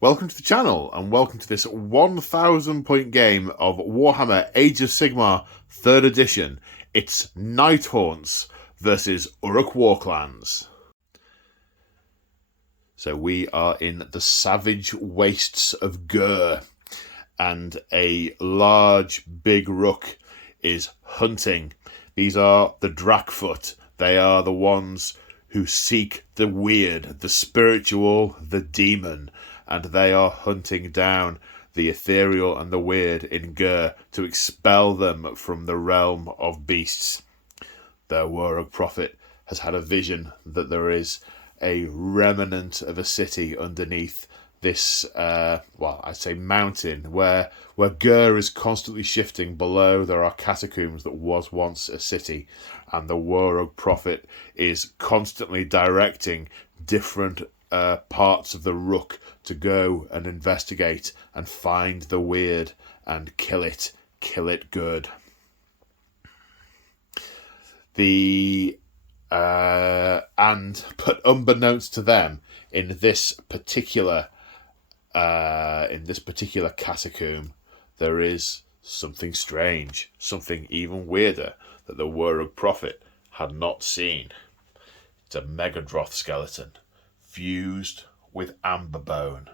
Welcome to the channel and welcome to this 1000 point game of Warhammer Age of Sigmar 3rd edition. It's Nighthaunts versus Orruk Warclans. So we are in the savage wastes of Ghur and a large big rook is hunting. These are the Drakkfoot. They are the ones who seek the weird, the spiritual, the demon. And they are hunting down the ethereal and the weird in Ghur to expel them from the realm of beasts. The Warclans prophet has had a vision that there is a remnant of a city underneath this, I'd say mountain, where Ghur is constantly shifting. Below there are catacombs that was once a city, and the Warclan prophet is constantly directing different parts of the rook to go and investigate and find the weird and kill it good. But unbeknownst to them, in this particular catacomb, there is something strange, something even weirder that the Warclan prophet had not seen. It's a Megadroth skeleton fused with Amberbone.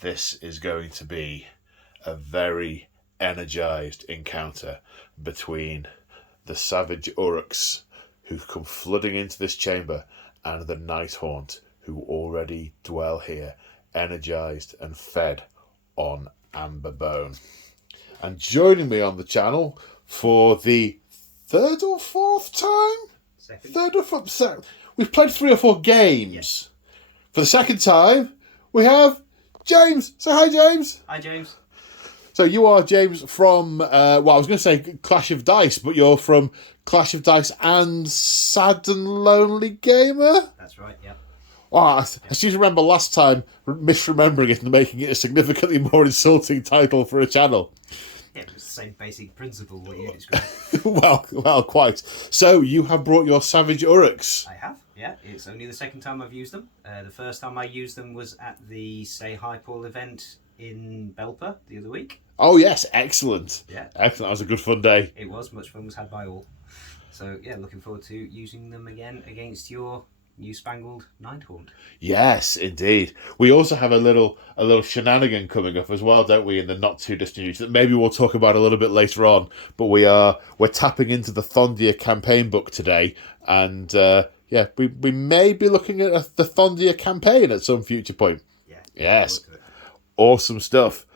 This is going to be a very energized encounter between the savage Oryx who've come flooding into this chamber and the Nighthaunt who already dwell here, energized and fed on Amberbone. And joining me on the channel for the third or fourth time? Second. Third or fourth. We've played 3 or 4 games. Yes. For the second time, we have James. Say hi, James. Hi, James. So you are James from, I was going to say Clash of Dice, but you're from Clash of Dice and Sad and Lonely Gamer? That's right, yeah. Wow, I seem to remember last time misremembering it and making it a significantly more insulting title for a channel. Yeah, it's the same basic principle what you described. well, quite. So you have brought your Savage Oryx. I have, yeah. It's only the second time I've used them. The first time I used them was at the Say Hi Paul event in Belper the other week. Oh yes, excellent. Yeah. Excellent, that was a good fun day. It was, much fun was had by all. So yeah, looking forward to using them again against your new spangled Nighthaunt. Yes, indeed. We also have a little shenanigan coming up as well, don't we, in the not too distant future that maybe we'll talk about a little bit later on. But we're tapping into the Thondia campaign book today, and we may be looking at the Thondia campaign at some future point. Yeah. Yes. Awesome stuff.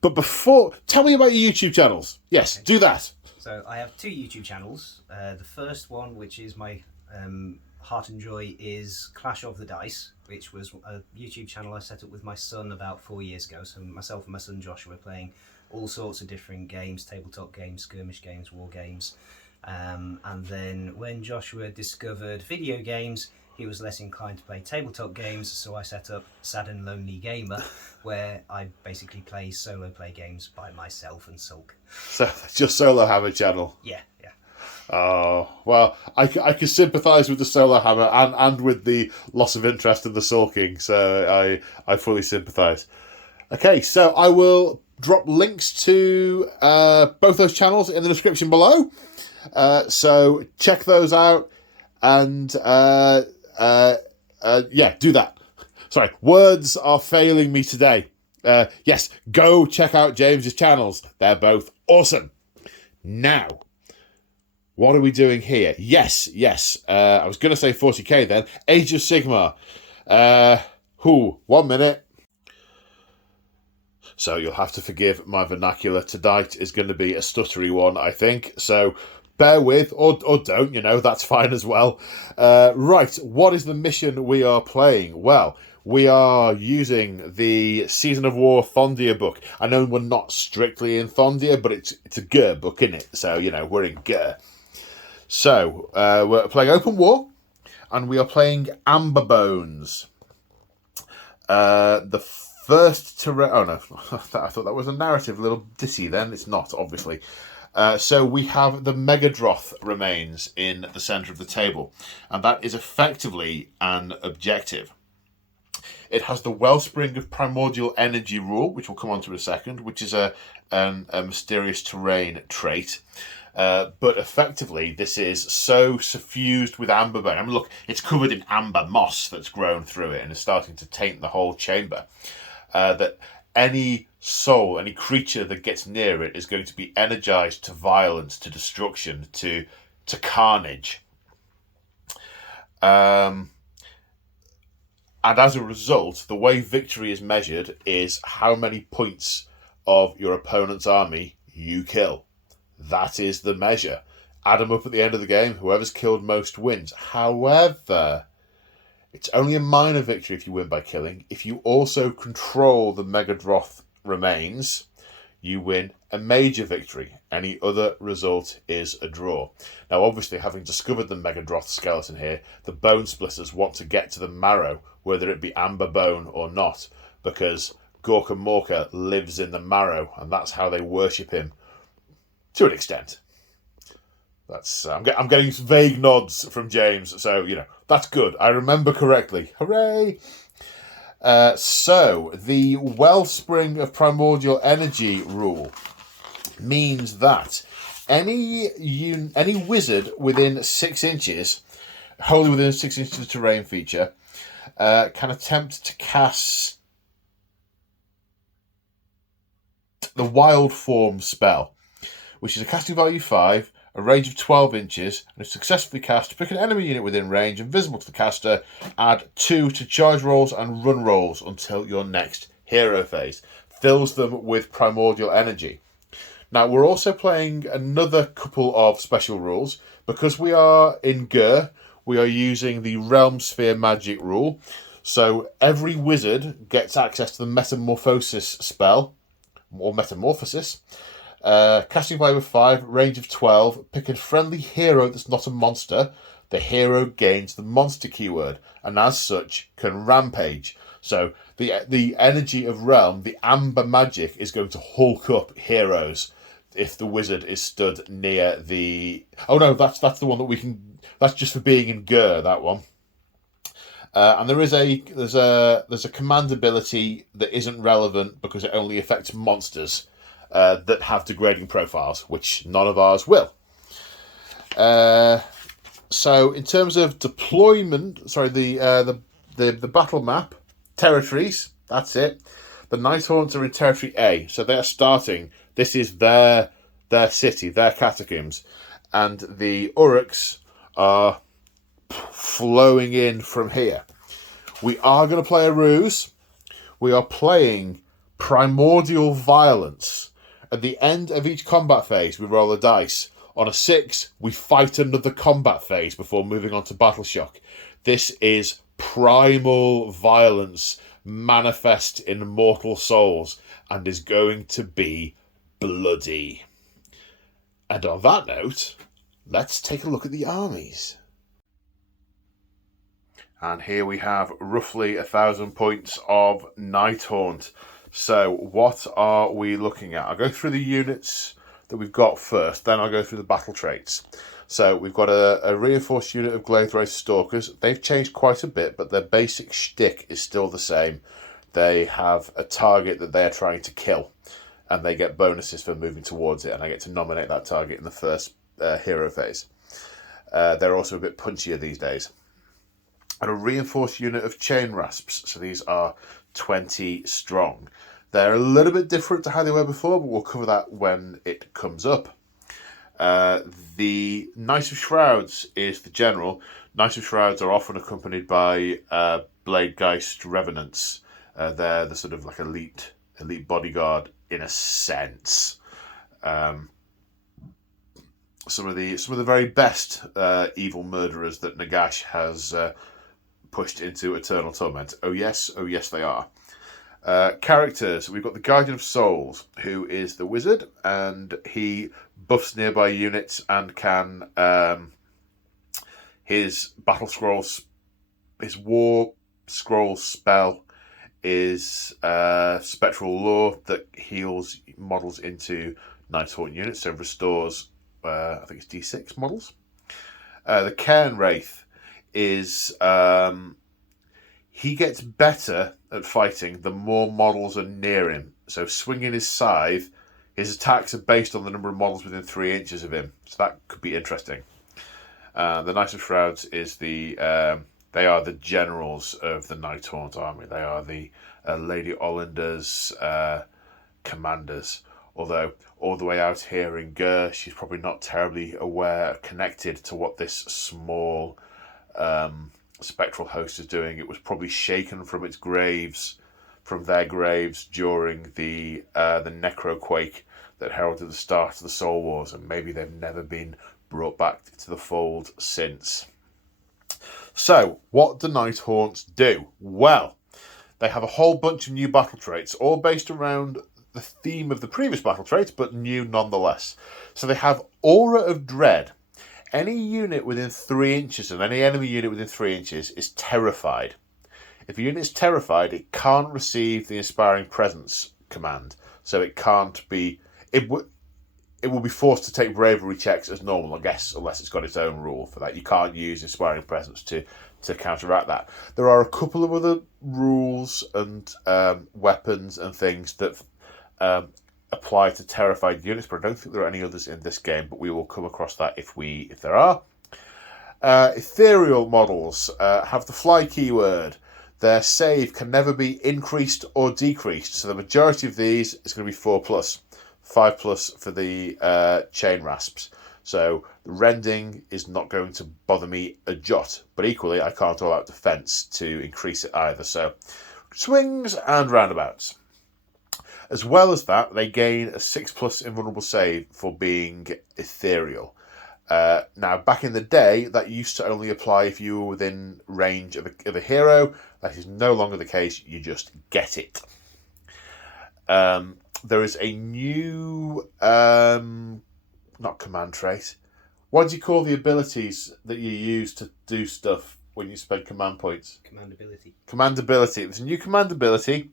But before, tell me about your YouTube channels. Yes, okay. Do that. So I have 2 YouTube channels. The first one, which is my heart and joy, is Clash of the Dice, which was a YouTube channel I set up with my son about 4 years ago. So myself and my son Joshua were playing all sorts of different games, tabletop games, skirmish games, war games. And then when Joshua discovered video games, he was less inclined to play tabletop games, so I set up Sad and Lonely Gamer, where I basically play solo play games by myself and sulk. So that's your solo hammer channel? Yeah. Oh, well, I can sympathise with the solo hammer and with the loss of interest in the sulking, so I fully sympathise. Okay, so I will drop links to both those channels in the description below. So check those out and do that. Sorry, words are failing me today. Yes, go check out James's channels. They're both awesome. Now, what are we doing here? Yes. I was going to say 40k then. Age of Sigmar. 1 minute. So you'll have to forgive my vernacular. Tonight is going to be a stuttery one, I think. So bear with, or don't, that's fine as well. Right, what is the mission we are playing? Well, we are using the Season of War Thondia book. I know we're not strictly in Thondia, but it's a Ghur book, isn't it? So, we're in Ghur. So, we're playing Open War, and we are playing Amberbones. The first terrain... Oh, no. I thought that was a narrative little ditty then. It's not, obviously. So we have the Megadroth remains in the centre of the table, and that is effectively an objective. It has the Wellspring of Primordial Energy rule, which we'll come on to in a second, which is a mysterious terrain trait. But effectively, this is so suffused with Amberbone. I mean, look, it's covered in amber moss that's grown through it and is starting to taint the whole chamber. That any soul, any creature that gets near it is going to be energized to violence, to destruction, to carnage. And as a result, the way victory is measured is how many points of your opponent's army you kill. That is the measure. Add them up at the end of the game. Whoever's killed most wins. However, it's only a minor victory if you win by killing. If you also control the Megadroth remains, you win a major victory. Any other result is a draw. Now, obviously, having discovered the Megadroth skeleton here, the BoneSplitterz want to get to the marrow, whether it be Amberbone or not, because Gorka Morka lives in the marrow, and that's how they worship him, to an extent. That's I'm getting vague nods from James, so, that's good. I remember correctly. Hooray! So, the Wellspring of Primordial Energy rule means that any wizard within 6 inches, wholly within 6 inches of terrain feature, can attempt to cast the Wild Form spell, which is a casting value 5, a range of 12 inches, and if successfully cast, pick an enemy unit within range and visible to the caster, add 2 to charge rolls and run rolls until your next hero phase. Fills them with primordial energy. Now, we're also playing another couple of special rules. Because we are in Ghur, we are using the Realm Sphere magic rule. So every wizard gets access to the Metamorphosis spell, or Metamorphosis. Casting value of 5, range of 12. Pick a friendly hero that's not a monster. The hero gains the monster keyword, and as such can rampage. So the energy of Realm, the amber magic, is going to hulk up heroes if the wizard is stood near the... Oh no, that's the one that we can... That's just for being in Ghur, that one. And there's a command ability that isn't relevant because it only affects monsters that have degrading profiles, which none of ours will. So in terms of deployment, the battle map, territories, that's it. The Nighthaunts are in Territory A, so they're starting. This is their city, their catacombs, and the Oryx are flowing in from here. We are going to play a ruse. We are playing Primordial Violence. At the end of each combat phase, we roll a dice. On a 6, we fight another combat phase before moving on to Battle Shock. This is primal violence manifest in mortal souls and is going to be bloody. And on that note, let's take a look at the armies. And here we have roughly 1,000 points of Nighthaunt. So what are we looking at? I'll go through the units that we've got first, then I'll go through the battle traits. So we've got a reinforced unit of Glaithwraith Stalkers. They've changed quite a bit, but their basic shtick is still the same. They have a target that they're trying to kill, and they get bonuses for moving towards it, and I get to nominate that target in the first hero phase. They're also a bit punchier these days. And a reinforced unit of Chain Rasps, so these are 20 strong. They're a little bit different to how they were before, but we'll cover that when it comes up. The Knights of Shrouds is the general. Knights of Shrouds are often accompanied by Bladegeist Revenants. They're the sort of like elite bodyguard in a sense. Some of the very best evil murderers that Nagash has pushed into eternal torment. Oh yes, they are. Characters, we've got the Guardian of Souls, who is the wizard, and he buffs nearby units and can his battle scrolls, his war scroll spell is spectral law that heals models into Nighthaunt units, so restores I think it's D6 models. The Cairn Wraith is he gets better at fighting the more models are near him. So swinging his scythe, his attacks are based on the number of models within 3 inches of him. So that could be interesting. The Knights of Shrouds is they are the generals of the Nighthaunt army. They are the Lady Ollinder's commanders. Although all the way out here in Ghur, she's probably not terribly connected to what this small spectral host is doing. It was probably shaken from their graves during the necroquake that heralded the start of the Soul Wars, and maybe they've never been brought back to the fold since. So, what do Nighthaunts do? Well, they have a whole bunch of new battle traits, all based around the theme of the previous battle traits, but new nonetheless. So they have Aura of Dread. Any unit within 3 inches of any enemy unit within 3 inches is terrified. If a unit is terrified, it can't receive the Inspiring Presence command. So it can't be... It will be forced to take bravery checks as normal, I guess, unless it's got its own rule for that. You can't use Inspiring Presence to counteract that. There are a couple of other rules and weapons and things that apply to terrified units, but I don't think there are any others in this game, but we will come across that if there are. Ethereal models have the fly keyword. Their save can never be increased or decreased, so the majority of these is going to be 4+, 5+ for the chain rasps. So the rending is not going to bother me a jot, but equally I can't all out defense to increase it either. So swings and roundabouts. As well as that, they gain a 6+ invulnerable save for being ethereal. Now, back in the day, that used to only apply if you were within range of a hero. That is no longer the case. You just get it. There is a new, not command trait. What do you call the abilities that you use to do stuff when you spend command points? Commandability. There's a new commandability.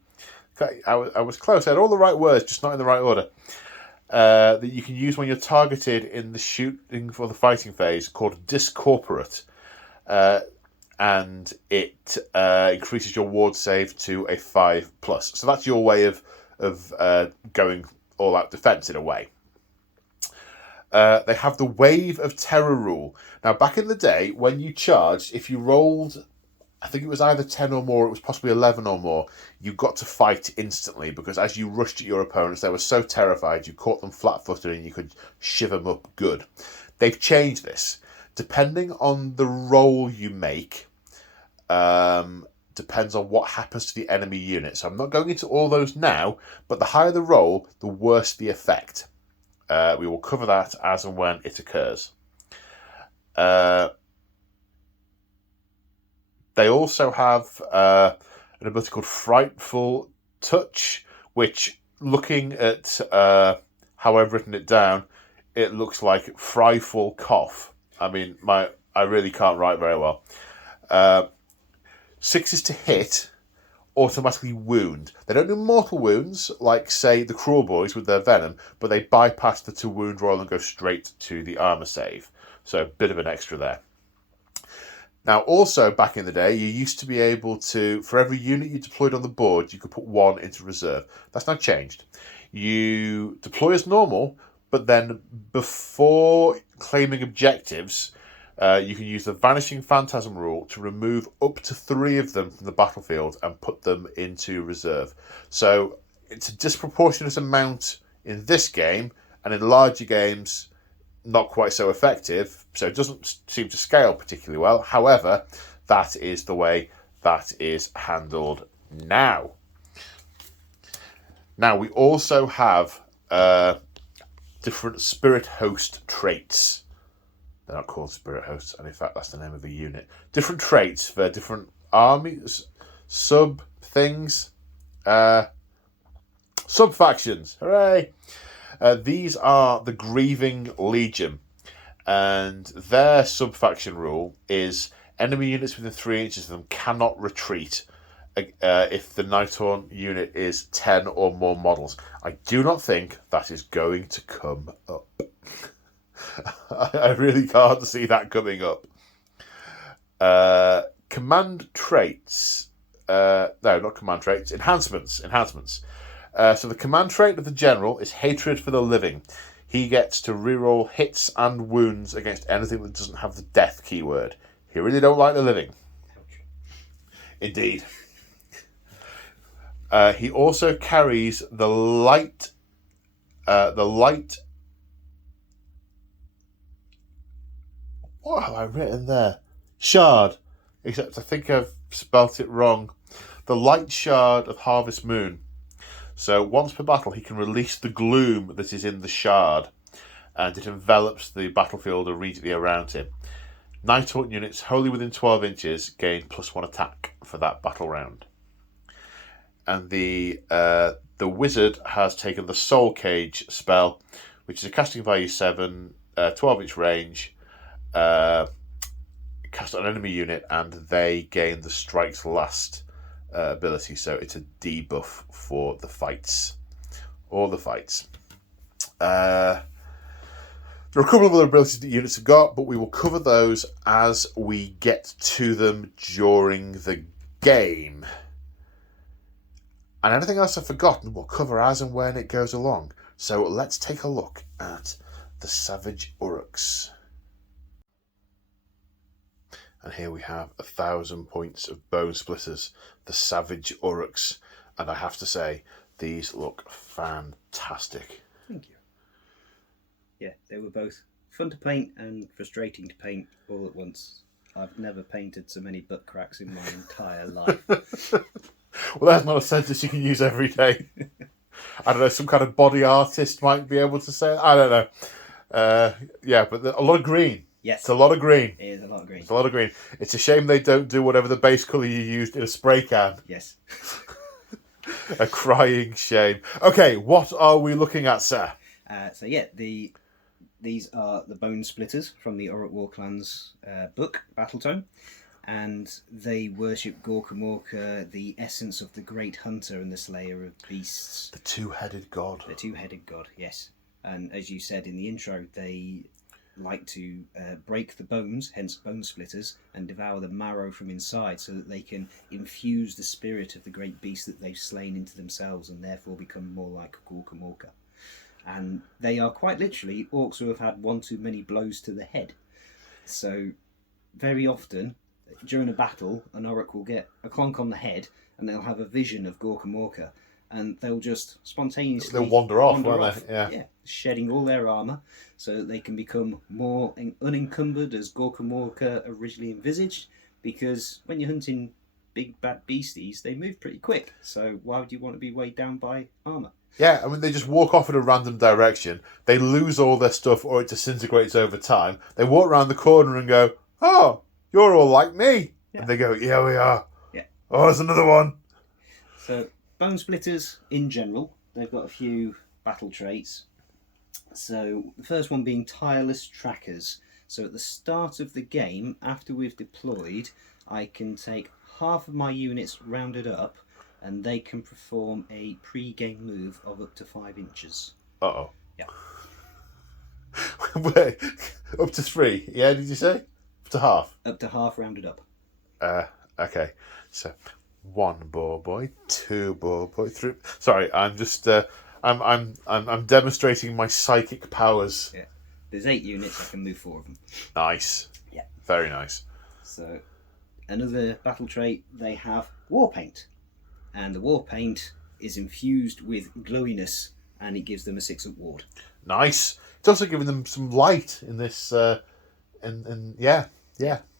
I was close. I had all the right words, just not in the right order. That you can use when you're targeted in the shooting for the fighting phase, called Discorporate. And it increases your ward save to a 5+. So that's your way of going all out defense in a way. They have the Wave of Terror rule. Now, back in the day, when you charged, if you rolled, I think it was either 10 or more, it was possibly 11 or more, you got to fight instantly, because as you rushed at your opponents, they were so terrified, you caught them flat-footed and you could shiv them up good. They've changed this. Depending on the roll you make, depends on what happens to the enemy unit. So I'm not going into all those now, but the higher the roll, the worse the effect. We will cover that as and when it occurs. They also have an ability called Frightful Touch, which, looking at how I've written it down, it looks like Frightful Cough. I mean, I really can't write very well. 6 to hit, automatically wound. They don't do mortal wounds, like, say, the Cruel Boys with their venom, but they bypass the 2 wound roll and go straight to the armor save. So a bit of an extra there. Now, also, back in the day, you used to be able to, for every unit you deployed on the board, you could put 1 into reserve. That's now changed. You deploy as normal, but then before claiming objectives, you can use the Vanishing Phantasm rule to remove up to 3 of them from the battlefield and put them into reserve. So it's a disproportionate amount in this game, and in larger games, not quite so effective, so it doesn't seem to scale particularly well. However, that is the way that is handled now. Now, we also have different spirit host traits. They're not called spirit hosts, and in fact, that's the name of the unit. Different traits for different armies, sub-things, sub-factions. Hooray! These are the Grieving Legion, and their sub-faction rule is enemy units within 3 inches of them cannot retreat if the Nighthaunt unit is 10 or more models. I do not think that is going to come up. I really can't see that coming up. Command traits. No, not command traits. Enhancements. So the command trait of the general is hatred for the living. He gets to reroll hits and wounds against anything that doesn't have the death keyword. He really don't like the living. Ouch. Indeed. He also carries the light. What have I written there? Shard. Except I think I've spelt it wrong. The light shard of Harvest Moon. So once per battle, he can release the gloom that is in the shard, and it envelops the battlefield immediately around him. Nighthaunt units wholly within 12 inches gain +1 attack for that battle round. And the wizard has taken the Soul Cage spell, which is a casting value 7, 12-inch range, cast on an enemy unit, and they gain the Strike's Last ability, so it's a debuff for the fights. All the fights. There are a couple of other abilities that units have got, but we will cover those as we get to them during the game. And anything else I've forgotten, we'll cover as and when it goes along. So let's take a look at the Savage Orruks. And here we have 1,000 points of BoneSplitterz, the Savage Orruks. And I have to say, these look fantastic. Thank you. Yeah, they were both fun to paint and frustrating to paint all at once. I've never painted so many butt cracks in my entire life. Well, that's not a sentence you can use every day. I don't know, some kind of body artist might be able to say it. I don't know. Yeah, but a lot of green. Yes. It's a lot of green. It is a lot of green. It's a lot of green. It's a shame they don't do whatever the base colour you used in a spray can. Yes. A crying shame. Okay, what are we looking at, sir? So yeah, these are the BoneSplitterz from the Orruk Warclans book, Battletome. And they worship Gorkamorka, the essence of the great hunter and the slayer of beasts. The two-headed god. The two-headed god, yes. And as you said in the intro, they like to break the bones, hence BoneSplitterz, and devour the marrow from inside so that they can infuse the spirit of the great beast that they've slain into themselves and therefore become more like Gorkamorka. And they are quite literally orcs who have had one too many blows to the head. So very often during a battle, an Orruk will get a clonk on the head and they'll have a vision of Gorkamorka and they'll just spontaneously they'll wander off, won't they? Yeah, shedding all their armour so that they can become more unencumbered as Gorkamorka originally envisaged, because when you're hunting big bad beasties, they move pretty quick, so why would you want to be weighed down by armour? Yeah, I mean, they just walk off in a random direction, they lose all their stuff or it disintegrates over time, they walk around the corner and go, oh, you're all like me. Yeah. And they go, yeah, we are. Yeah. Oh, there's another one. So, BoneSplitterz, in general, they've got a few battle traits. So, the first one being Tireless Trackers. So, at the start of the game, after we've deployed, I can take half of my units rounded up, and they can perform a pre-game move of up to 5 inches. Uh-oh. Yeah. Wait, up to 3, yeah, did you say? Up to half? Up to half rounded up. Okay. So 1 boar boy, 2 boar boy, 3. Sorry, I'm just I'm demonstrating my psychic powers. Yeah. There's 8 units, I can move 4 of them. Nice. Yeah. Very nice. So another battle trait, they have War Paint. And the War Paint is infused with glowiness and it gives them a 6-up ward. Nice. It's also giving them some light in this and yeah,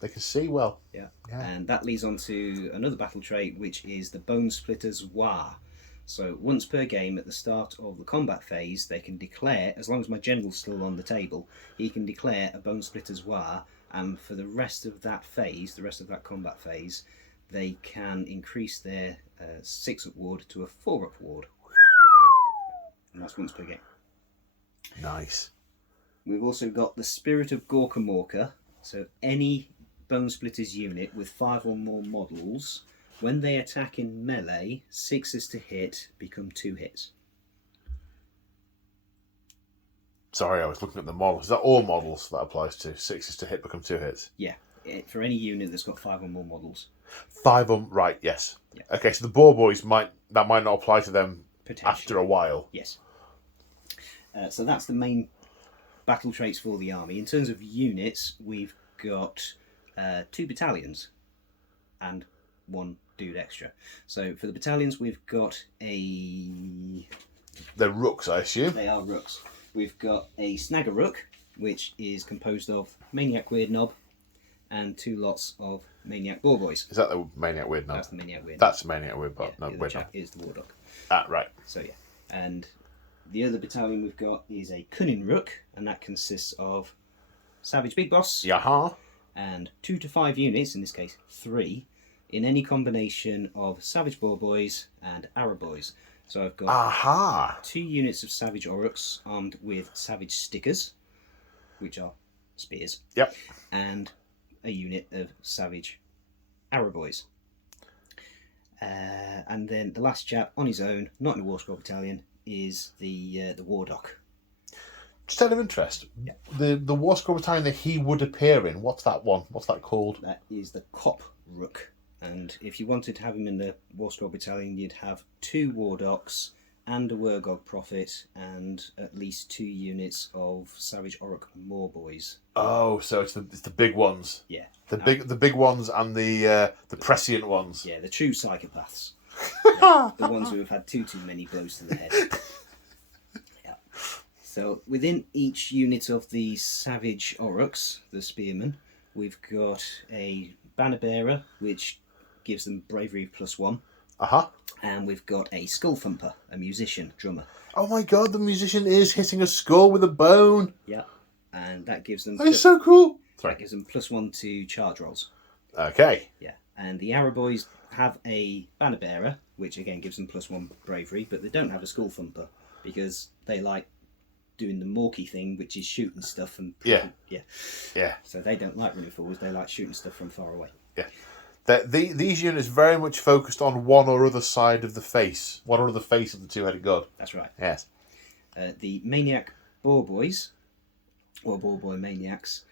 they can see well. Yeah. And that leads on to another battle trait, which is the BoneSplitterz War. So once per game at the start of the combat phase, they can declare, as long as my general's still on the table, he can declare a BoneSplitterz War, and for the rest of that phase, the rest of that combat phase, they can increase their 6-up ward to a 4-up ward. And that's once per game. Nice. We've also got the Spirit of Gorkamorka. So any BoneSplitterz unit with 5 or more models, when they attack in melee, 6s to hit become 2 hits. Sorry, I was looking at the models. Is that all models that applies to? 6s to hit become 2 hits? Yeah, for any unit that's got 5 or more models. 5 right, yes. Yeah. Okay, so the Boar Boys might not apply to them Potentially. after a while. Yes. So that's the main battle traits for the army. In terms of units, we've got 2 battalions and 1 dude extra. So for the battalions, we've got They're rooks, I assume. They are rooks. We've got a Snagger Rook, which is composed of Maniac Weird Knob and 2 lots of Maniac Boar Boys. Is that the Maniac Weird Knob? That's the Maniac Weird Knob. That's the Maniac Weird Knob. Yeah, No, the Weird other Knob. chap is the War Dog. Right. So yeah, and the other battalion we've got is a Cunning Rook, and that consists of Savage Big Boss Yaha. and 2 to 5 units, in this case 3, in any combination of Savage Boar Boys and Arrow Boys. So I've got Aha. 2 units of Savage Oryx armed with Savage Stickers, which are spears. Yep. And a unit of Savage Arrow Boys. And then the last chap on his own, not in a War Scroll battalion, is the War Dog. Just out of interest, Yeah. the War Scroll Battalion that he would appear in, what's that one? What's that called? That is the Cop Rook. And if you wanted to have him in the War Scroll battalion, you'd have 2 War Dogs and a Wurgog Prophet and at least 2 units of Savage Orruk Moor Boys. Oh, so it's the big ones. Yeah. The big ones and the prescient ones. Yeah, the true psychopaths. Yeah, the ones who have had too many blows to the head. Yeah. So within each unit of the Savage Oryx, the Spearmen, we've got a Banner Bearer, which gives them bravery +1. Uh-huh. And we've got a Skull Thumper, a musician, drummer. Oh my god, the musician is hitting a skull with a bone. Yeah. And that gives them That is so cool. that gives them +1 to charge rolls. Okay. Yeah. And the Arrow Boys have a Banner Bearer, which again gives them +1 bravery, but they don't have a Skull Thumper because they like doing the Morky thing, which is shooting stuff and Yeah. Yeah. So they don't like running forwards, they like shooting stuff from far away. Yeah. These units very much focused on one or other side of the face. One or other face of the two-headed god. That's right. Yes. The Maniac Boar Boys, or Boar Boy Maniacs,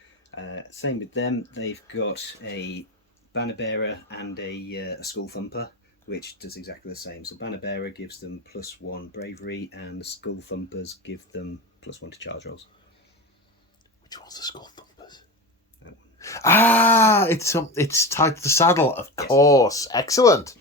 same with them. They've got a Banner Bearer and a Skull Thumper, which does exactly the same. So Banner Bearer gives them +1 bravery, and the Skull Thumpers give them +1 to charge rolls. Which one's the skull thumpers? Ah, it's tied to the saddle, of course. Excellent.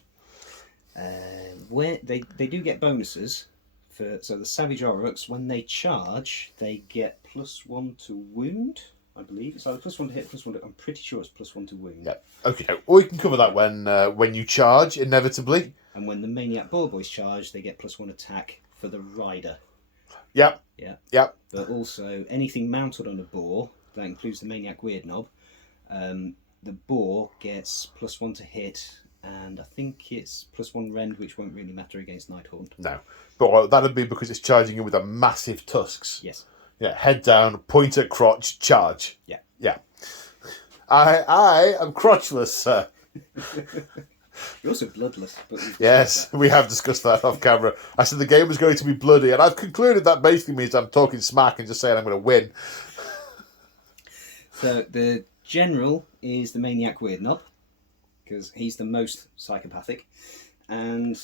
Where they do get bonuses for the Savage Oryx, when they charge, they get +1 to wound. I believe it's either +1 to hit, +1 to. I'm pretty sure it's +1 to wound. Yeah. Okay. Well, we can cover that when you charge, inevitably. And when the Maniac Boar Boys charge, they get +1 attack for the rider. Yep. Yeah. Yep. But also anything mounted on a boar, that includes the Maniac Weird Knob. The boar gets +1 to hit, and I think it's +1 rend, which won't really matter against Nighthaunt. No, but that'd be because it's charging in with a massive tusks. Yes. Yeah. Head down, point at crotch, charge. Yeah. Yeah. I am crotchless, sir. You're also bloodless. But Yes, we have discussed that off camera. I said the game was going to be bloody, and I've concluded that basically means I'm talking smack and just saying I'm going to win. So the general is the Maniac Weird Knob, because he's the most psychopathic, and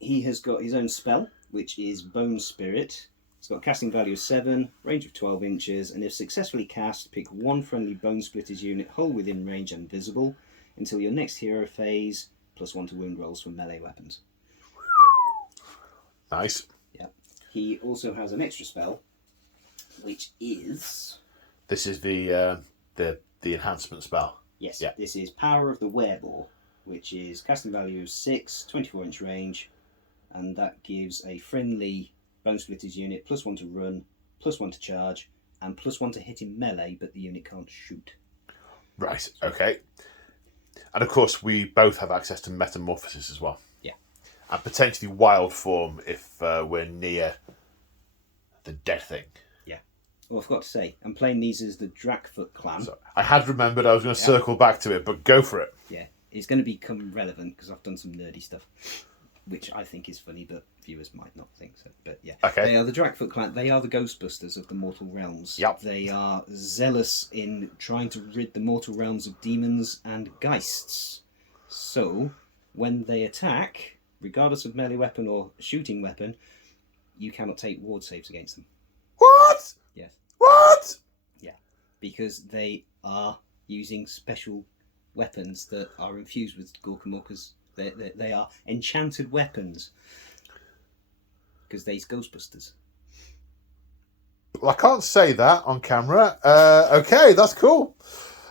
he has got his own spell, which is Bone Spirit. It's got a casting value of 7, range of 12 inches, and if successfully cast, pick 1 friendly BoneSplitterz unit whole within range and visible until your next hero phase, +1 to wound rolls from melee weapons. Nice. Yeah. He also has an extra spell, which is... This is the enhancement spell. Yes, Yeah. This is Power of the Werebore, which is casting value of 6, 24-inch range, and that gives a friendly BoneSplitterz unit +1 to run, +1 to charge, and +1 to hit in melee, but the unit can't shoot. Right, okay. And of course, we both have access to Metamorphosis as well. Yeah. And potentially Wild Form if we're near the dead thing. Yeah. Well, I forgot to say, I'm playing these as the Drakkfoot clan. So I had remembered I was going to circle back to it, but go for it. Yeah. It's going to become relevant because I've done some nerdy stuff, which I think is funny, but viewers might not think so. But yeah, Okay. They are the Drakkfoot clan. They are the Ghostbusters of the mortal realms. Yep. They are zealous in trying to rid the mortal realms of demons and geists. So When they attack, regardless of melee weapon or shooting weapon, you cannot take ward saves against them. What? Yes. What? Yeah. Because they are using special weapons that are infused with Gorkamorkas. They are enchanted weapons. Because they're Ghostbusters. Well, I can't say that on camera. Okay, that's cool.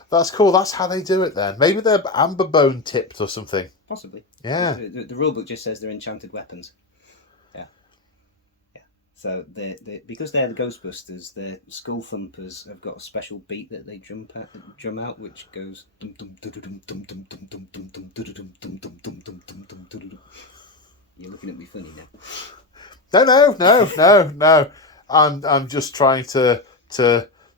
That's cool. That's how they do it then. Maybe they're Amberbone tipped or something. Possibly. Yeah. The rulebook just says they're enchanted weapons. Yeah. Yeah. So because they're the Ghostbusters, their skull thumpers have got a special beat that they drum out, which goes dum dum dum dum dum dum dum dum dum dum dum dum dum dum dum dum dum. You're looking at me funny now. No. I'm just trying to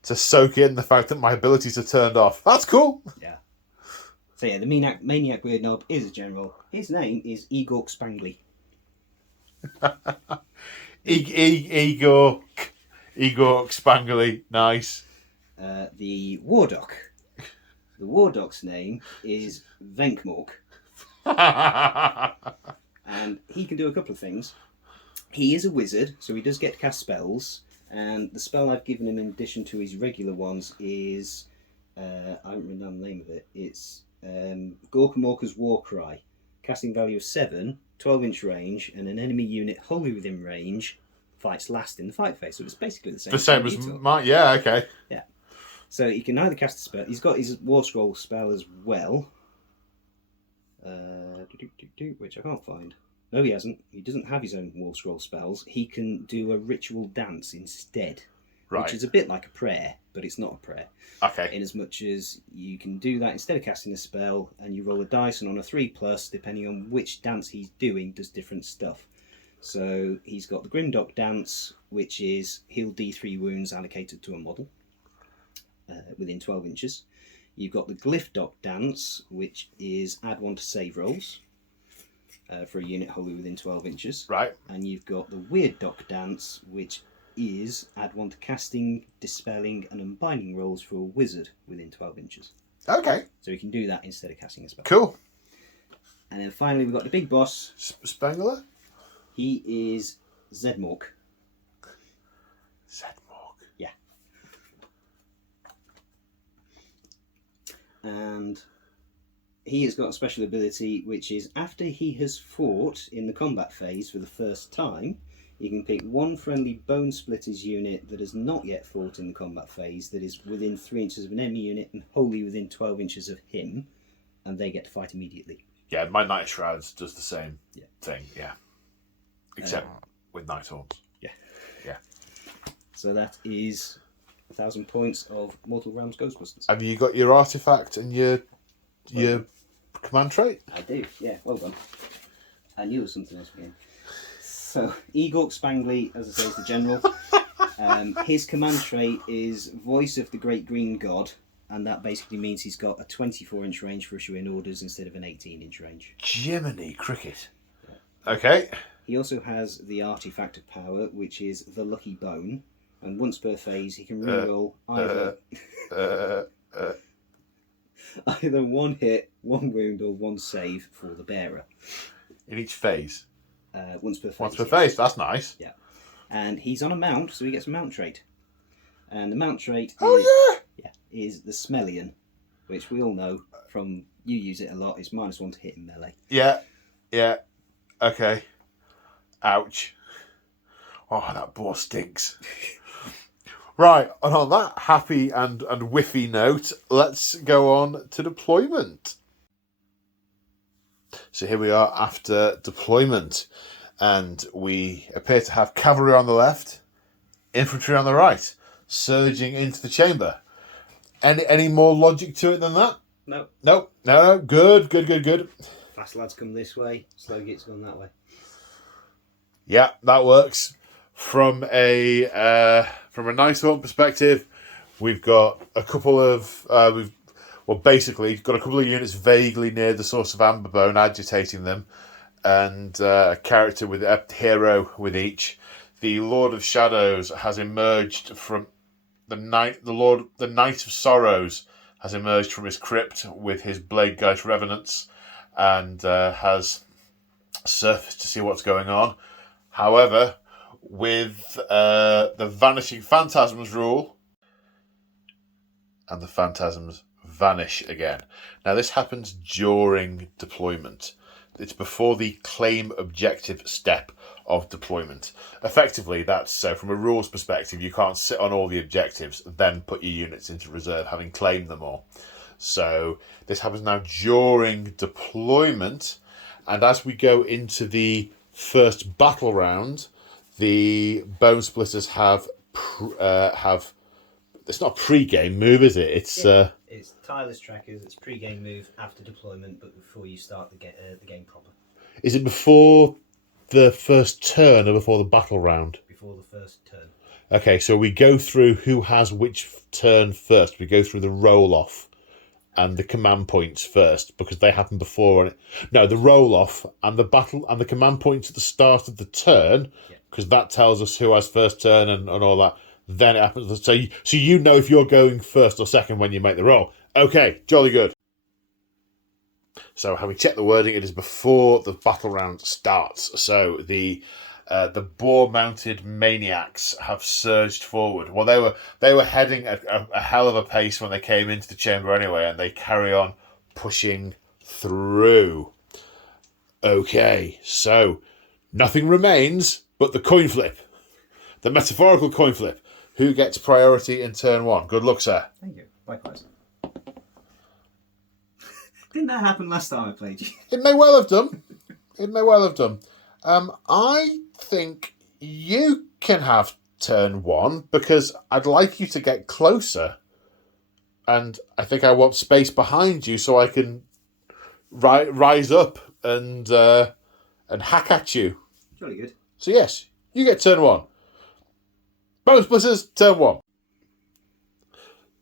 soak in the fact that my abilities are turned off. That's cool. Yeah. So yeah, the Maniac Weird Knob is a general. His name is Igor Spangly. Igor Spangly. Nice. The Wardock. The Wardock's name is Venkmork. And he can do a couple of things. He is a wizard, so he does get to cast spells. And the spell I've given him in addition to his regular ones is... I haven't written down the name of it. It's Gorkamorka's Warcry. Casting value of 7, 12-inch range, and an enemy unit wholly within range fights last in the fight phase. So it's basically the same. The same as mine. Yeah, okay. Yeah. So he can either cast a spell. He's got his War Scroll spell as well. Which I can't find. No, he hasn't. He doesn't have his own War Scroll spells. He can do a ritual dance instead. Right. Which is a bit like a prayer, but it's not a prayer. Okay. In as much as you can do that instead of casting a spell, and you roll a dice, and on a 3+, depending on which dance he's doing, does different stuff. So he's got the Grimdock dance, which is heal D3 wounds allocated to a model within 12 inches. You've got the Glyphdock dance, which is add 1 to save rolls. For a unit wholly within 12 inches. Right. And you've got the Weird Dock dance, which is add 1 to casting, dispelling, and unbinding rolls for a wizard within 12 inches. Okay. So you can do that instead of casting a spell. Cool. And then finally, we've got the big boss. Spangler? He is Zedmork. Zedmork. Yeah. And he has got a special ability, which is after he has fought in the combat phase for the first time, you can pick one friendly BoneSplitterz unit that has not yet fought in the combat phase, that is within 3 inches of an enemy unit and wholly within 12 inches of him, and they get to fight immediately. Yeah, my Night Shrouds does the same thing, yeah. Except with Nighthaunts. Yeah. Yeah. So that is 1,000 points of Mortal Realms Ghostbusters. Have you got your artifact and your command trait? I do, yeah, well done. I knew there was something else again. So, Igor Spangly, as I say, is the general. His command trait is Voice of the Great Green God, and that basically means he's got a 24-inch range for issuing orders instead of an 18-inch range. Jiminy Cricket. Yeah. Okay. He also has the artifact of power, which is the Lucky Bone, and once per phase he can reroll either either one hit, one wound, or one save for the bearer. In each phase? Once per phase. Once per phase, that's nice. Yeah. And he's on a mount, so he gets a mount trait. And the mount trait is the Smellian, which we all know from you use it a lot. It's -1 to hit in melee. Yeah. Okay. Ouch. Oh, that boar stinks. Right, and on that happy and whiffy note, let's go on to deployment. So here we are after deployment, and we appear to have cavalry on the left, infantry on the right, surging into the chamber. Any more logic to it than that? No. No. Good. Fast lads come this way, slow gits gone that way. Yeah, that works. From a Nighthaunt perspective, we've got a couple of basically got a couple of units vaguely near the source of Amberbone, agitating them, and a character with a hero with each. The Lord of Shadows has emerged from the Knight of Sorrows has emerged from his crypt with his Blade Geist Revenants, and has surfaced to see what's going on. However, with the Vanishing Phantasms rule, and the Phantasms vanish again. Now, this happens during deployment. It's before the claim objective step of deployment. Effectively, that's so from a rules perspective, you can't sit on all the objectives, then put your units into reserve, having claimed them all. So this happens now during deployment, and as we go into the first battle round, the BoneSplitterz have it's not a pre-game move, is it? It's Tireless Trackers. It's pre-game move after deployment, but before you start the game proper. Is it before the first turn or before the battle round? Before the first turn. Okay, so we go through who has which turn first. We go through the roll-off and the command points first, because they happen before. No, the roll-off and the battle and the command points at the start of the turn, because that tells us who has first turn and all that. Then it happens. So you know if you're going first or second when you make the roll. Okay, jolly good. So having checked the wording, it is before the battle round starts. So the boar-mounted maniacs have surged forward. Well, they were heading at a hell of a pace when they came into the chamber anyway, and they carry on pushing through. Okay, so nothing remains but the coin flip, the metaphorical coin flip. Who gets priority in turn one? Good luck, sir. Thank you. Likewise. Didn't that happen last time I played you? It may well have done. It may well have done. I think you can have turn one because I'd like you to get closer. And I think I want space behind you so I can rise up and hack at you. Jolly good. So yes, you get turn one. BoneSplitterz, turn one.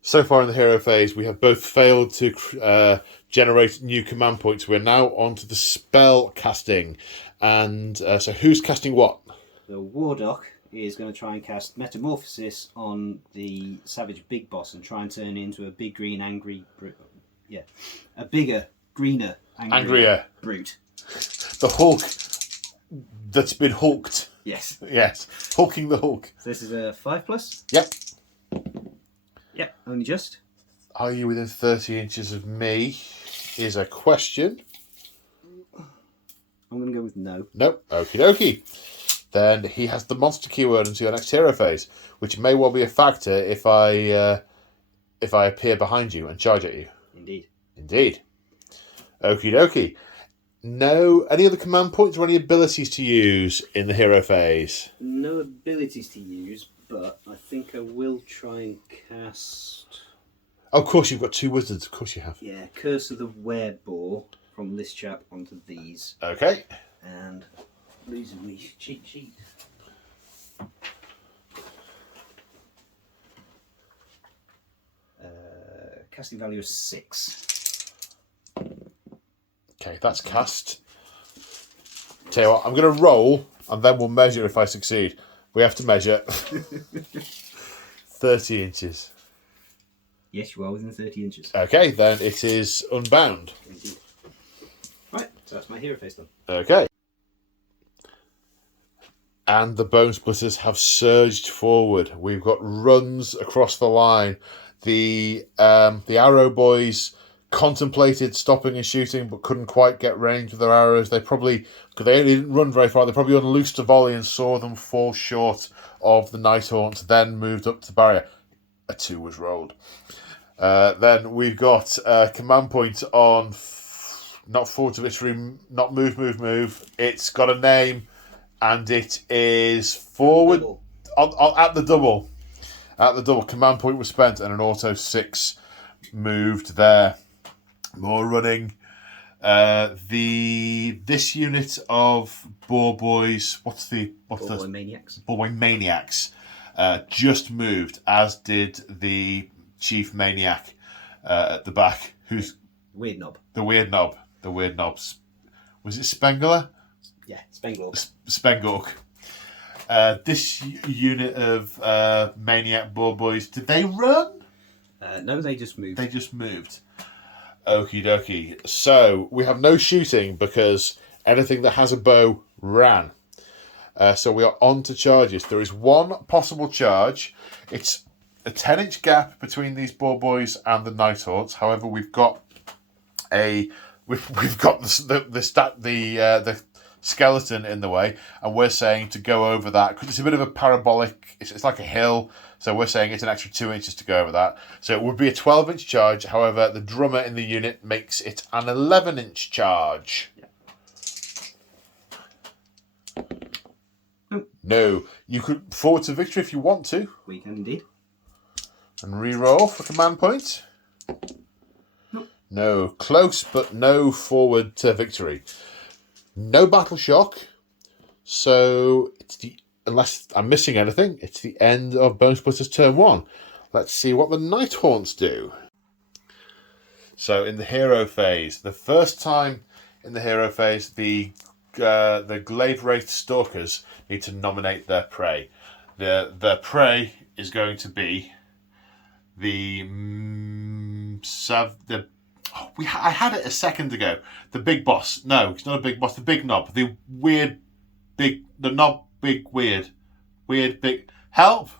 So far in the hero phase, we have both failed to generate new command points. We're now on to the spell casting. And so who's casting what? The Wardock is going to try and cast Metamorphosis on the Savage Big Boss and try and turn into a big green angry brute. Yeah, a bigger, greener, angrier brute. The Hulk that's been hulked. Yes. Yes. Hulking the Hulk. So this is a 5+? Yep. Yep, only just. Are you within 30 inches of me? Is a question. I'm going to go with no. Nope. Okie dokie. Then he has the monster keyword until your next hero phase, which may well be a factor if I appear behind you and charge at you. Indeed. Okie dokie. No, any other command points or any abilities to use in the hero phase? No abilities to use, but I think I will try and cast... Oh, of course, you've got 2 wizards. Of course you have. Yeah, Curse of the Wereboar from this chap onto these. Okay. And losing me cheat sheet. Casting value is 6. Okay, that's cast. Tell you what, I'm going to roll, and then we'll measure if I succeed. We have to measure 30 inches. Yes, you are within 30 inches. Okay, then it is unbound. Indeed. Right, so that's my hero face done. Okay. And the BoneSplitterz have surged forward. We've got runs across the line. The arrow boys contemplated stopping and shooting, but couldn't quite get range with their arrows. They only didn't run very far. They probably unloosed a volley and saw them fall short of the Nighthaunt, then moved up to the barrier. A 2 was rolled. Then we've got a command point on not forward to victory, not move. It's got a name, and it is forward at the double. At the double, command point was spent, and an auto 6 moved there. More running. This unit of Boar Boys, Boy Maniacs. Boy Maniacs, just moved, as did the Chief Maniac at the back, who's Weird Knob. The Weird Knob. Was it Spengler? Yeah, Spengork. Spengork. This unit of Maniac Boar Boys, did they run? No, they just moved. They just moved. Okie dokie. So we have no shooting because anything that has a bow ran. So we are on to charges. There is one possible charge. It's a 10-inch gap between these boar boys and the Nighthaunts. However, we've got the skeleton in the way, and we're saying to go over that because it's a bit of a parabolic. It's like a hill, so we're saying it's an extra 2 inches to go over that. So it would be a 12-inch charge. However, the drummer in the unit makes it an 11-inch charge. No, you could forward to victory if you want to. We can indeed. And re-roll for command point. No, close, but no forward to victory. No battle shock. So unless I'm missing anything, it's the end of BoneSplitterz turn 1. Let's see what the Nighthaunts do. So in the hero phase, the first time in the hero phase, the Glaive Wraith Stalkers need to nominate their prey. Their prey is going to be I had it a second ago. The big boss. No, it's not a big boss. The big knob. The knob big weird. Weird big. Help!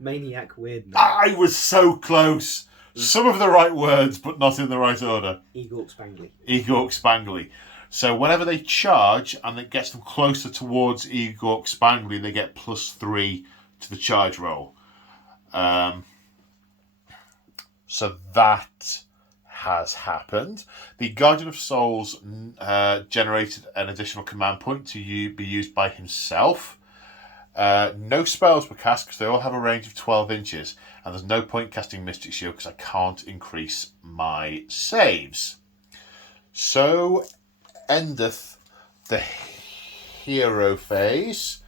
Maniac weird knob. I was so close. Some of the right words, but not in the right order. Egork Spangly. Egork Spangly. So whenever they charge and it gets them closer towards Egork Spangly, they get +3 to the charge roll. So that has happened. The Guardian of Souls generated an additional command point to be used by himself. No spells were cast because they all have a range of 12 inches, and there's no point casting Mystic Shield because I can't increase my saves. So endeth the hero phase,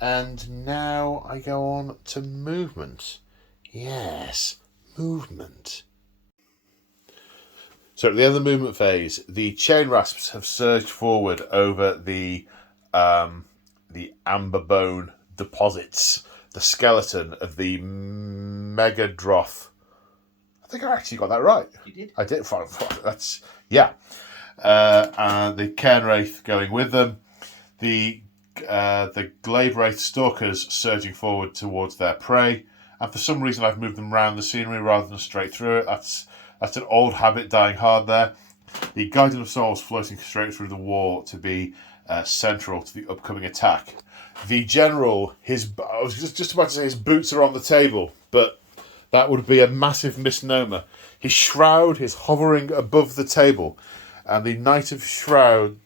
and now I go on to movement. Yes, movement. So at the end of the movement phase, the chain rasps have surged forward over the Amberbone deposits, the skeleton of the Megadroth. I think I actually got that right. You did? I did. That's yeah. And the Cairn Wraith going with them. The Glaive Wraith Stalkers surging forward towards their prey. And for some reason, I've moved them around the scenery rather than straight through it. That's an old habit dying hard there. The Guardian of Souls floating straight through the wall to be central to the upcoming attack. The General, I was just about to say his boots are on the table, but that would be a massive misnomer. His Shroud is hovering above the table, and the Knight of Shrouds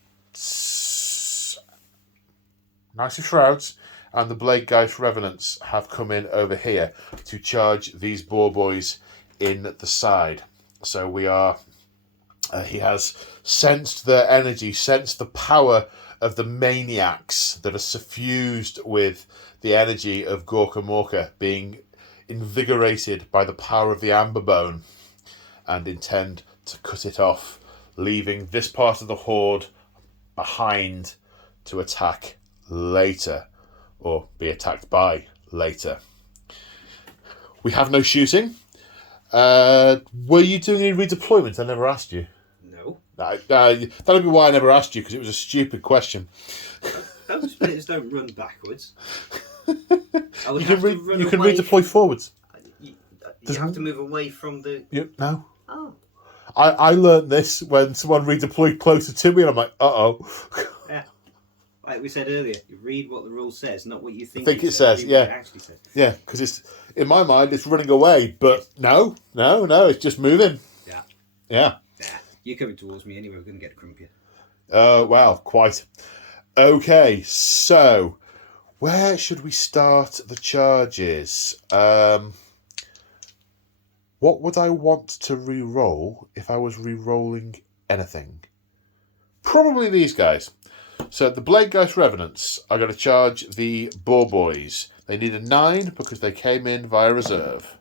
and the Blade Geist Revenants have come in over here to charge these boar boys in the side. So we are... he has sensed their energy, sensed the power of the maniacs that are suffused with the energy of Gorka Morka, being invigorated by the power of the Amberbone, and intend to cut it off, leaving this part of the horde behind to attack later, or be attacked by later. We have no shooting. Were you doing any redeployment? I never asked you. No. That'll be why I never asked you, because it was a stupid question. BoneSplitterz don't run backwards. You can redeploy forwards. You have to move away from the... No. Oh. I learned this when someone redeployed closer to me, and I'm like, uh-oh. Yeah. Like we said earlier, you read what the rule says, not what you think it says. Yeah. What it actually says. Yeah, because it's in my mind it's running away, but no, it's just moving. Yeah. Yeah. Yeah. You're coming towards me anyway. We're going to get a crumpier. Wow, quite. Okay, so where should we start the charges? What would I want to re-roll if I was re-rolling anything? Probably these guys. So the Blade Geist Revenants are going to charge the Boar Boys. They need a 9 because they came in via reserve.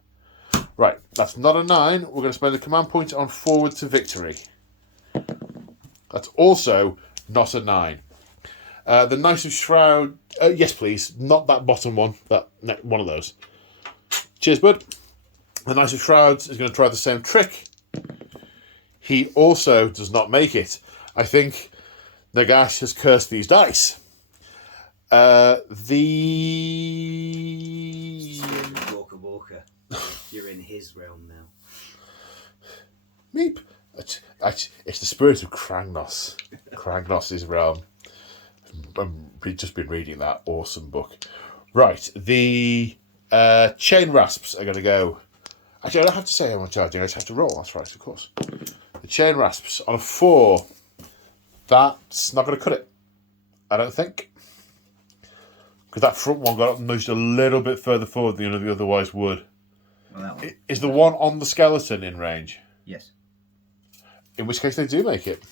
Right, that's not a 9. We're going to spend the command point on forward to victory. That's also not a 9. The Knight of Shroud... yes, please. Not that bottom one. One of those. Cheers, bud. The Knight of Shrouds is going to try the same trick. he also does not make it. I think Nagash has cursed these dice. Walker. You're in his realm now. Meep. It's the spirit of Kragnos. Kragnos' realm. I've just been reading that awesome book. Right, the chain rasps are going to go. Actually, I don't have to say how I'm charging. I just have to roll. That's right, of course. The chain rasps on a 4. That's not going to cut it, I don't think. Because that front one got nudged a little bit further forward than the otherwise would. Well, that one. Is the one on the skeleton in range? Yes. In which case they do make it.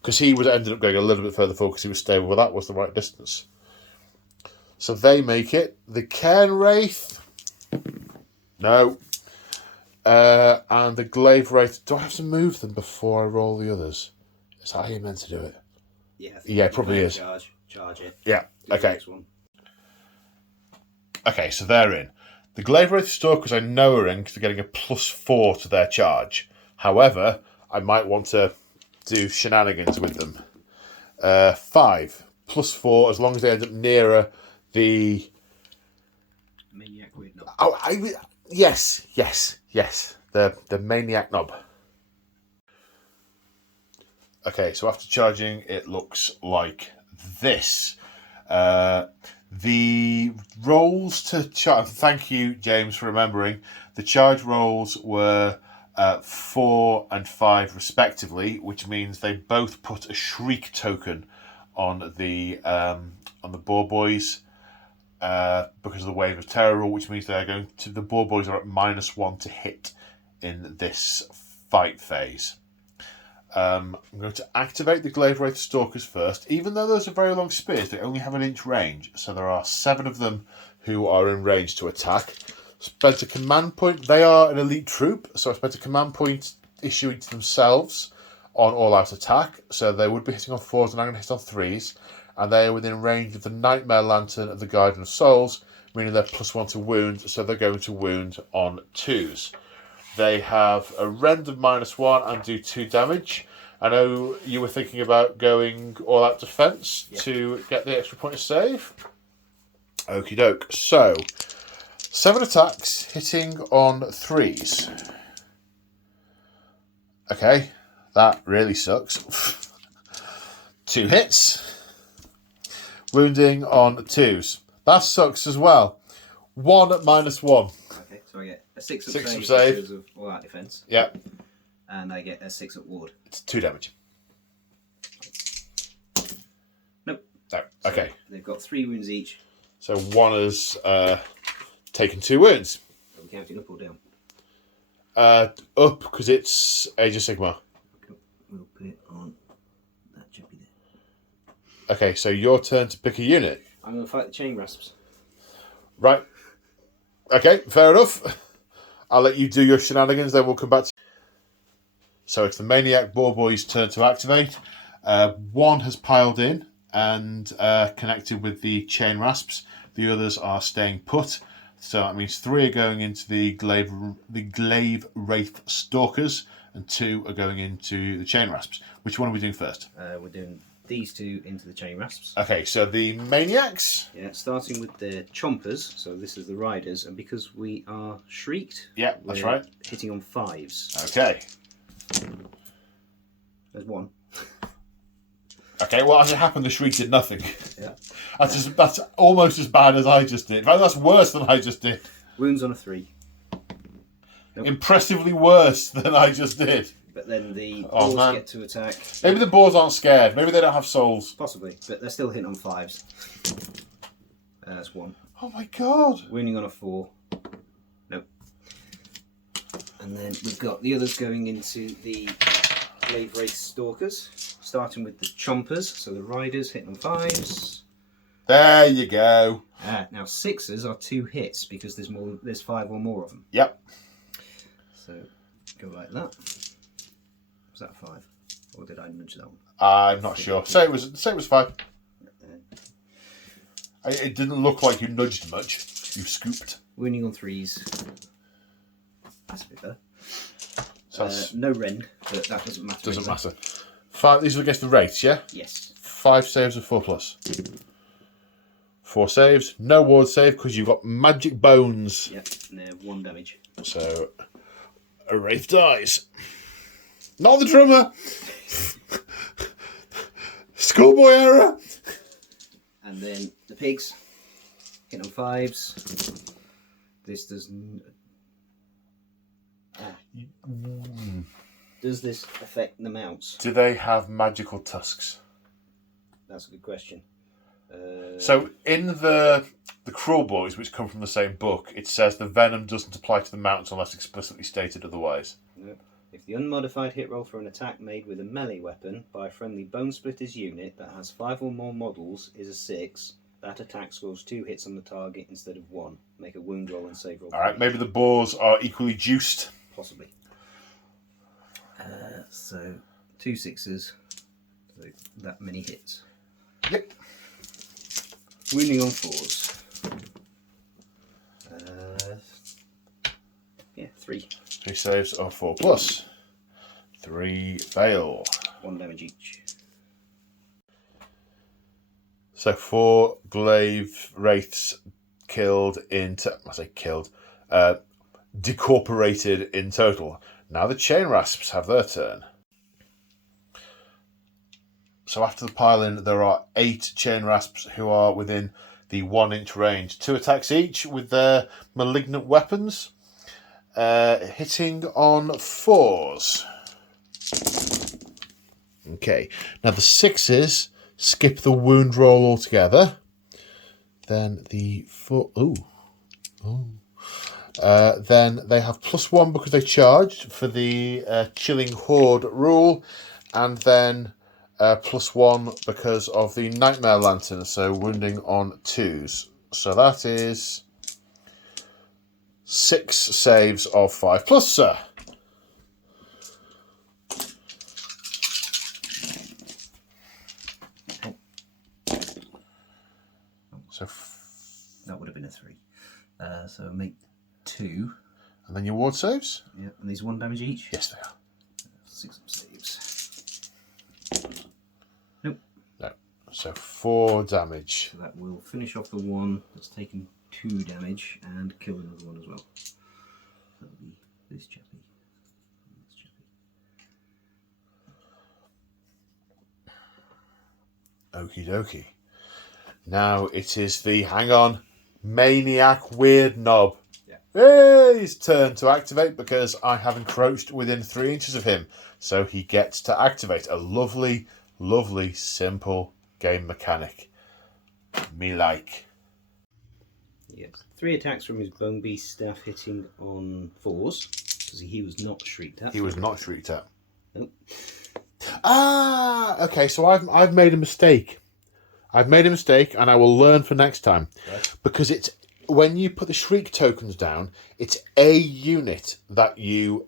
Because he ended up going a little bit further forward because he was stable. Well, that was the right distance. So they make it. The Cairn Wraith. No. And the Glaive Wraith. Do I have to move them before I roll the others? Is that how you're meant to do it? Yeah, it probably is. Charge it. Yeah, okay. Next one. Okay, so they're in. The Glaive Wraith Stalkers I know are in because they're getting a +4 to their charge. However, I might want to do shenanigans with them. 5 +4 as long as they end up nearer the... Maniac Weird Knob. Oh, yes. The Maniac Knob. Okay, so after charging, it looks like this. The rolls to charge... Thank you, James, for remembering. The charge rolls were 4 and 5 respectively, which means they both put a shriek token on the boar boys because of the wave of terror rule, which means they're going to... The boar boys are at -1 to hit in this fight phase. I'm going to activate the Glaive Wraith Stalkers first. Even though those are very long spears, they only have an inch range. So there are 7 of them who are in range to attack. Spent a command point. They are an elite troop, so I spent a command point issuing to themselves on all-out attack. So they would be hitting on 4s and I'm going to hit on 3s. And they are within range of the Nightmare Lantern of the Guardian of Souls, meaning they're +1 to wound, so they're going to wound on 2s. They have a rend of -1 and do 2 damage. I know you were thinking about going all-out defense to get the extra point of save. Okie doke. So, 7 attacks, hitting on 3s. Okay, that really sucks. 2 hits. Wounding on 2s. That sucks as well. 1 at -1. Okay, so I get a 6 6 of of save save. because of all-out defense. Yeah. And I get a 6 at ward. It's 2 damage. Nope. No. So Okay. they've got 3 wounds each. So one has taken 2 wounds. Are we counting up or down? Up, because it's Age of Sigmar. We'll put it on that chippy there. Okay, so your turn to pick a unit. I'm going to fight the chain rasps. Right. Okay, fair enough. I'll let you do your shenanigans, then we'll come back to... So it's the Maniac Boar Boy's turn to activate. 1 has piled in and connected with the chain rasps. The others are staying put. So that means 3 are going into the Glaive Wraith Stalkers and 2 are going into the chain rasps. Which one are we doing first? We're doing these 2 into the chain rasps. Okay, so the Maniacs. Yeah, starting with the chompers. So this is the riders, and because we are shrieked, Yeah, that's we're right. hitting on 5s. Okay. There's 1. Okay, well, as it happened, the shriek did nothing. Yeah. That's almost as bad as I just did. In fact, that's worse than I just did. Wounds on a 3. Nope. Impressively worse than I just did. But then the Oh, boars man. get to attack. Maybe the boars aren't scared. Maybe they don't have souls. Possibly, but they're still hitting on 5s. That's 1. Oh my god. Wounding on a 4. Nope. And then we've got the others going into the Glaive Wraith Stalkers, starting with the chompers, so the riders hitting on 5s. There you go. Now 6s are 2 hits because there's 5 or more of them. Yep. So go like that. Was that 5? Or did I nudge that one? I'm not sure. Say it was 5. It didn't look like you nudged much. You scooped. Wounding on 3s. That's a bit better. So no rend, but that doesn't matter. Doesn't matter. 5. These are against the rates, yeah? Yes. 5 saves of 4+. 4 saves. No ward save because you've got magic bones. Yep, and they're 1 damage. So, a wraith dies. Not the drummer! Schoolboy error! And then the pigs hit on 5s. This does. Does this affect the mounts? Do they have magical tusks? That's a good question. So in the Cruel Boys, which come from the same book, it says the venom doesn't apply to the mounts unless explicitly stated otherwise. No. If the unmodified hit roll for an attack made with a melee weapon by a friendly BoneSplitterz unit that has 5 or more models is a 6, that attack scores 2 hits on the target instead of 1. Make a wound roll and save roll. Alright, maybe the boars are equally juiced. Possibly. So 2 6s, so that many hits. Yep. Wounding on 4s. 3. 3 saves of 4+. 3 fail. 1 damage each. So 4 glaive wraiths killed decorporated in total. Now the chain rasps have their turn. So after the pile-in, there are 8 chain rasps who are within the 1-inch range. 2 attacks each with their malignant weapons, hitting on 4s. Okay, now the 6s skip the wound roll altogether. Then the 4... then they have +1 because they charged for the Chilling Horde rule, and then +1 because of the Nightmare Lantern, so wounding on 2s. So that is 6 saves of 5+, sir. So that would have been a 3. So make 2. And then your ward saves? Yeah, and these 1 damage each? Yes, they are. 6 saves. Nope. No. So 4 damage. So that will finish off the one that's taken 2 damage and kill another one as well. That'll be this chappy. This chappy. Okie dokie. Now it is the, hang on, Maniac Weird Knob. Yeah. His turn to activate because I have encroached within 3 inches of him. So he gets to activate. A lovely, lovely, simple game mechanic. Me like. Yes. 3 attacks from his Bone Beast staff hitting on 4s. Because he was not shrieked at. He was not shrieked at. Nope. Ah, okay, so I've made a mistake. I've made a mistake, and I will learn for next time. Right. Because it's when you put the shriek tokens down, it's a unit that you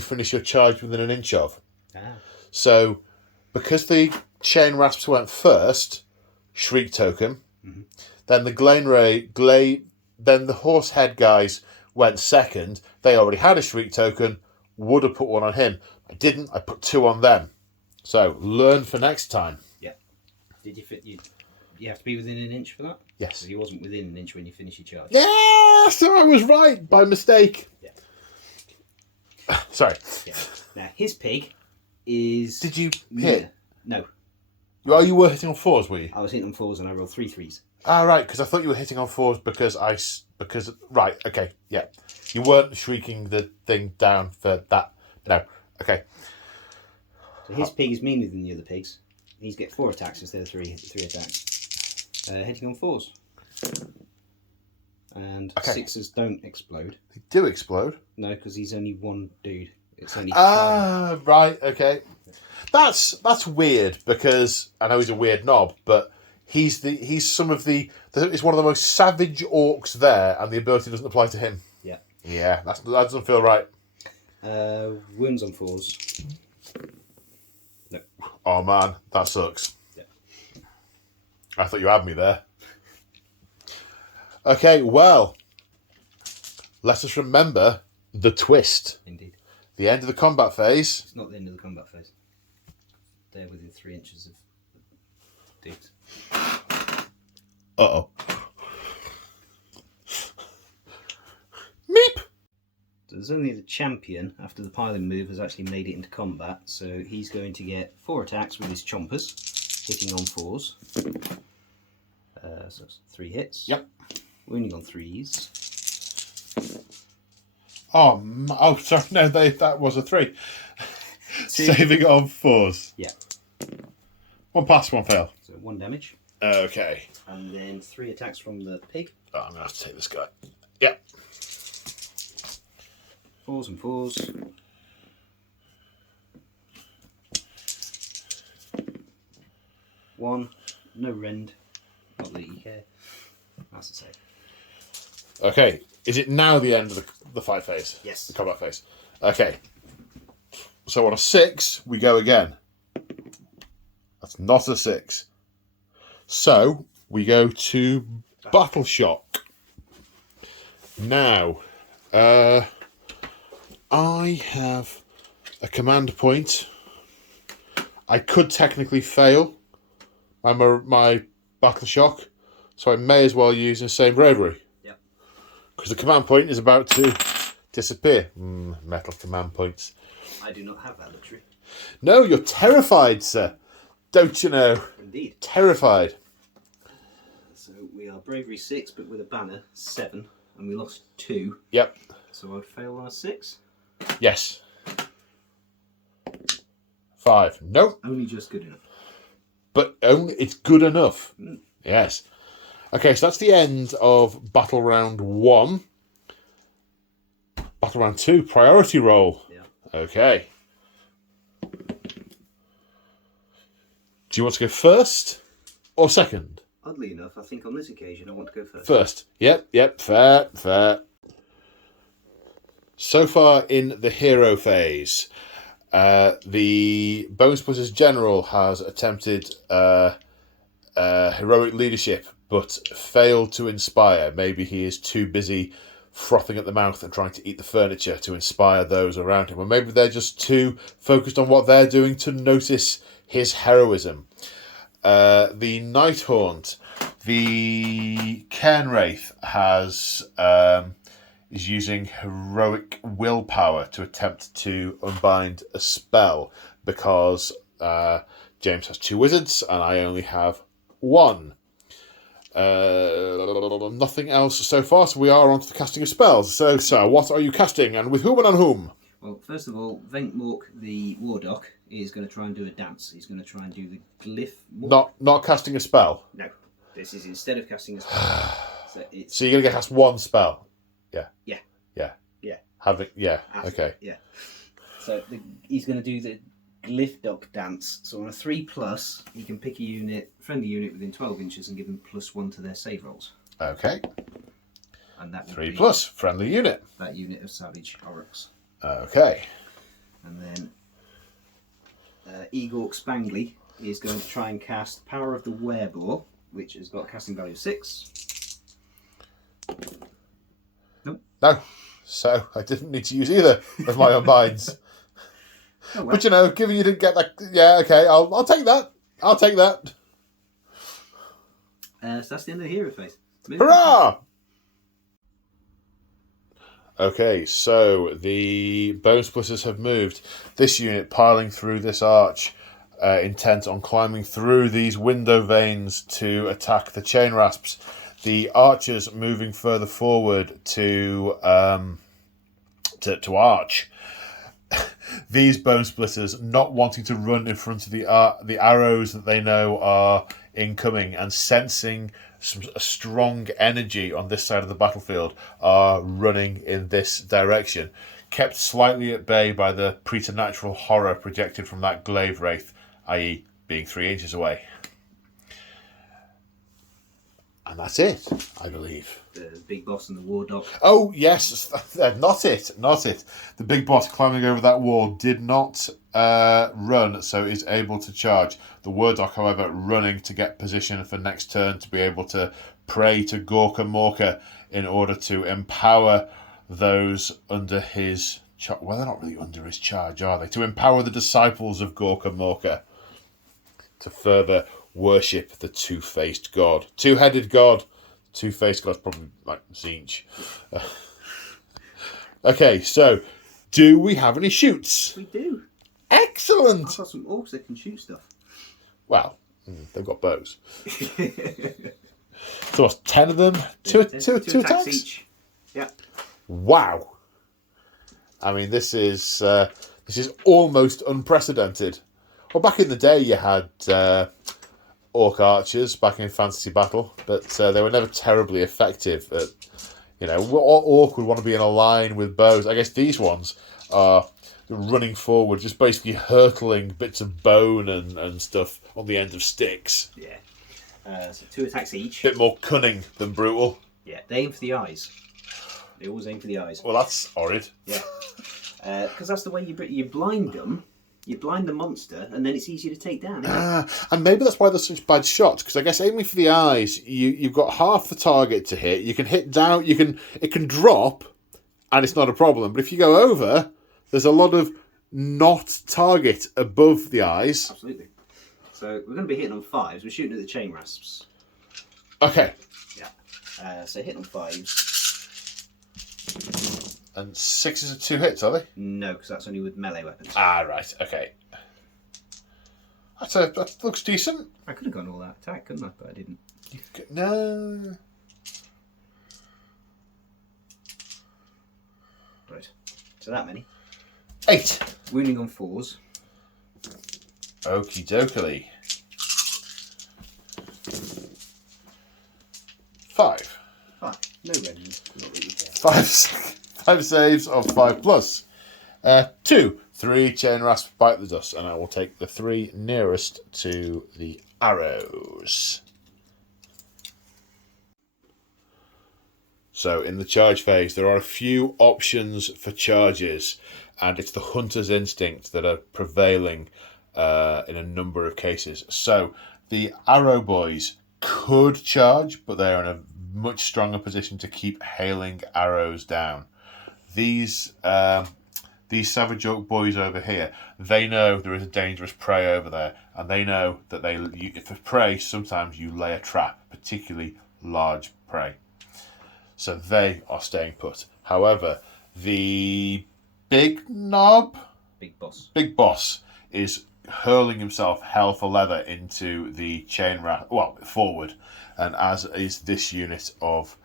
finish your charge within an inch of. Ah. So, because the chain rasps went first, shriek token. Mm-hmm. Then the then the horse head guys went second. They already had a shriek token. Would have put 1 on him. I didn't. I put 2 on them. So learn for next time. Yeah. Did you fit? You have to be within an inch for that. Yes. So he wasn't within an inch when you finish your charge. Yeah. So I was right by mistake. Yeah. Sorry. Yeah. Now his pig is. Did you hit? No. Oh, you were hitting on 4s, were you? I was hitting on 4s and I rolled 3 3s. Ah, right. Because I thought you were hitting on 4s because right. Okay. Yeah. You weren't shrieking the thing down for that. No. Okay. So his pig is meaner than the other pigs. He's get 4 attacks instead of 3 attacks. Hitting on 4s. And Okay. 6s don't explode. They do explode. No, because he's only 1 dude. It's only Right. Okay. That's weird because I know he's a weird knob, but he's one of the most savage orcs there, and the ability doesn't apply to him. Yeah. Yeah, that doesn't feel right. Wounds on 4s. No. Oh man, that sucks. Yeah. I thought you had me there. Okay, well, let us remember the twist. Indeed. The end of the combat phase. It's not the end of the combat phase. They're within 3 inches of dudes. Uh-oh. Meep! There's only the champion, after the piling move, has actually made it into combat, so he's going to get 4 attacks with his chompers, hitting on 4s. So it's 3 hits. Yep. Wounding on 3s. Oh, sorry, no, that was a 3. 2. Saving on 4s. Yeah. 1 pass, 1 fail. So 1 damage. Okay. And then 3 attacks from the pig. Oh, I'm going to have to take this guy. Yeah. 4s and 4s. One. No rend. Not that you care. That's the save. Okay. Is it now the end of the fight phase? Yes. The combat phase. Okay. So on a 6, we go again. That's not a 6. So we go to Battle Shock. Now, I have a command point. I could technically fail my Battle Shock, so I may as well use the same bravery. Yep. Because the command point is about to disappear. Metal command points. I do not have that luxury. No, you're terrified, sir. Don't you know? Indeed. Terrified. So we are bravery 6, but with a banner 7, and we lost 2. Yep. So I'd fail on a 6. Yes. 5. Nope. Only just good enough. But only it's good enough. Yes. Okay, so that's the end of Battle Round 1. Battle Round 2, priority roll. Yeah. Okay. Do you want to go first or second? Oddly enough, I think on this occasion I want to go first. First. Yep. Fair. So far in the hero phase, the BoneSplitterz General has attempted heroic leadership, but failed to inspire. Maybe he is too busy frothing at the mouth and trying to eat the furniture to inspire those around him. Or maybe they're just too focused on what they're doing to notice his heroism. The Nighthaunt, the Cairnwraith is using heroic willpower to attempt to unbind a spell because James has 2 wizards and I only have 1. Nothing else so far, so we are on to the casting of spells. So, sir, what are you casting and with whom and on whom? Well, first of all, Venkmork, the Wardock, is going to try and do a dance. He's going to try and do the glyph. Not casting a spell. No, this is instead of casting a spell. So you're going to get cast 1 spell. Yeah. Okay. Yeah. So he's going to do the glyph dock dance. So on a 3+, he can pick a friendly unit within 12 inches and give them +1 to their save rolls. Okay. And that 3+, friendly unit. That unit of Savage Oryx. Okay. And then Igork Spangley is going to try and cast Power of the Werebore, which has got a casting value of 6. Nope. No. So I didn't need to use either of my unbinds. Oh, well. But you know, given you didn't get that, yeah, okay, I'll take that. I'll take that. So that's the end of the hero phase. Hurrah! Okay, so the BoneSplitterz have moved. This unit piling through this arch, intent on climbing through these window veins to attack the chain rasps. The archers moving further forward to arch. These BoneSplitterz not wanting to run in front of the arrows that they know are incoming and sensing a strong energy on this side of the battlefield are running in this direction, kept slightly at bay by the preternatural horror projected from that glaive wraith, i.e. being 3 inches away. And that's it, I believe. The big boss and the Wardock. Oh, yes. Not it. The big boss climbing over that wall did not run, so is able to charge. The Wardock, however, running to get position for next turn to be able to pray to Gorka Morka in order to empower those under his Well, they're not really under his charge, are they? To empower the disciples of Gorka Morka to further worship the two-faced god. Two-headed god. Two-faced god's probably like Zinch. Okay, so do we have any shoots? We do. Excellent! I've got some orcs that can shoot stuff. Well, they've got bows. So what's 10 of them? Two attacks each. Yeah. Wow. I mean, this is almost unprecedented. Well, back in the day, you had orc archers back in Fantasy Battle, but they were never terribly effective at, orc would want to be in a line with bows. I guess these ones are running forward, just basically hurtling bits of bone and stuff on the end of sticks. Yeah. So 2 attacks each. Bit more cunning than brutal. Yeah, they aim for the eyes. They always aim for the eyes. Well, that's horrid. Yeah. Because that's the way you blind them. You blind the monster, and then it's easier to take down. And maybe that's why they're such bad shots. Because I guess aiming for the eyes, you've got half the target to hit. You can hit down. It can drop, and it's not a problem. But if you go over, there's a lot of not target above the eyes. Absolutely. So we're going to be hitting on 5s. We're shooting at the chain rasps. Okay. Yeah. So hitting on 5s. And 6s are 2 hits, are they? No, because that's only with melee weapons. Ah, right. Okay. That looks decent. I could have gone all that attack, couldn't I? But I didn't. No. Right. So that many. 8. Wounding on 4s. Okie dokie. 5. 5. No remnants. Not really there. 5 saves of 5 plus. 2. 3 chain rasp bite the dust, and I will take the 3 nearest to the arrows. So in the charge phase, there are a few options for charges, and it's the hunter's instinct that are prevailing in a number of cases. So the arrow boys could charge, but they are in a much stronger position to keep hailing arrows down. These savage orc boys over here, they know there is a dangerous prey over there, and they know that if a prey, sometimes you lay a trap, particularly large prey. So they are staying put. However, the big boss is hurling himself hell for leather into the chain forward, and as is this unit of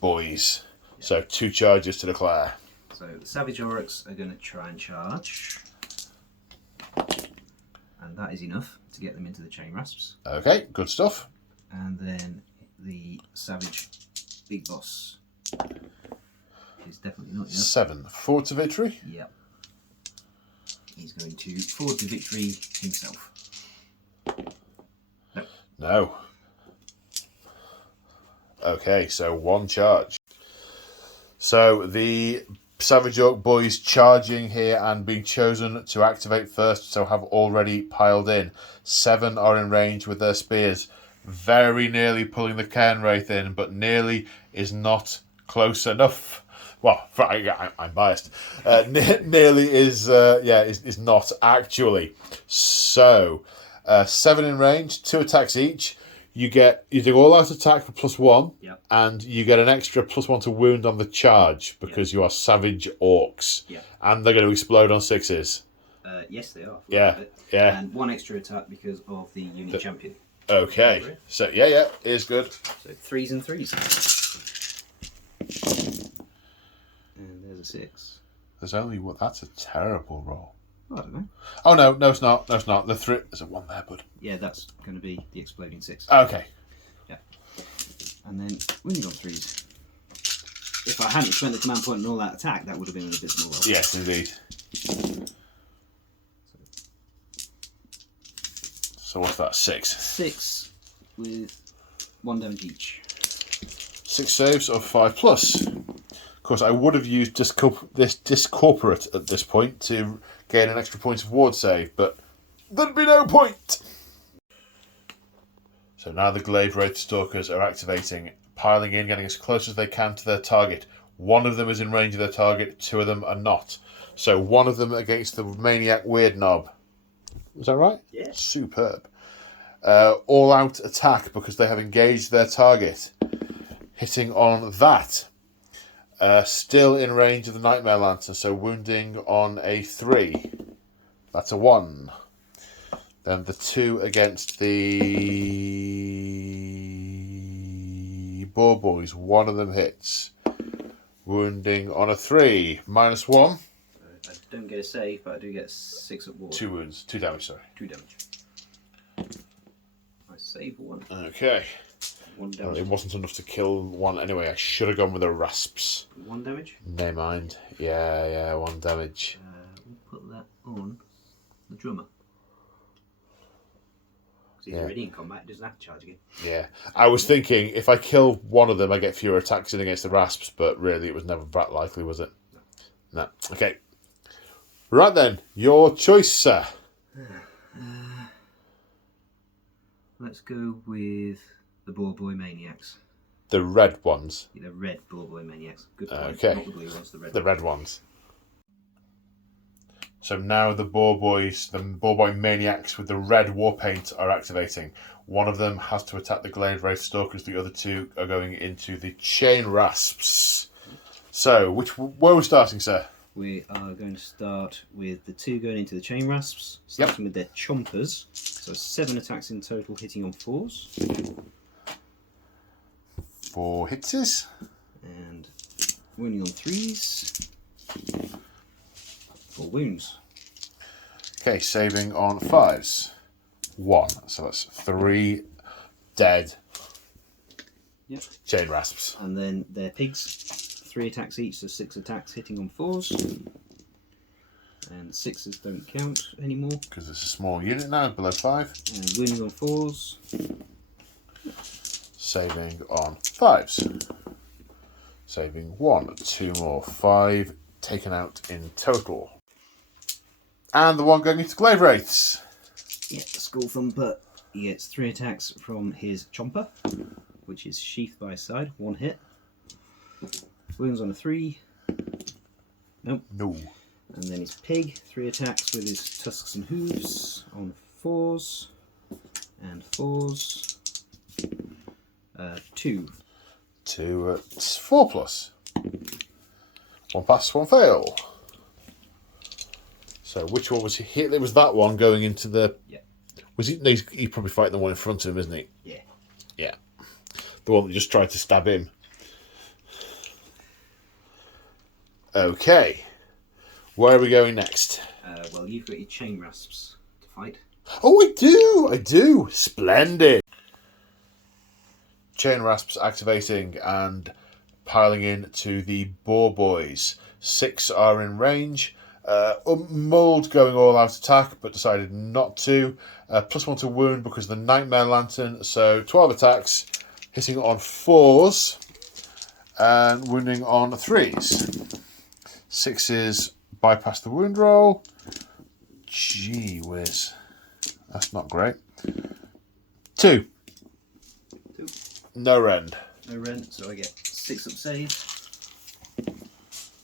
boys. So 2 charges to declare. So the Savage Oryx are going to try and charge. And that is enough to get them into the chain rasps. Okay, good stuff. And then the Savage Big Boss is definitely not enough. 7. Forward to victory? Yep. He's going to forward to victory himself. No. Okay, so 1 charge. So the Savage Orc boys charging here and being chosen to activate first, so have already piled in. 7 are in range with their spears. Very nearly pulling the Cairn Wraith in, but nearly is not close enough. Well, I'm biased. Nearly is not actually. So 7 in range, 2 attacks each. You do all out attack for +1, yep. And you get an extra +1 to wound on the charge because you are savage orcs, and they're going to explode on 6s. Yes, they are. Yeah. And 1 extra attack because of the unit champion. Okay, so it is good. So 3s and 3s. And there's a 6. There's only one. That's a terrible roll. I don't know. Oh no, it's not. No, it's not. The 3. There's a 1 there, bud. Yeah, that's going to be the exploding 6. Okay. Yeah. And then wounding on 3s. If I hadn't spent the command point and all that attack, that would have been an abysmal roll. Yes, indeed. So what's that? 6. 6 with 1 damage each. 6 saves of 5 plus. Of course, I would have used this Discorporate at this point to gain an extra point of ward save, but there'd be no point. So now the Glaive Wraith Stalkers are activating, piling in, getting as close as they can to their target. One of them is in range of their target, 2 of them are not. So one of them against the Maniac Weird Knob. Is that right? Yeah. Superb. All-out attack because they have engaged their target. Hitting on that. Still in range of the Nightmare Lantern, so wounding on a 3. That's a 1. Then the 2 against the Boar Boys. One of them hits. Wounding on a 3. -1. I don't get a save, but I do get 6 at war. 2 wounds. 2 damage, sorry. 2 damage. I save 1. Okay. 1 Well, damage. it wasn't enough to kill 1 anyway. I should have gone with the rasps. 1 damage. Never mind. Yeah, 1 damage. We'll put that on the drummer. Because he's Yeah. already in combat, he doesn't have to charge again. Yeah. I was thinking, if I kill one of them, I get fewer attacks in against the rasps, but really it was never that likely, was it? No. Okay. Right then, your choice, sir. Let's go with the Boar Boy Maniacs. The red ones. The red Boar Boy Maniacs. Good point. Okay. Not the blue ones, the red The red ones. So now the Boar Boys, the Boar Boy Maniacs with the red war paint are activating. One of them has to attack the Glade Wraith Stalkers. The other 2 are going into the Chain Rasps. So, where are we starting, sir? We are going to start with the 2 going into the Chain Rasps, starting with their Chompers. So 7 attacks in total, hitting on 4s. 4 hits. And wounding on 3s. 4 wounds. Okay, saving on 5s. 1. So that's 3 dead Yep. Chain Rasps. And then their Pigs, 3 attacks each, so 6 attacks, hitting on 4s. And 6s don't count anymore. Because it's a small unit now, below 5. And wounding on 4s. Saving on 5s. Saving 1. 2 more. 5 taken out in total. And the one going into Glade Wraiths. Yeah, Skull Thumper. He gets 3 attacks from his Chomper, which is sheathed by his side. 1 hit. Wounds on a 3. Nope. No. And then his Pig. 3 attacks with his tusks and hooves on 4s. And 4s. 2. 2 4 plus. 1 pass, 1 fail. So which one was he hit? It was that one going into the... Yeah. Was he? No, he's probably fighting the one in front of him, isn't he? Yeah. Yeah. The one that just tried to stab him. Okay. Where are we going next? Well, you've got your Chain Rasps to fight. Oh, I do! Splendid! Chain Rasps activating and piling in to the Boar Boys. 6 are in range. Mould going all out attack, but decided not to. +1 to wound because of the Nightmare Lantern. So 12 attacks, hitting on 4s and wounding on 3s. 6s bypass the wound roll. Gee whiz. That's not great. 2. 2. No rend. No rent, so I get 6 up save.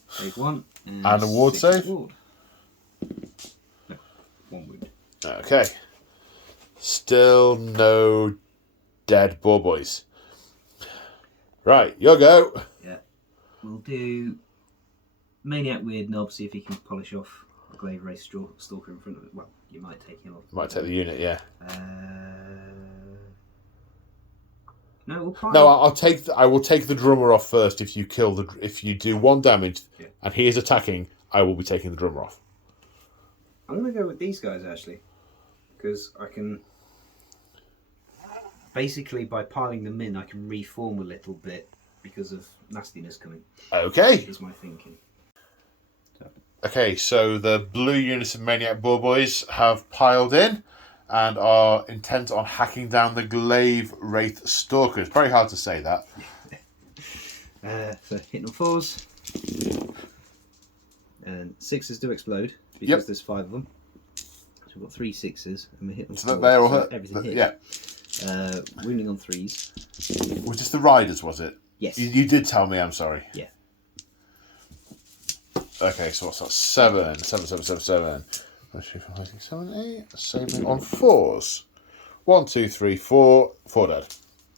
Save 1. And a ward 6 save? Ward. No, 1 wound. Okay. Still no dead Boar Boys. Right, your go. Yeah. We'll do Maniac Weird Knob, see if he can polish off the Glade Wraith Stalker in front of it. Well, you might take him off. Might take the unit, yeah. No, we'll try. No, I will take the drummer off first. If you do 1 damage, yeah, and he is attacking, I will be taking the drummer off. I'm going to go with these guys actually, because I can basically by piling them in, I can reform a little bit because of nastiness coming. Okay. Is my thinking. Okay, so the blue units of Maniac Boar Boys have piled in and are intent on hacking down the Glaive Wraith Stalkers. Very hard to say that. So hitting on 4s. And 6s do explode because there's 5 of them. So we've got 3 6s and we hit on 4s. So that they're all so hurt. Everything hit. Yeah. Wounding on 3s. Was this the Riders, was it? Yes. You did tell me, I'm sorry. Yeah. Okay, so what's that? 7. 7, 7, 7, 7. 1, 2, 3, 4, 5, 6, 7, 8. Saving on 4s. 1, 2, 3, 4. 4 dead.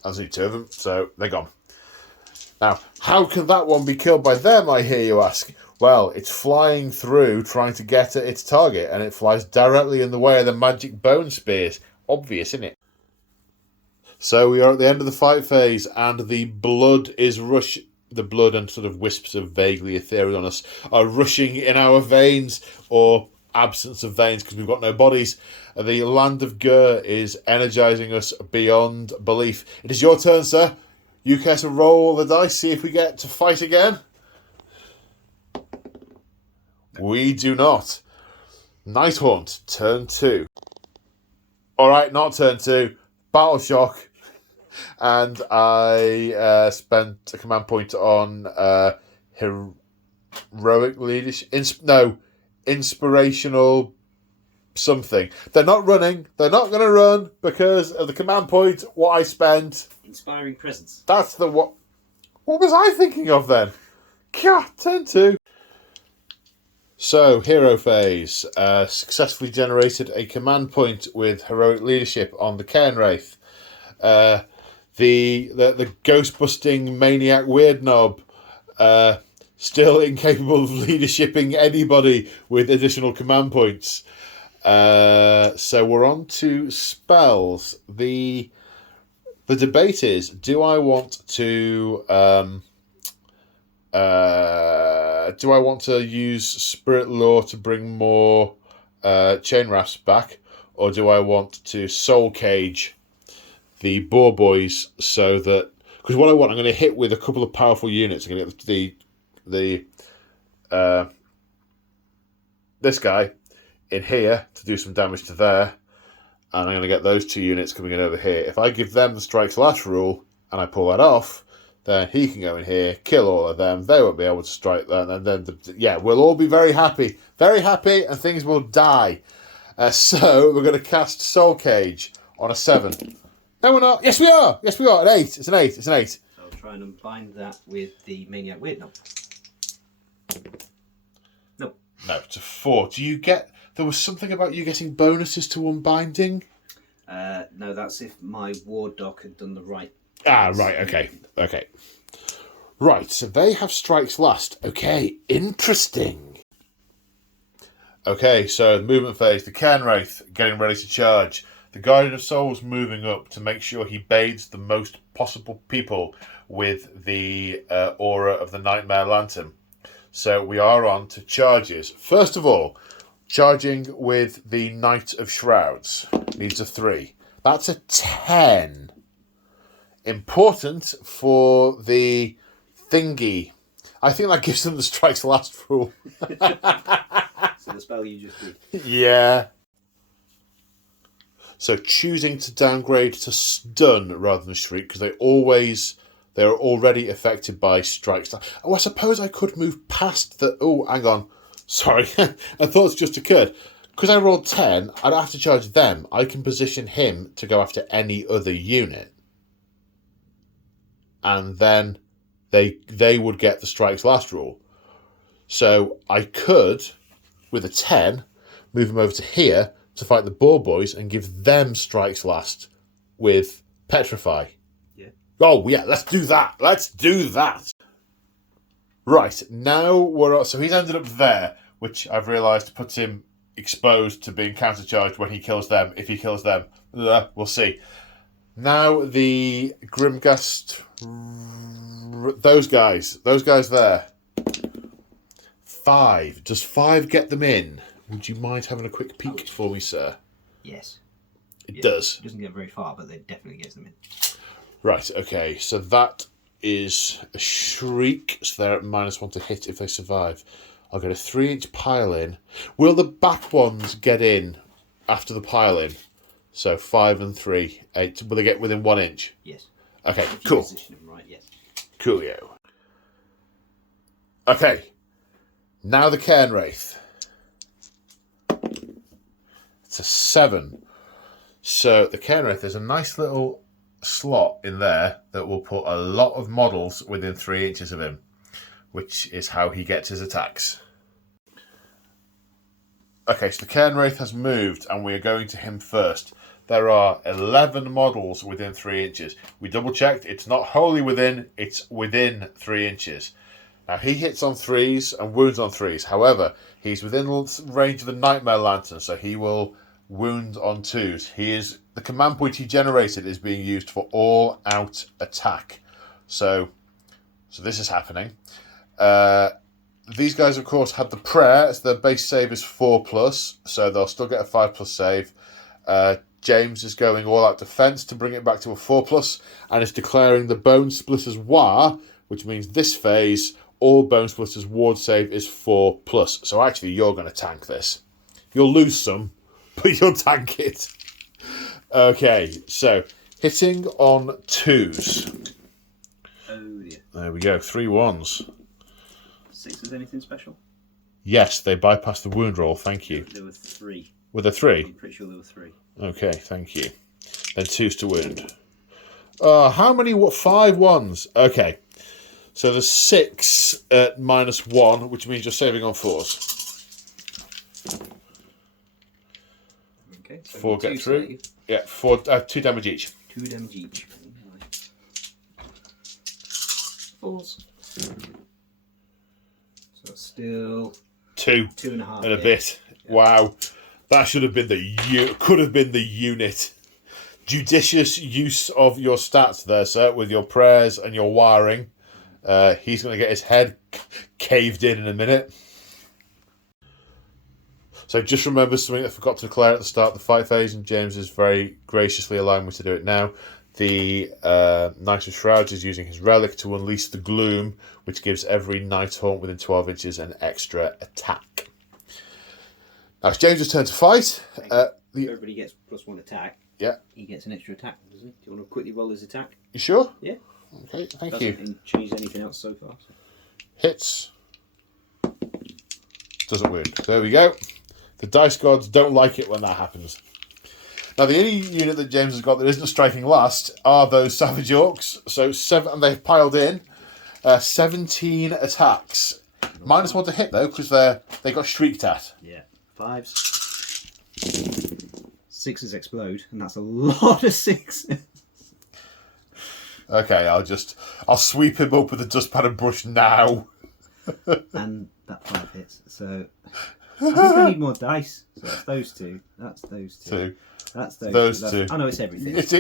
I need 2 of them, so they're gone. Now, how can that one be killed by them, I hear you ask? Well, it's flying through trying to get at its target, and it flies directly in the way of the magic bone spears. Obvious, isn't it? So we are at the end of the fight phase, and the blood is rushing. The blood and sort of wisps of vaguely ethereal on us are rushing in our veins, or absence of veins because we've got no bodies. The land of Ghur is energizing us beyond belief. It is your turn, sir. You care to roll the dice, see if we get to fight again? We do not. Nighthaunt, turn 2. Alright, not turn 2. Battle Shock. And I spent a command point on heroic leadership. Inspirational something. They're not running. They're not going to run because of the command point. What I spent. Inspiring presence. That's the what. What was I thinking of then? God, turn 2. So, hero phase. Successfully generated a command point with heroic leadership on the Cairn Wraith. The ghost-busting maniac weird knob, still incapable of leadershiping anybody with additional command points. So we're on to spells. The debate is: do I want to use Spirit Lore to bring more chain rafts back, or do I want to soul cage the boar boys so that, because what I want, I'm going to hit with a couple of powerful units. I'm going to get this guy in here to do some damage to there, and I'm going to get those 2 units coming in over here. If I give them the strikes last rule and I pull that off, then he can go in here, kill all of them. They won't be able to strike that, and then we'll all be very happy, and things will die. So we're going to cast Soul Cage on a 7. No, we're not. Yes, we are. An 8. It's an 8. So I'll try and unbind that with the Maniac Weird Knob. No, it's a 4. Do you get... There was something about you getting bonuses to unbinding? No, that's if my War Doc had done the right... Right, okay. Right, so they have strikes last. Okay, interesting. Okay, so movement phase. The Cairn Wraith getting ready to charge. The Guardian of Souls moving up to make sure he bathes the most possible people with the aura of the Nightmare Lantern. So we are on to charges. First of all, charging with the Knight of Shrouds. Needs a 3. That's a 10. Important for the thingy. I think that gives them the strikes last rule. So the spell you just did. Yeah. So choosing to downgrade to stun rather than shriek, because they're already affected by strikes. Oh, I suppose I could move past the... Oh, hang on. Sorry. A thought's just occurred. Because I rolled 10, I'd have to charge them. I can position him to go after any other unit. And then they would get the strikes last rule. So I could, with a 10, move him over to here to fight the boar boys and give them strikes last with Petrify. Yeah. Oh, yeah, let's do that. Right, now so he's ended up there, which I've realised puts him exposed to being countercharged when he kills them. If he kills them, we'll see. Now the Grimgast, those guys there. 5. Does 5 get them in? Would you mind having a quick peek for me, sir? Yes. It does. It doesn't get very far, but it definitely gets them in. Right, okay. So that is a shriek. So they're at -1 to hit if they survive. I'll get a 3-inch pile-in. Will the back ones get in after the pile-in? So 5 and 3, 8. Will they get within 1 inch? Yes. Okay, if you cool. Position them right, yes. Coolio. Okay. Now the Cairn Wraith. It's a 7. So the Cairn Wraith, there's a nice little slot in there that will put a lot of models within 3 inches of him, which is how he gets his attacks. Okay, so the Cairn Wraith has moved, and we are going to him first. There are 11 models within 3 inches. We double-checked. It's not wholly within. It's within 3 inches. Now, he hits on 3s and wounds on 3s. However, he's within range of the Nightmare Lantern, so he will wound on 2s. The command point he generated is being used for all-out attack. So this is happening. These guys, of course, had the prayer. So their base save is 4+, so they'll still get a 5+ save. James is going all-out defense to bring it back to a 4+, and is declaring the BoneSplitterz War, which means this phase, all BoneSplitterz ward save is 4+. So actually, you're going to tank this. You'll lose some, but you'll tank it. Okay, so hitting on 2s. Oh dear. There we go, 3 1s. 6s, anything special? Yes, they bypassed the wound roll, thank you. There were 3. Were there 3? I'm pretty sure there were 3. Okay, thank you. Then 2s to wound. How many? 5 1s? Okay. So there's 6 at -1, which means you're saving on 4s. Okay. So 4 get through. save. Yeah, 2 damage each. 2 damage each. 4s. So it's still 2 2.5 and a bit. Yeah. Wow. That should have been could have been the unit. Judicious use of your stats there, sir, with your prayers and your wiring. He's going to get his head caved in a minute. So just remember something I forgot to declare at the start of the fight phase, and James is very graciously allowing me to do it now. The Knight of Shrouds is using his relic to unleash the gloom, which gives every Nighthaunt within 12 inches an extra attack. Now it's James's turn to fight. Everybody gets +1 attack. Yeah. He gets an extra attack, doesn't he? Do you want to quickly roll his attack? You sure? Yeah. Okay, thank you. Doesn't change anything else so far. So. Hits. Doesn't wound. There we go. The dice gods don't like it when that happens. Now, the only unit that James has got that isn't striking last are those Savage Orcs. So 7, and they've piled in 17 attacks. -1 to hit though, because they got shrieked at. Yeah. 5s. 6s explode, and that's a lot of 6s. Okay, I'll sweep him up with a dustpan and brush now. And that 5 hits. So I think I need more dice. So that's those 2. That's those 2. That's those 2. Oh no, it's everything. It's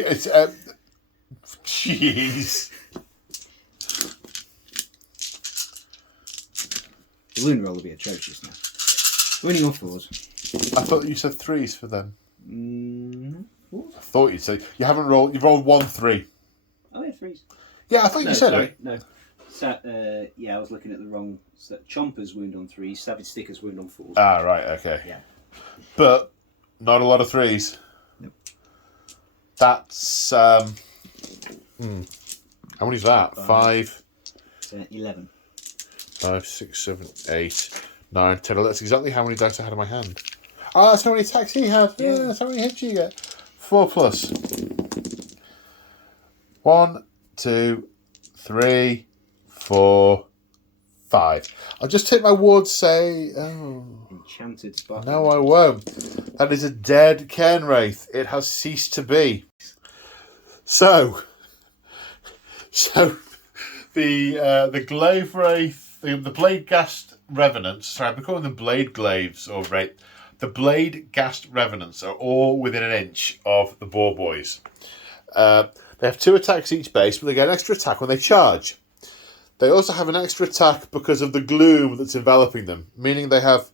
jeez. The wound roll will be atrocious now. Winning on 4s. I thought you said 3s for them. What? I thought you said you haven't rolled. You've rolled 1 3. Oh yeah, 3s. Yeah, I thought you said it. No. Yeah, I was looking at the wrong. Chomper's wound on 3s. Savage Sticker's wound on 4s. Ah, right. Okay. Yeah. But not a lot of 3s. Nope. That's how many is that? 5. 11. 5, 6, 7, 8, 9, 10. That's exactly how many dice I had in my hand. Oh, that's how many attacks he had. Yeah, that's how many hits you get. 4+. 1, 2, 3, 4, 5. I'll just take my ward. Say, Enchanted Spark. No, I won't. That is a dead Cairn Wraith. It has ceased to be. So the Glaive Wraith, the Blade Gast Revenants. Sorry, I'm calling them Blade Glaives or Wraith. The Blade Gast Revenants are all within an inch of the Boar Boys. They have 2 attacks each base, but they get an extra attack when they charge. They also have an extra attack because of the gloom that's enveloping them, meaning they have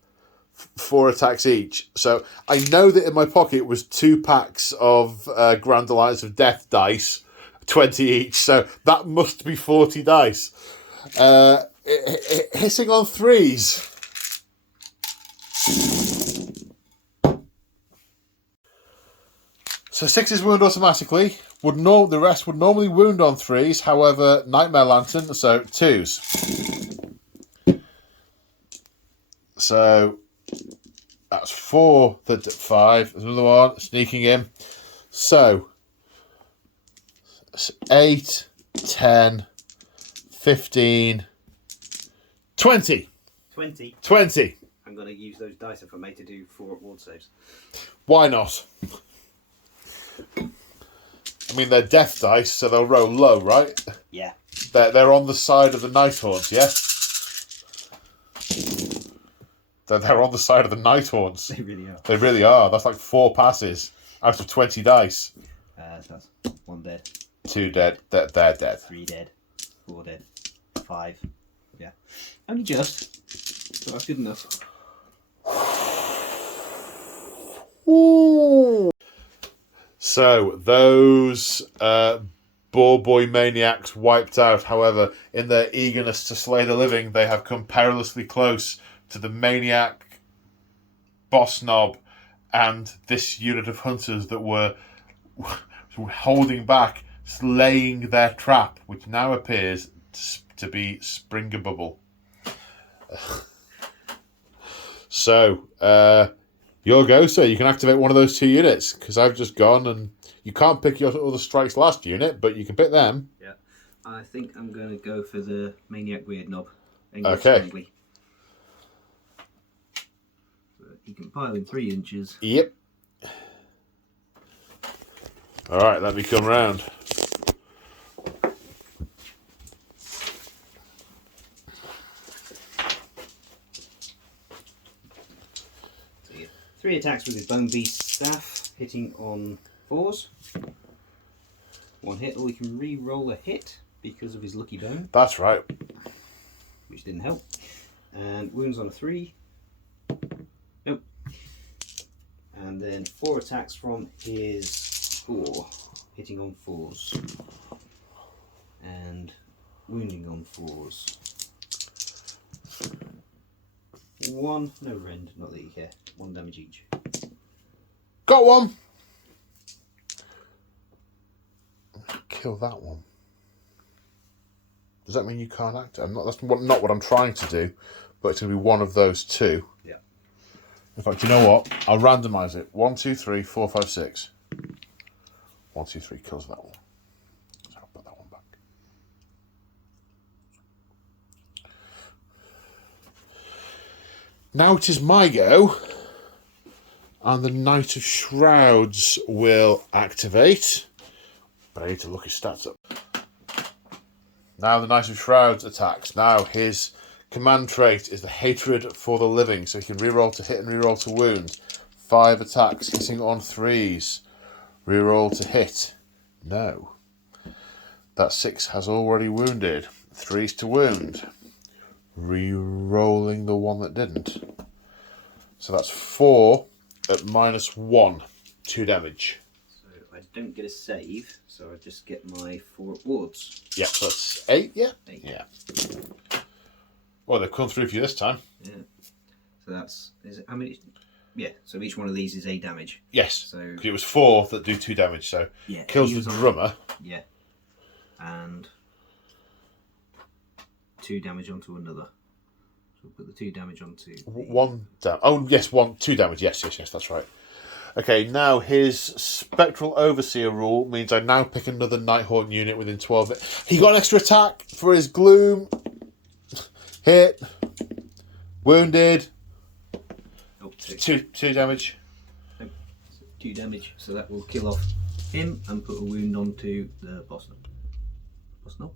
4 attacks each. So I know that in my pocket was 2 packs of Grand Alliance of Death dice, 20 each. So that must be 40 dice. Hitting on 3s. So 6s wound automatically. The rest would normally wound on 3s. However, Nightmare Lantern, so 2s. So that's 4. That's 5. There's another one sneaking in. So 8, 10, 15, 20. 20. 20. I'm going to use those dice if I may to do 4 ward saves. Why not? I mean, they're death dice, so they'll roll low, right? Yeah. They're on the side of the Nighthaunt, yeah? They're on the side of the Nighthaunts. They really are. They really are. That's like 4 passes out of 20 dice. So that's 1 dead. 2 dead. They're dead. 3 dead. 4 dead. 5. Yeah. Only just. So that's good enough. Ooh. So, those Boar Boy Maniacs wiped out. However, in their eagerness to slay the living, they have come perilously close to the Maniac, Boss Knob, and this unit of hunters that were holding back, slaying their trap, which now appears to be Springabubble. So, your go, sir. You can activate one of those 2 units, because I've just gone, and you can't pick your other strikes last unit, but you can pick them. Yeah. I think I'm going to go for the Maniac Weird Knob. Okay. He can pile in 3 inches. Yep. Alright, let me come round. So 3 attacks with his Bone Beast staff, hitting on 4s. 1 hit, or we can re-roll a hit because of his lucky bone, That's right. which didn't help. And wounds on a 3. Nope. And then 4 attacks from his 4, hitting on 4s. And wounding on 4s. 1, no rend, not that you care. 1 damage each. Got one. Kill that one. Does that mean you can't act? That's not what I'm trying to do, but it's going to be one of those 2. Yeah. In fact, you know what? I'll randomise it. 1, 2, 3, 4, 5, 6. 1, 2, 3 kills that one. So I'll put that one back. Now it is my go. And the Knight of Shrouds will activate. But I need to look his stats up. Now the Knight of Shrouds attacks. Now his command trait is the Hatred for the Living. So he can reroll to hit and reroll to wound. 5 attacks, hitting on 3s. Reroll to hit. No. That 6 has already wounded. 3s to wound. Rerolling the one that didn't. So that's 4 at -1. 2 damage. So I don't get a save, so I just get my 4 wards. Yeah, so that's 8, yeah? 8. Yeah. Well, they've come through for you this time. Yeah. So that's... Is it, how many... Yeah, so each one of these is 8 damage. Yes. So 'cause it was 4 that do 2 damage, so yeah, kills the drummer. Yeah. And 2 damage onto another. So we'll put the 2 damage onto... 1 damage. Oh, yes, 2 damage. Yes, that's right. Okay, now his Spectral Overseer rule means I now pick another Nighthaunt unit within 12. He got an extra attack for his Gloom. Hit. Wounded. Oh, 2 damage. 2 damage, so that will kill off him and put a wound onto the boss. Boss no?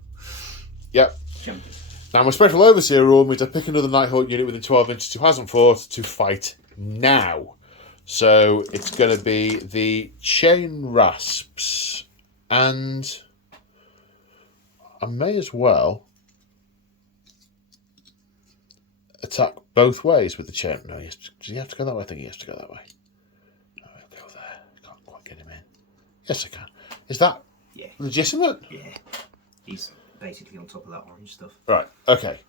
Yep. Champion. Now my Spectral Overseer rule means I pick another Nighthaunt unit within 12 inches who hasn't fought to fight now. So it's going to be the Chain Rasps, and I may as well attack both ways with the chain. No, does he have to go that way? I think he has to go that way. No, he'll go there. Can't quite get him in. Yes, I can. Is that legitimate? Yeah. He's basically on top of that orange stuff. Right, okay.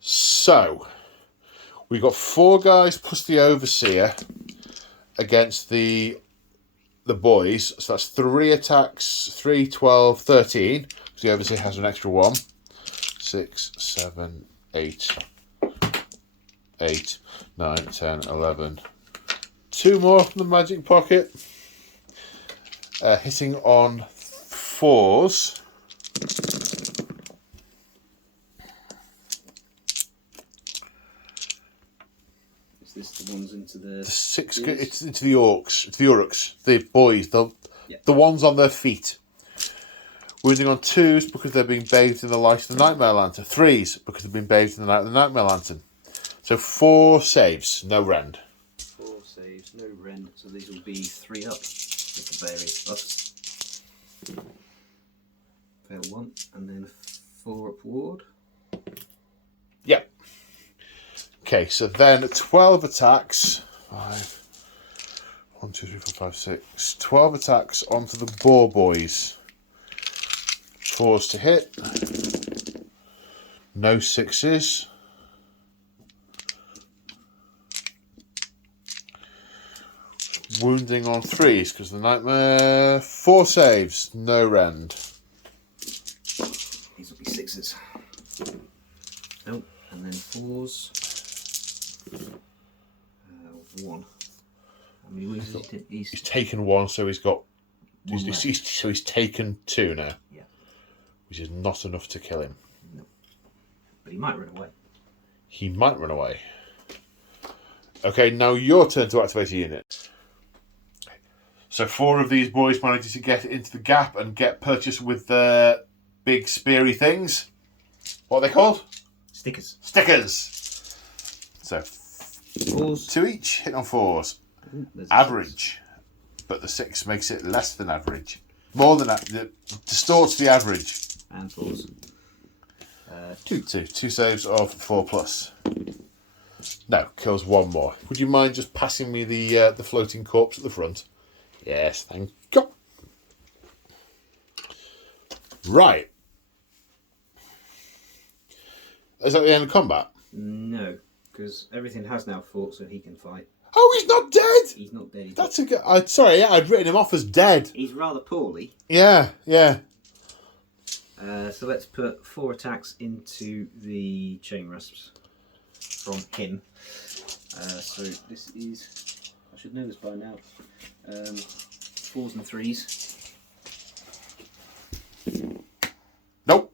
So, we've got 4 guys plus the Overseer against the boys. So that's 3 attacks, 3, 12, 13. So the Overseer has an extra 1. 6, 7, 8, 8, 9, 10, 11. 2 more from the magic pocket. Hitting on 4s. this the ones into the... The 6... It's into the Orcs. It's the Orruks. The boys. The ones on their feet. Wounding on 2s because they're being bathed in the light of the Nightmare Lantern. 3s because they've been bathed in the light of the Nightmare Lantern. So 4 saves, no rend. 4 saves, no rend. So these will be 3 up with the various buffs. Fail 1, and then 4 up ward. Yep. Okay, so then 12 attacks. 5. 1, 2, 3, 4, 5, 6. 12 attacks onto the Boar Boys. 4s to hit. No 6s. Wounding on 3s because the Nightmare. 4 saves, no rend. These will be 6s. Nope, and then 4s. 1. How many wounds has he? He's taken 1, so he's got. He's taken 2 now. Yeah. Which is not enough to kill him. No. But he might run away. He might run away. Okay, now your turn to activate a unit. So 4 of these boys managed to get into the gap and get purchased with the big speary things. What are they called? Stickers. Stickers. So 4s. 2 each, hit on 4s. Average. But the 6 makes it less than average. More than that. Distorts the average. And 4s. 2 saves of 4+. No, kills 1 more. Would you mind just passing me the floating corpse at the front? Yes, thank you. Right. Is that the end of combat? No, because everything has now fought, so he can fight. Oh, he's not dead. He's not dead. That's a good. Sorry, yeah, I'd written him off as dead. He's rather poorly. Yeah. So let's put 4 attacks into the chain rasps from him. So this is, I should know this by now, 4s and 3s. Nope.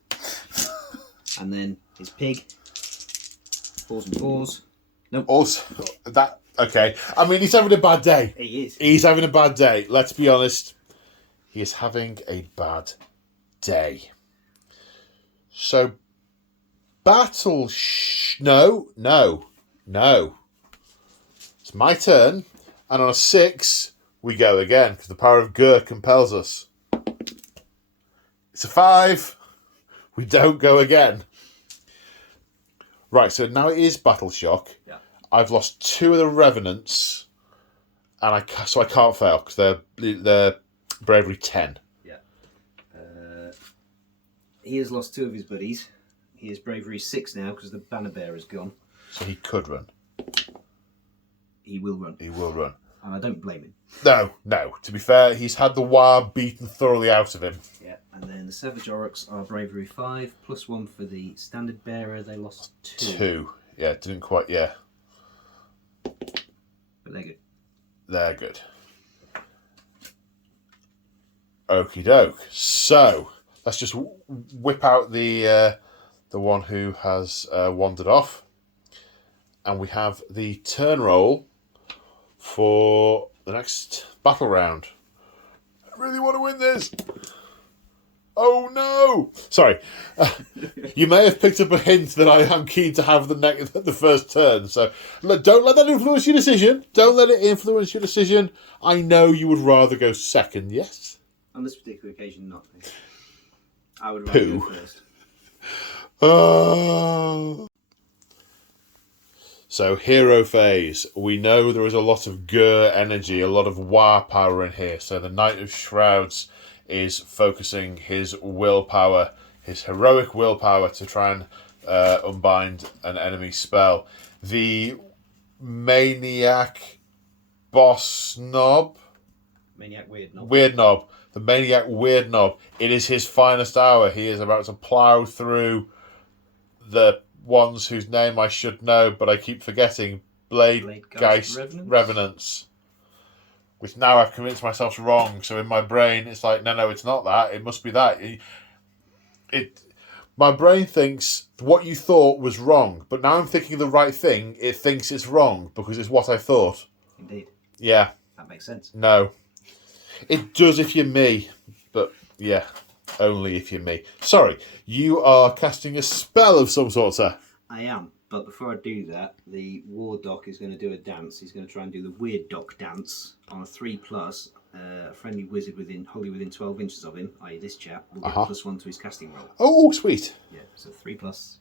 And then his pig, 4s and 4s. Nope. Also, that, okay. I mean, he's having a bad day. He is. He's having a bad day. Let's be honest. He is having a bad day. So, No. It's my turn. And on a 6, we go again, because the power of Ghur compels us. It's a 5. We don't go again. Right, so now it is Battle Shock. Yeah. I've lost 2 of the Revenants, and I can't fail, because they're Bravery 10. Yeah. He has lost 2 of his buddies. He is Bravery 6 now, because the Banner Bearer is gone. So he could run. He will run. He will run. And I don't blame him. No. To be fair, he's had the War beaten thoroughly out of him. Yeah, and then the Savage Oryx are Bravery 5, +1 for the Standard Bearer. They lost 2. 2. Yeah, didn't quite, yeah. But they're good. They're good. Okie doke. So, let's just whip out the one who has wandered off. And we have the turn roll for the next battle round. I really want to win this. Oh no! Sorry. You may have picked up a hint that I am keen to have the first turn. So don't let that influence your decision. Don't let it influence your decision. I know you would rather go second, yes? On this particular occasion, not. I would rather go first. So, hero phase. We know there is a lot of Ghur energy, a lot of War power in here. So, the Knight of Shrouds is focusing his willpower, his heroic willpower, to try and unbind an enemy spell. The Maniac Boss Knob. Maniac Weird Knob. Weird Knob. The Maniac Weird Knob. It is his finest hour. He is about to plough through the ones whose name I should know, but I keep forgetting. Bladegeist Revenants. Which now I've convinced myself's wrong, so in my brain it's like, no, it's not that. It must be that. My brain thinks what you thought was wrong, but now I'm thinking the right thing. It thinks it's wrong because it's what I thought. Indeed. Yeah. That makes sense. No. It does if you're me, but yeah, only if you're me. Sorry, you are casting a spell of some sort, sir. I am, but before I do that, the War Doc is going to do a dance. He's going to try and do the Weird Doc dance on a 3+. A friendly wizard wholly within 12 inches of him, i.e. this chap, will get +1 to his casting roll. Oh, sweet. Yeah, so 3+.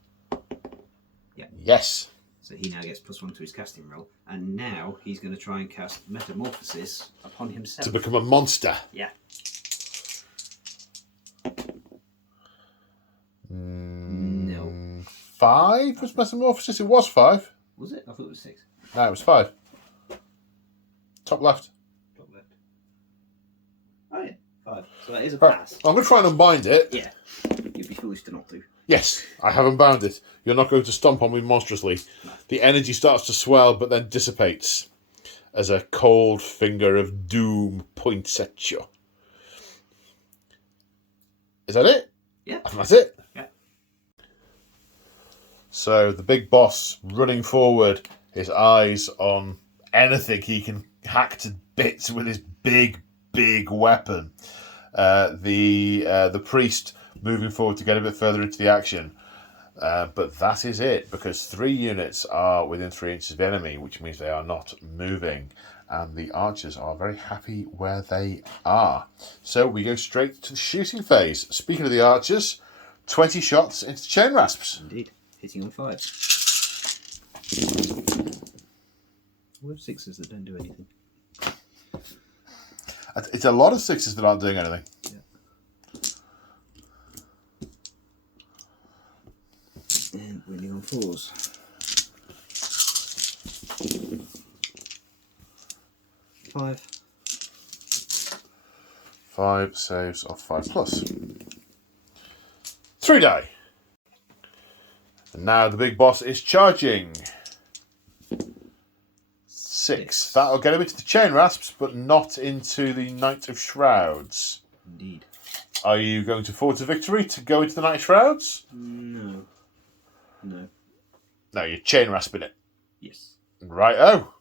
Yeah. Yes. So he now gets +1 to his casting roll, and now he's going to try and cast Metamorphosis upon himself. To become a monster. Yeah. No. 5 was Metamorphosis? It was 5. Was it? I thought it was 6. No, it was 5. Top left. Top left. Oh yeah, 5. So that is a pass. I'm going to try and unbind it. Yeah. You'd be foolish to not do. Yes, I have unbound it. You're not going to stomp on me monstrously. No. The energy starts to swell, but then dissipates as a cold finger of doom points at you. Is that it? Yeah. That's it? Yeah. So the big boss running forward, his eyes on anything he can hack to bits with his big weapon. The priest moving forward to get a bit further into the action. But that is it, because 3 units are within 3 inches of the enemy, which means they are not moving. And the archers are very happy where they are. So we go straight to the shooting phase. Speaking of the archers, 20 shots into chain rasps. Indeed. Hitting on 5. We have 6s that don't do anything. It's a lot of 6s that aren't doing anything. Yeah. And winning on 4s. 5. 5 saves of 5+. 3 die. And now the big boss is charging. 6. That'll get him into the chain rasps, but not into the Knight of Shrouds. Indeed. Are you going to forward to victory to go into the Knight of Shrouds? No. No. No, you're chain rasping it. Yes. Right-o.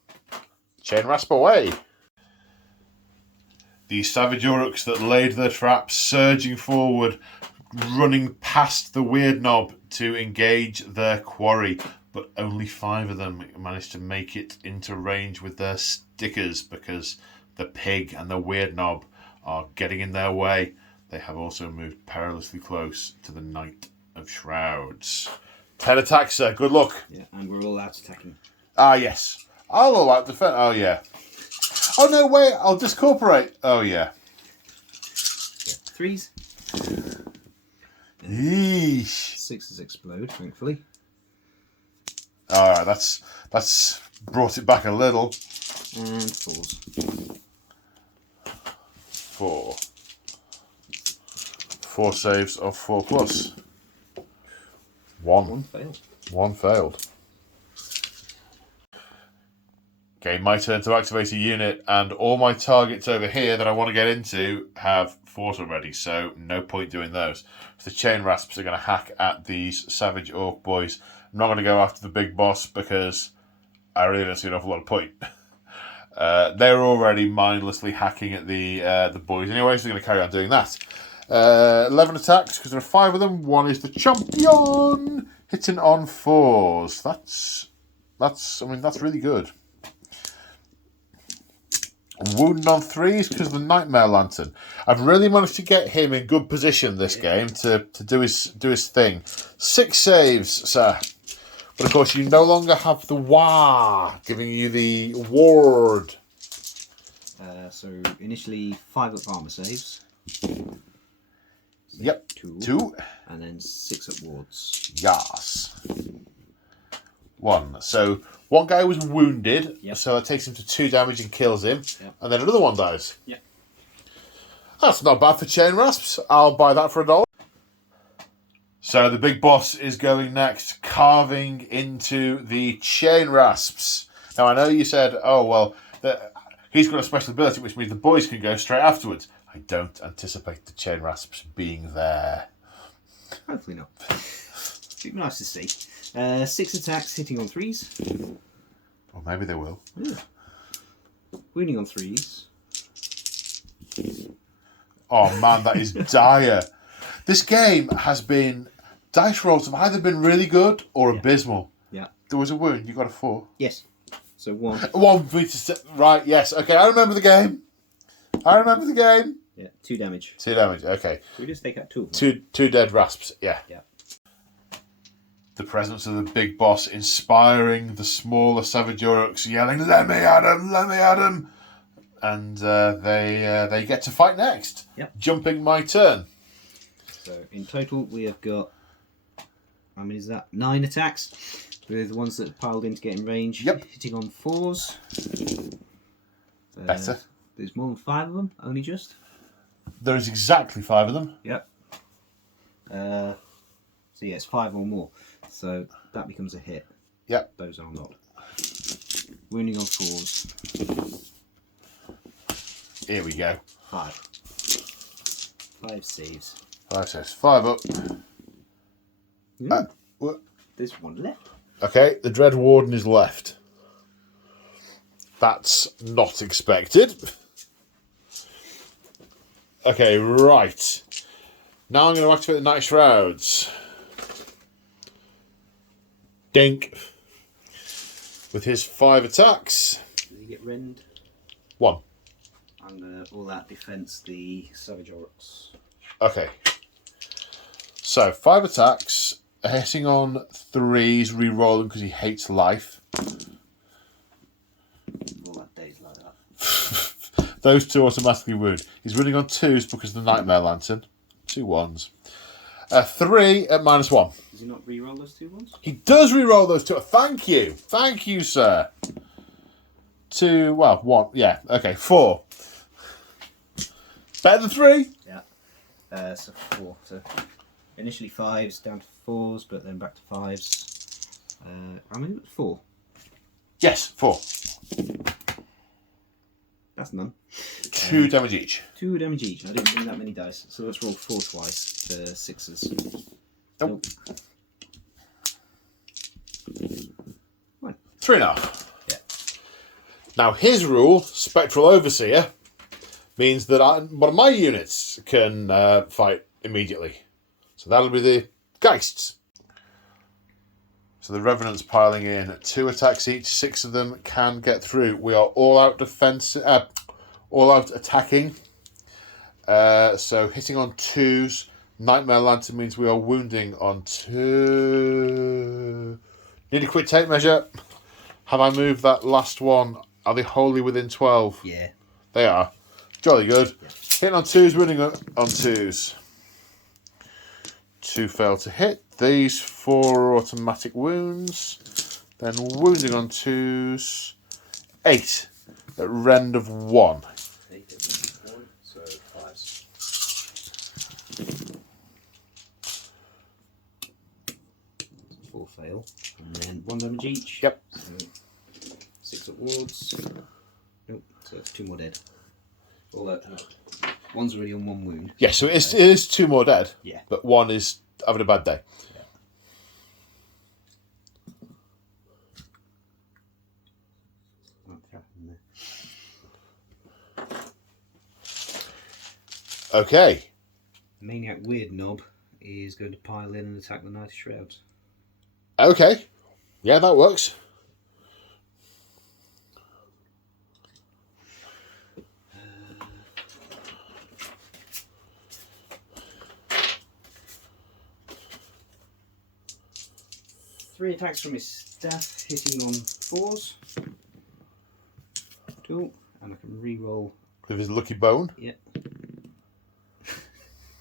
Chain rasp away. The savage Orruks that laid their traps surging forward, running past the weird knob to engage their quarry. But only 5 of them managed to make it into range with their stickers because the pig and the weird knob are getting in their way. They have also moved perilously close to the Knight of Shrouds. 10 attacks, sir. Good luck. Yeah, and we're all out attacking. Ah, yes. I'll all out defend. Oh, yeah. Oh, no, wait. I'll discorporate. Oh, yeah. 3s. Yeesh. 6s explode, thankfully. All right, that's brought it back a little. And 4s. 4. 4 saves of 4+. 1. 1 failed. 1 failed. Okay, my turn to activate a unit, and all my targets over here that I want to get into have fought already, so no point doing those. So the chain rasps are going to hack at these savage orc boys. I'm not going to go after the big boss because I really don't see an awful lot of point. They're already mindlessly hacking at the boys anyway, so they're going to carry on doing that. 11 attacks, because there are 5 of them. 1 is the champion, hitting on 4s. That's really good. Wounded on 3s because of the Nightmare Lantern. I've really managed to get him in good position this game to do his thing. 6 saves, sir. But of course, you no longer have the Wah giving you the ward. So initially 5 up armor saves. Yep. 2. And then 6 at wards. Yes. 1. So 1 guy was wounded, so that takes him to 2 damage and kills him. Yep. And then another 1 dies. Yeah. That's not bad for chain rasps. I'll buy that for $1. So the big boss is going next, carving into the chain rasps. Now I know you said, oh well, he's got a special ability, which means the boys can go straight afterwards. I don't anticipate the chain rasps being there. Hopefully not. It'd be nice to see. 6 attacks, hitting on 3s. Or maybe they will. Yeah. Wounding on 3s. Oh man, that is dire. This game has been... Dice rolls have either been really good or abysmal. Yeah. There was a wound, you got a 4. Yes. So 1. 1 for me to set... Right, yes. Okay, I remember the game. Yeah, 2 damage. 2 damage, okay. So we just take out 2 of them. Two dead rasps, yeah. Yeah. The presence of the big boss inspiring the smaller savage Orruks, yelling, "Let me at him! Let me at him!" And they get to fight next. Yep. Jumping my turn. So in total we have got, how many is that? 9 attacks. With the ones that have piled in to get in range. Yep. Hitting on 4s. Better. There's more than 5 of them, only just. There is exactly 5 of them. Yep. So yeah, it's 5 or more. So that becomes a hit. Yep. Those are not. Wounding on 4s. Here we go. 5. 5 saves. 5 says 5 up. What? There's 1 left. Okay, the Dread Warden is left. That's not expected. Okay, right. Now I'm going to activate the Night Shrouds. Dink. With his 5 attacks. Does he get rend? 1. I'm going to all out defense the Savage Oryx. Okay. So, 5 attacks. Hitting on 3s, re-rolling because he hates life. All that days like that. Those 2 automatically wound. He's running on 2s because of the Nightmare Lantern. 2 1s. 3 at -1. Does he not re-roll those 2 ones? He does re-roll those 2. Thank you. Thank you, sir. 2, well, 1. Yeah, okay, 4. Better than 3? Yeah. So 4. So initially 5s, down to 4s, but then back to 5s. I mean, 4. Yes, 4. That's none. 2 damage each. 2 damage each. I didn't bring that many dice, so let's roll 4 twice for 6s. Nope. 1. 3.5. Yeah. Now, his rule, Spectral Overseer, means that one of my units can fight immediately. So that'll be the Geists. So the Revenant's piling in. 2 attacks each. 6 of them can get through. We are all out defense, all out attacking. So hitting on 2s. Nightmare Lantern means we are wounding on 2. Need a quick tape measure. Have I moved that last one? Are they wholly within 12? Yeah. They are. Jolly good. Yeah. Hitting on 2s, wounding on 2s. 2 fail to hit. These 4 automatic wounds. Then wounding on 2s. 8 at rend of 1. 8 at rend of 1, so 5s. 4 fail. And then 1 damage each. Yep. So 6 at wards. Nope, so it's 2 more dead. Although, one's already on 1 wound. Yeah, so it is 2 more dead. Yeah. But 1 is having a bad day. Okay. The Maniac Weird Knob is going to pile in and attack the Night Shrouds. Okay. Yeah, that works. Three attacks from his staff, hitting on 4s. Cool. And I can re-roll. With his lucky bone. Yep.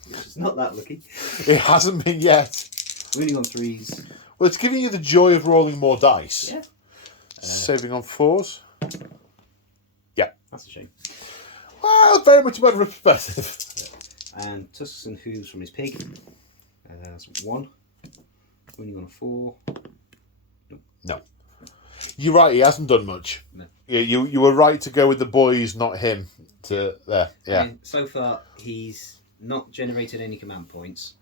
It's not that lucky. It hasn't been yet. Wounding on 3s. Well, it's giving you the joy of rolling more dice. Yeah. Saving on 4s. Yeah. That's a shame. Well, very much a matter of perspective. And tusks and hooves from his pig. That's 1. Wounding on a 4. No. You're right, he hasn't done much. No. You were right to go with the boys, not him. To there, yeah. And so far, he's not generated any command points.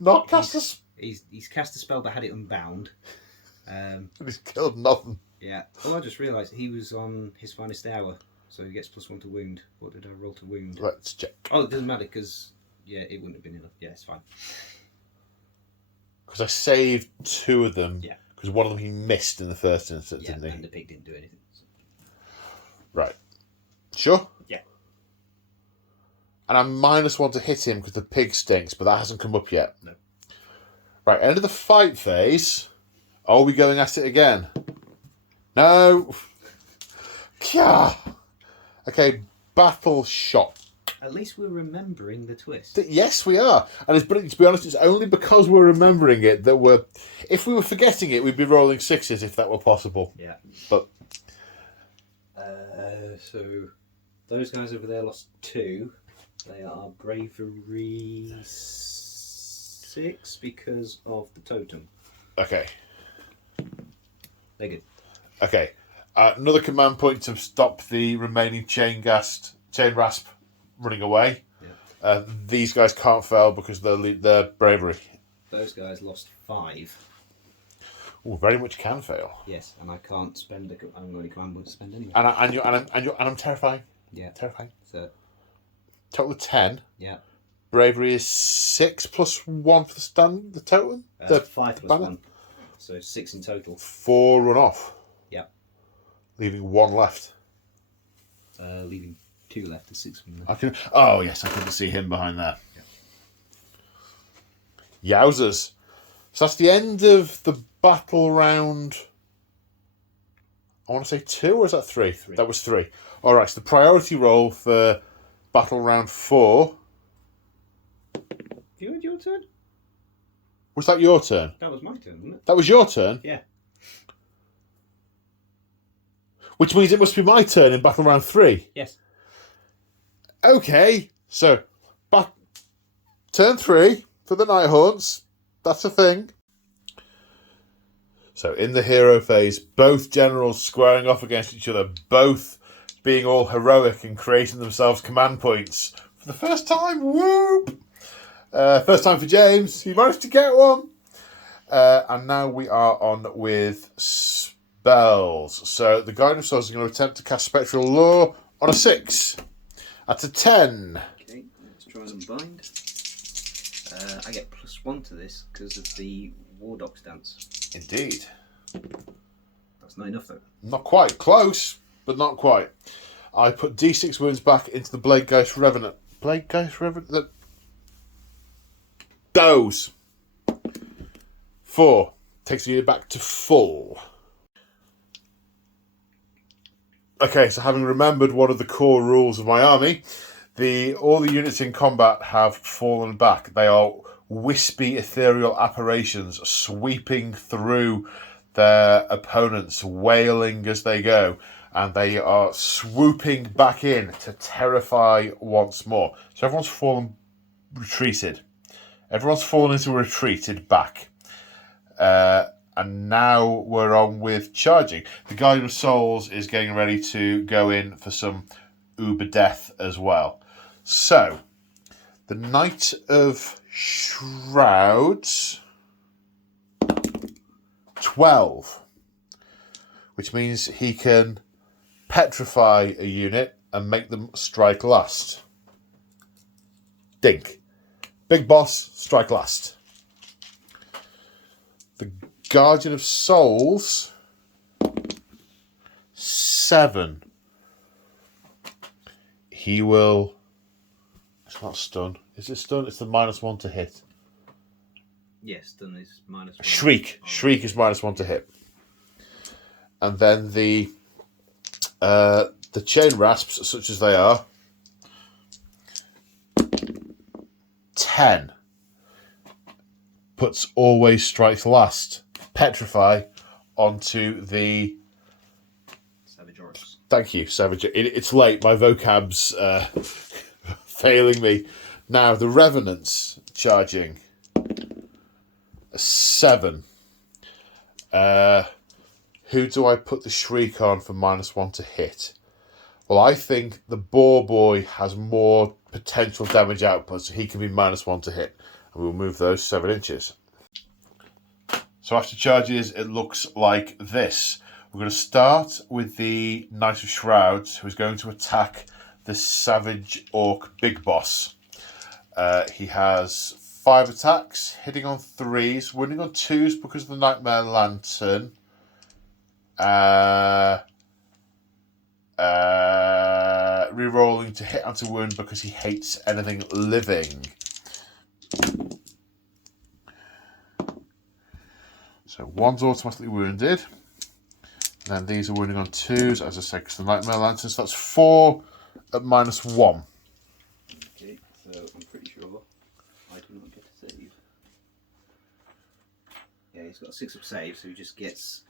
Not cast a spell. He's cast a spell that had it unbound. He's killed nothing. Yeah. Well, I just realised he was on his finest hour, so he gets +1 to wound. What did I roll to wound? Let's check. Oh, it doesn't matter because it wouldn't have been enough. Yeah, it's fine. Because I saved 2 of them. Yeah. Because one of them he missed in the first instance, Yeah, didn't he? and the pig didn't do anything. So. Right. Sure? Yeah. And I'm -1 to hit him because the pig stinks, but that hasn't come up yet. No. Right, end of the fight phase. Are we going at it again? No. Kya. Okay, battle shot. At least we're remembering the twist. Yes, we are. And it's brilliant. To be honest, it's only because we're remembering it that we're... If we were forgetting it, we'd be rolling 6s if that were possible. Yeah. But... So, those guys over there lost 2. They are bravery 6 because of the totem. Okay. They're good. Okay. Another command point to stop the remaining chain rasp running away. Yeah. These guys can't fail because they're bravery. Those guys lost 5. Oh, very much can fail. Yes, and I can't spend. I haven't got any command points to spend anyway. And I'm terrifying. Yeah. Terrifying. So. Total of 10. Yeah. Bravery is 6 +1 for the totem. 5 + banner. 1. So 6 in total. 4 run off. Yeah. Leaving 1 left. Leaving 2 left. There's 6 from there. I can. Oh yes, I can see him behind there. Yeah. Yowzers! So that's the end of the battle round. I want to say 2, or is that 3? 3. That was 3. All right. So the priority roll for battle round 4. You had your turn? Was that your turn? That was my turn, wasn't it? That was your turn. Yeah. Which means it must be my turn in battle round 3. Yes. Okay. So, turn 3 for the Nighthaunts. That's a thing. So in the hero phase, both generals squaring off against each other, both being all heroic and creating themselves command points for the first time. Whoop! First time for James. He managed to get one. And now we are on with spells. So the Guardian of Souls is going to attempt to cast Spectral Law on a 6. That's a 10. Okay, let's try and bind. I get +1 to this because of the War Dog stance. Indeed. That's not enough though. Not quite. Close, but not quite. I put D6 wounds back into the Blade Geist Revenant. Blade Geist Revenant? Those. 4. Takes the unit back to full. Okay, so having remembered one of the core rules of my army, all the units in combat have fallen back. They are wispy ethereal apparitions sweeping through their opponents, wailing as they go, and they are swooping back in to terrify once more. So everyone's retreated. Everyone's fallen into a retreated back. And now we're on with charging. The Guardian of Souls is getting ready to go in for some uber death as well. So, the Knight of Shrouds, 12, which means he can petrify a unit and make them strike last. Dink. Big boss, strike last. The Guardian of Souls, 7. He will... It's not stun. Is it stun? It's the -1 to hit. Yes, stun is -1. Shriek. Shriek is -1 to hit. And then the chain rasps, such as they are, 10. Puts always strikes last. Petrify onto the... Savage Oryx. Thank you, Savage. It's late. My vocab's failing me. Now, the Revenants charging. 7. Who do I put the Shriek on for -1 to hit? Well, I think the Boar Boy has more potential damage output, so he can be -1 to hit. And we'll move those 7 inches. So after charges, it looks like this. We're going to start with the Knight of Shrouds, who is going to attack the Savage Orc Big Boss. He has 5 attacks, hitting on 3s, wounding on 2s because of the Nightmare Lantern. Rerolling to hit and to wound because he hates anything living. So 1's automatically wounded. And then these are wounding on 2s, as I said, because the Nightmare Lantern. So that's 4 at -1. Okay, so I'm pretty sure I do not get a save. Yeah, he's got a 6 of save, so he just gets.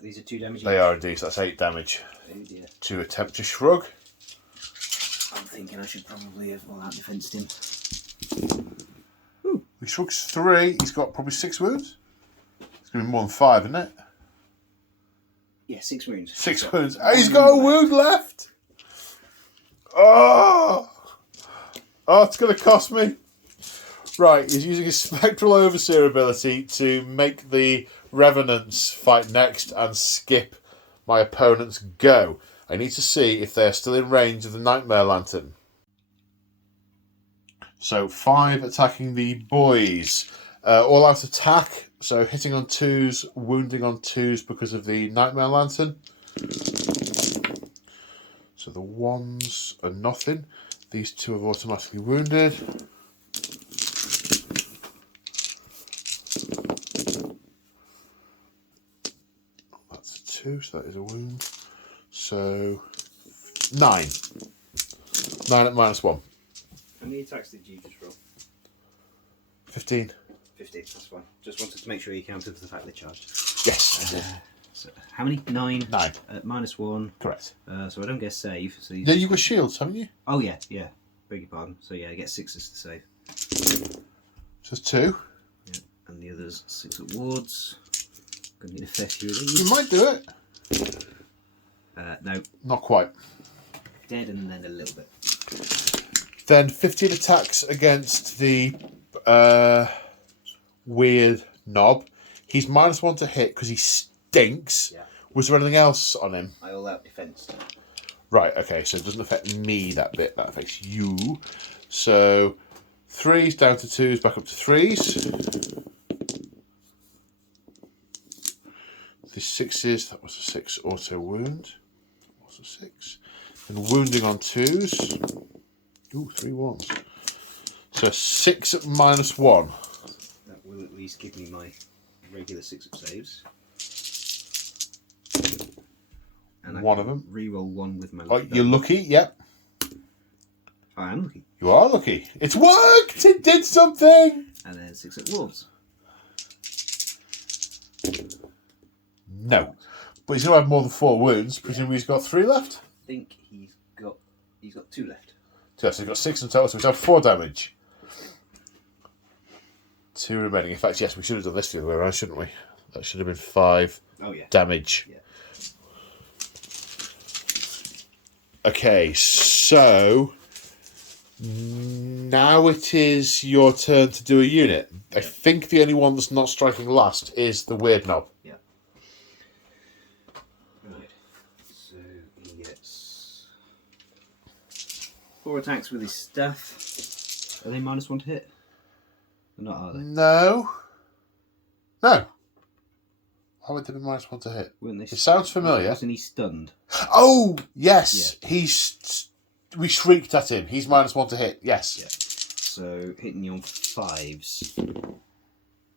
These are 2 damage. They are indeed, so that's 8 damage. Oh dear. To attempt to shrug. I'm thinking I should probably have out defensed him. Ooh, he shrugs 3. He's got probably 6 wounds. It's going to be more than 5, isn't it? Yeah, 6 wounds. 6 wounds. Oh, he's got a wound left. Oh, it's going to cost me. Right, he's using his Spectral Overseer ability to make the Revenants fight next and skip my opponent's go. I need to see if they're still in range of the Nightmare Lantern. So 5 attacking the boys. All out attack. So hitting on 2s, wounding on 2s because of the Nightmare Lantern. So the 1s are nothing. These 2 have automatically wounded. That's a 2, so that is a wound. So 9. 9 at -1. How many attacks did you just roll? 15. 15, that's fine. Just wanted to make sure you counted for the fact they charged. Yes. So how many? 9. 9. At -1. Correct. So I don't get a save. So Yeah, you've got shields, haven't you? Oh yeah. Beg your pardon. So yeah, I get 6s to save. So it's 2. Yeah, and the others 6 at wards. Gonna need a fair few of these. You might do it. No, Not quite. dead and then a little bit. Then 15 attacks against the weird knob. He's -1 to hit because he stinks. Yeah. Was there anything else on him? I all out defense. Right, okay, so it doesn't affect me that bit, that affects you. So 3s down to 2s, back up to 3s. The 6s, that was a 6 auto wound. That was a 6. And wounding on 2s. Ooh, 3 1s. So 6 at -1. That will at least give me my regular 6 of saves. And I One can of them. Reroll 1 with my Oh, lucky you're die. lucky, yep. I am lucky. You are lucky. It's worked! It did something! And then 6 at wards. No. But he's going to have more than 4 wounds. Presumably he's got 3 left? I think he's got 2 left. So he's got 6 in total, so he's got 4 damage. 2 remaining. In fact, yes, we should have done this the other way around, shouldn't we? That should have been 5 damage. Yeah. Okay, so now it is your turn to do a unit. I think the only one that's not striking last is the weird knob. Yeah. Right. So he gets 4 attacks with his staff. Are they -1 to hit? They're not, are they? No. Why would they be -1 to hit? Weren't they It sounds familiar. Wasn't he stunned? Oh, yes. We shrieked at him. He's -1 to hit. Yes. Yeah. So hitting you on 5s. You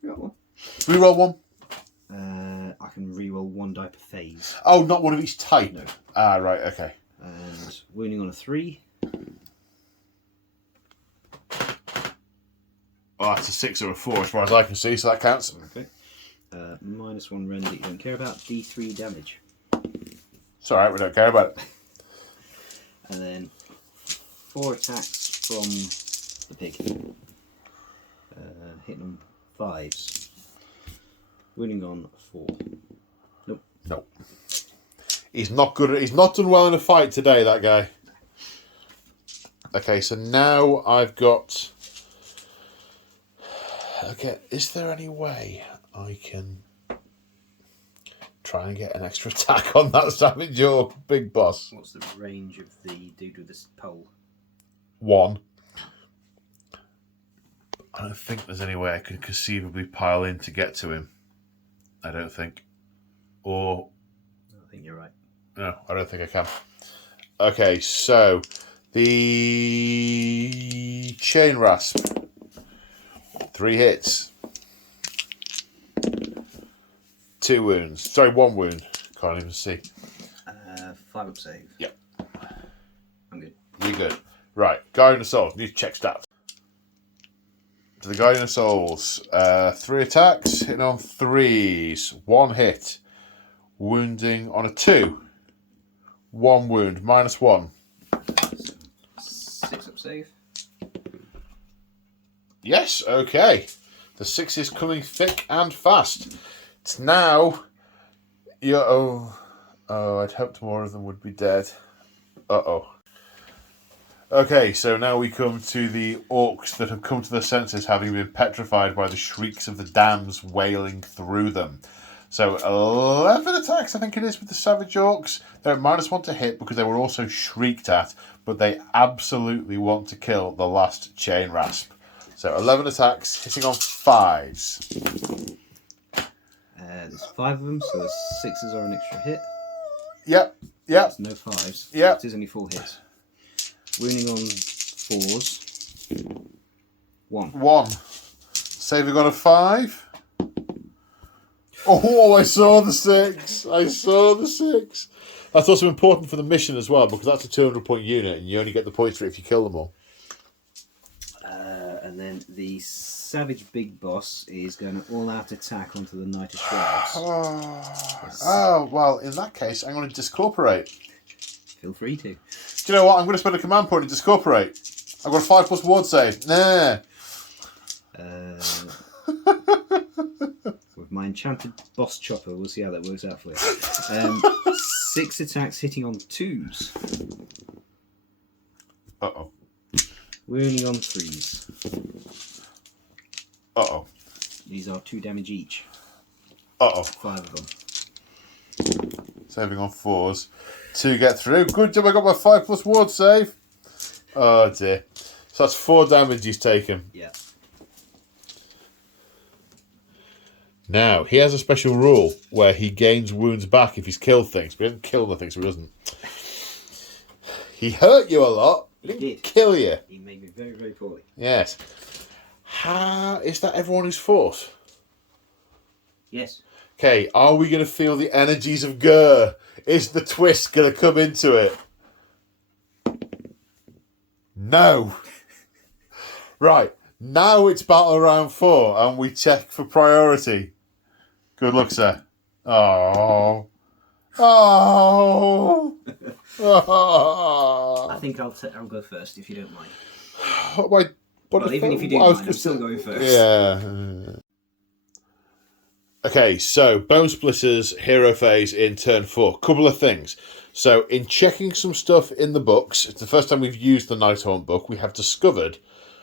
got one. Reroll 1. I can reroll 1 die per phase. Oh, not one of each type. No. Ah, right. Okay. And wounding on a 3. Oh, that's a 6 or a 4 as far as I can see, so that counts. Okay. -1 rend that you don't care about. D3 damage. It's alright, we don't care about it. And then 4 attacks from the pig. Hitting on 5s. Wounding on 4. Nope. No. He's not good. He's not done well in a fight today, that guy. Okay, so now I've got... Okay, is there any way I can try and get an extra attack on that Savage Orc big boss? What's the range of the dude with this pole? 1. I don't think there's any way I could conceivably pile in to get to him. I don't think. Or... I think you're right. No, I don't think I can. Okay, so the Chain Rasp. 3 hits. 2 wounds. Sorry, 1 wound. Can't even see. 5 up save. Yep. I'm good. You're good. Right, Guardian of Souls. Need to check stats. To the Guardian of Souls. 3 attacks, hitting on 3s. 1 hit. Wounding on a 2. 1 wound, -1. 6 up save. Yes, okay. The 6 is coming thick and fast. It's now... Oh, I'd hoped more of them would be dead. Uh-oh. Okay, so now we come to the orcs that have come to their senses, having been petrified by the shrieks of the dams wailing through them. So 11 attacks, I think it is, with the Savage Orcs. They're at -1 to hit because they were also shrieked at, but they absolutely want to kill the last Chain Rasp. So 11 attacks, hitting on 5s. There's 5 of them, so the 6s are an extra hit. Yep. There's no 5s. Yep. It is only 4 hits. Wounding on 4s. 1. Saving on a 5. Oh, I saw the 6. That's also important for the mission as well, because that's a 200-point unit, and you only get the points for it if you kill them all. And then the Savage Big Boss is going to all-out attack onto the Knight of Shrouds. Oh, well, in that case, I'm going to discorporate. Feel free to. Do you know what? I'm going to spend a command point to discorporate. I've got a 5+ ward save. Nah. With my enchanted boss chopper, we'll see how that works out for you. 6 attacks hitting on 2s. Uh-oh. Wounding on 3s. Uh-oh. These are 2 damage each. Uh-oh. 5 of them. Saving on 4s. 2 get through. Good job, I got my 5+ ward save. Oh, dear. So that's 4 damage he's taken. Yeah. Now, he has a special rule where he gains wounds back if he's killed things, but he doesn't kill nothing, so he doesn't. He hurt you a lot, but he didn't kill you. He made me very, very poorly. Yes. Is that everyone who's fought? Yes. Okay, are we going to feel the energies of Ghur? Is the twist going to come into it? No. Right, now it's battle round 4, and we check for priority. Good luck, sir. Oh. Oh. I think I'll go first, if you don't mind. Even if you do mind, I'm still going first. Yeah. Okay, so BoneSplitterz hero phase in turn 4. Couple of things. So, in checking some stuff in the books, it's the first time we've used the Nighthaunt book, we have discovered,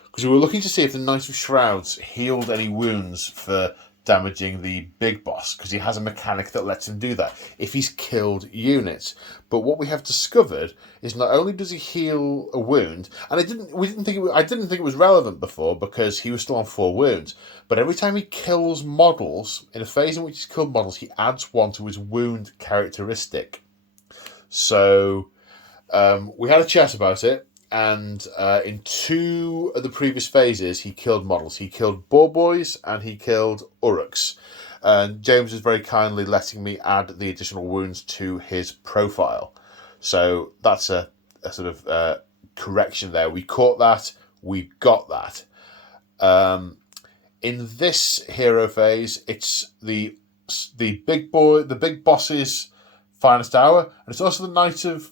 because we were looking to see if the Knight of Shrouds healed any wounds for damaging the big boss, because he has a mechanic that lets him do that if he's killed units. But what we have discovered is not only does he heal a wound, and I didn't think it was relevant before because he was still on 4 wounds, but every time he kills models, in a phase in which he's killed models, he adds 1 to his wound characteristic. So we had a chat about it, and in 2 of the previous phases, he killed models. He killed Boar Boys and he killed Orruks. And James is very kindly letting me add the additional wounds to his profile. So that's a sort of correction there. We caught that. We got that. In this hero phase, it's the big boss's finest hour, and it's also the Knight of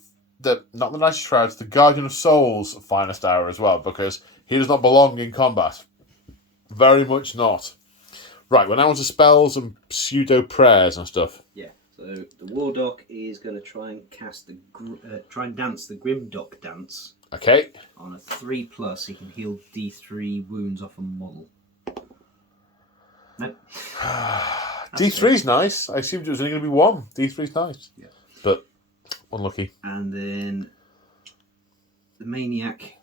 not the Knight of Shrouds, the Guardian of Souls' finest hour as well, because he does not belong in combat. Very much not. Right, we're now on to spells and pseudo prayers and stuff. Yeah. So the Wardock is going to try and cast try and dance the Grimdock dance. Okay. On a 3+, he can heal D3 wounds off a model. Nope. D3's nice. I assumed it was only going to be 1. D3's nice. Yeah. But unlucky. And then the Maniac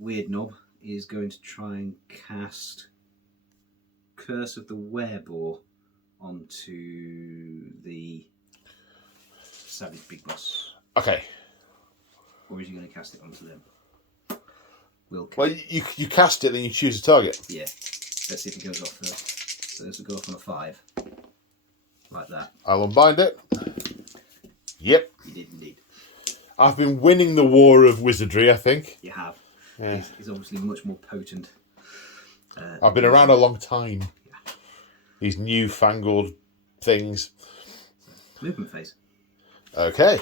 Weird Knob is going to try and cast Curse of the Werebore onto the Savage Big Boss. Okay. Or is he going to cast it onto them? Well, you cast it, then you choose a target. Yeah. Let's see if it goes off first. So this will go off on a 5. Like that. I'll unbind it. Yep. You did indeed. I've been winning the war of wizardry, I think. You have. Yeah. He's obviously much more potent. I've been around a long time. Yeah. These newfangled things. Movement phase. Okay.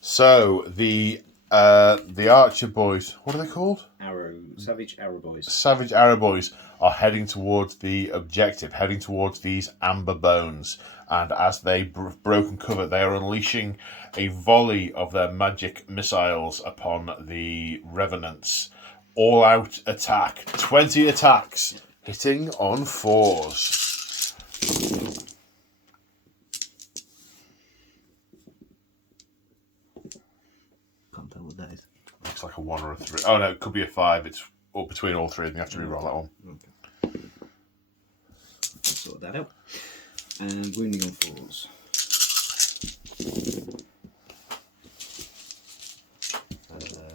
So the archer boys, what are they called? Savage Arrow Boys. Savage Arrow Boys are heading towards the objective, heading towards these amber bones. And as they broken cover, they are unleashing a volley of their magic missiles upon the revenants. All out attack. 20 attacks, hitting on 4s. Can't tell what that is. Looks like a 1 or a 3. Oh no, it could be a 5. It's all between all 3 and you have to reroll that one. Okay. Let's sort that out. And wounding on 4s.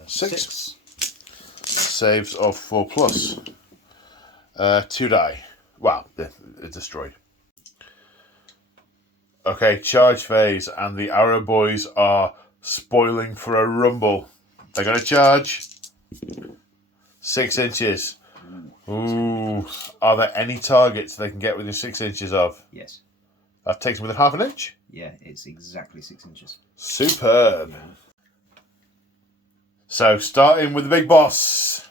Six. Saves of 4+. 2 die. Wow, they're destroyed. Okay, charge phase, and the Arrow Boys are spoiling for a rumble. They're going to charge. 6 inches. Ooh. Are there any targets they can get within 6 inches of? Yes. That takes them within half an inch? Yeah, it's exactly 6 inches. Superb. So, starting with the big boss.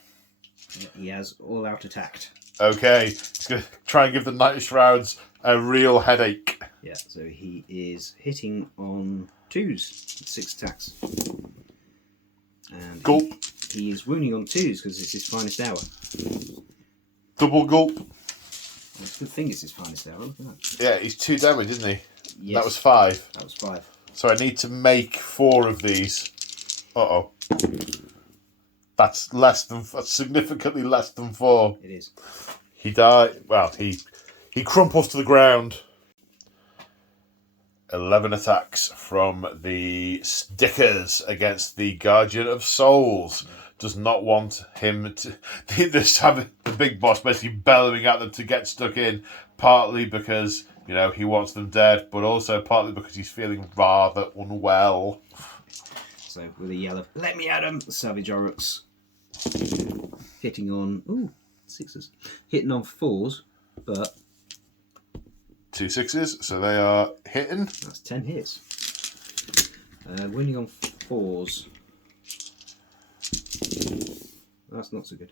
He has all out attacked. Okay, he's going to try and give the Knight of Shrouds a real headache. Yeah, so he is hitting on 2s, 6 attacks. And Gulp. He is wounding on 2s because it's his finest hour. Double gulp. Well, it's a good thing it's his finest hour. Look at that. Yeah, he's 2 damage, isn't he? Yes. That was 5. That was 5. So I need to make 4 of these. Uh-oh. That's significantly less than 4. It is. He died. Well, he crumples to the ground. 11 attacks from the Stickers against the Guardian of Souls. Does not want him to... the big boss basically bellowing at them to get stuck in, partly because, you know, he wants them dead, but also partly because he's feeling rather unwell. So with a yell of, let me at him, Savage Oryx. Hitting on... Ooh, 6s. Hitting on 4s, but... 2 6s, so they are hitting. That's 10 hits. Winning on 4s. That's not so good.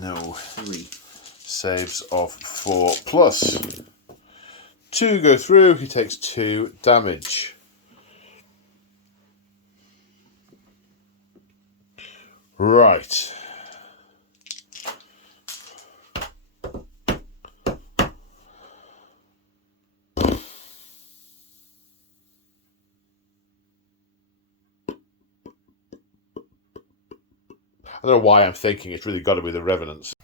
No. 3. Saves of 4+. 2 go through, he takes 2 damage. Right. I don't know why I'm thinking it's really got to be the Revenants.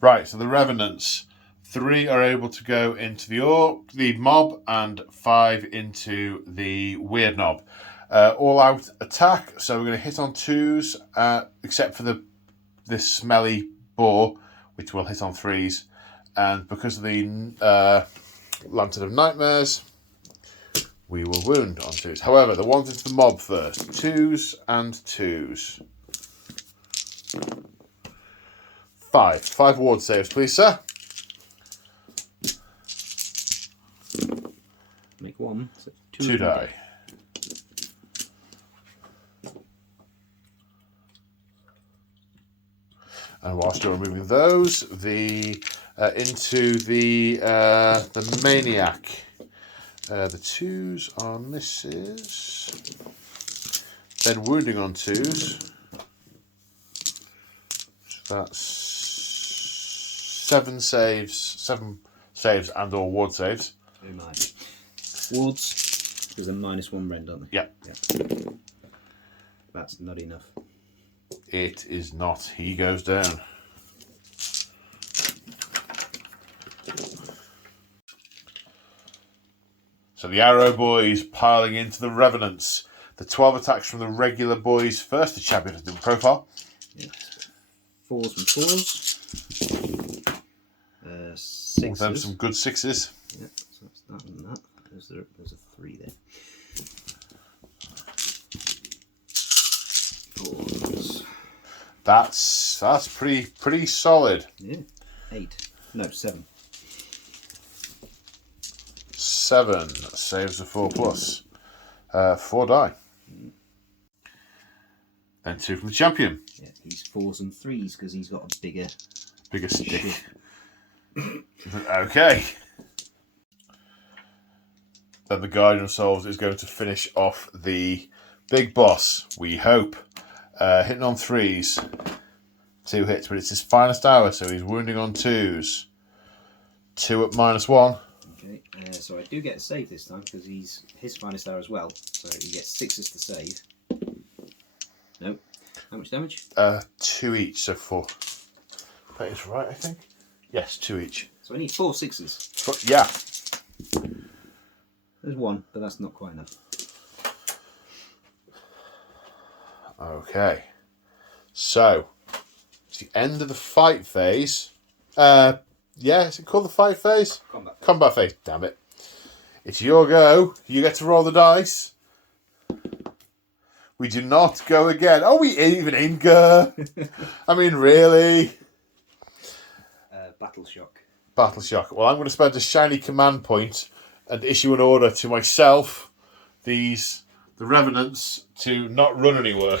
Right, so the Revenants, 3 are able to go into the mob, and 5 into the Weird Knob. All out attack, so we're going to hit on 2s, except for this smelly boar, which will hit on 3s. And because of the Lantern of Nightmares, we will wound on 2s. However, the ones into the mob first. 2s and 2s. 5 ward saves, please, sir. Make 1. So 2 die. And whilst you're removing those, the into the Maniac. The 2s are misses. Then wounding on 2s. That's 7 saves and or ward saves. Oh my. Wards. There's a -1 rend, aren't they? Yeah. That's not enough. It is not. He goes down. So the Arrow boys piling into the Revenants. The 12 attacks from the regular boys first. The champion has been profile. Yes. 4s and 4s. 6s. Them some good 6s. Yeah, so that's that and that. There's a 3 there. 4s. That's pretty solid. Yeah. 8. No, 7. 7 saves the 4+. 4 die. Then 2 from the champion. Yeah, he's 4s and 3s because he's got a bigger stick. Okay. Then the Guardian of Souls is going to finish off the big boss, we hope. Hitting on 3s. 2 hits, but it's his finest hour, so he's wounding on 2s. 2 at -1. Okay, so I do get a save this time because he's his finest hour as well. So he gets 6s to save. No. How much damage? 2 each, so 4. That is right, I think. Yes, 2 each. So I need 4 6s. Yeah. There's 1, but that's not quite enough. Okay. So, it's the end of the fight phase. Yeah, is it called the fight phase? Combat phase. Damn it. It's your go. You get to roll the dice. We do not go again. Are we even in Ghur? I mean, really? Battle Shock. Battle Shock. Well, I'm going to spend a shiny command point and issue an order to myself, the Revenants, to not run anywhere.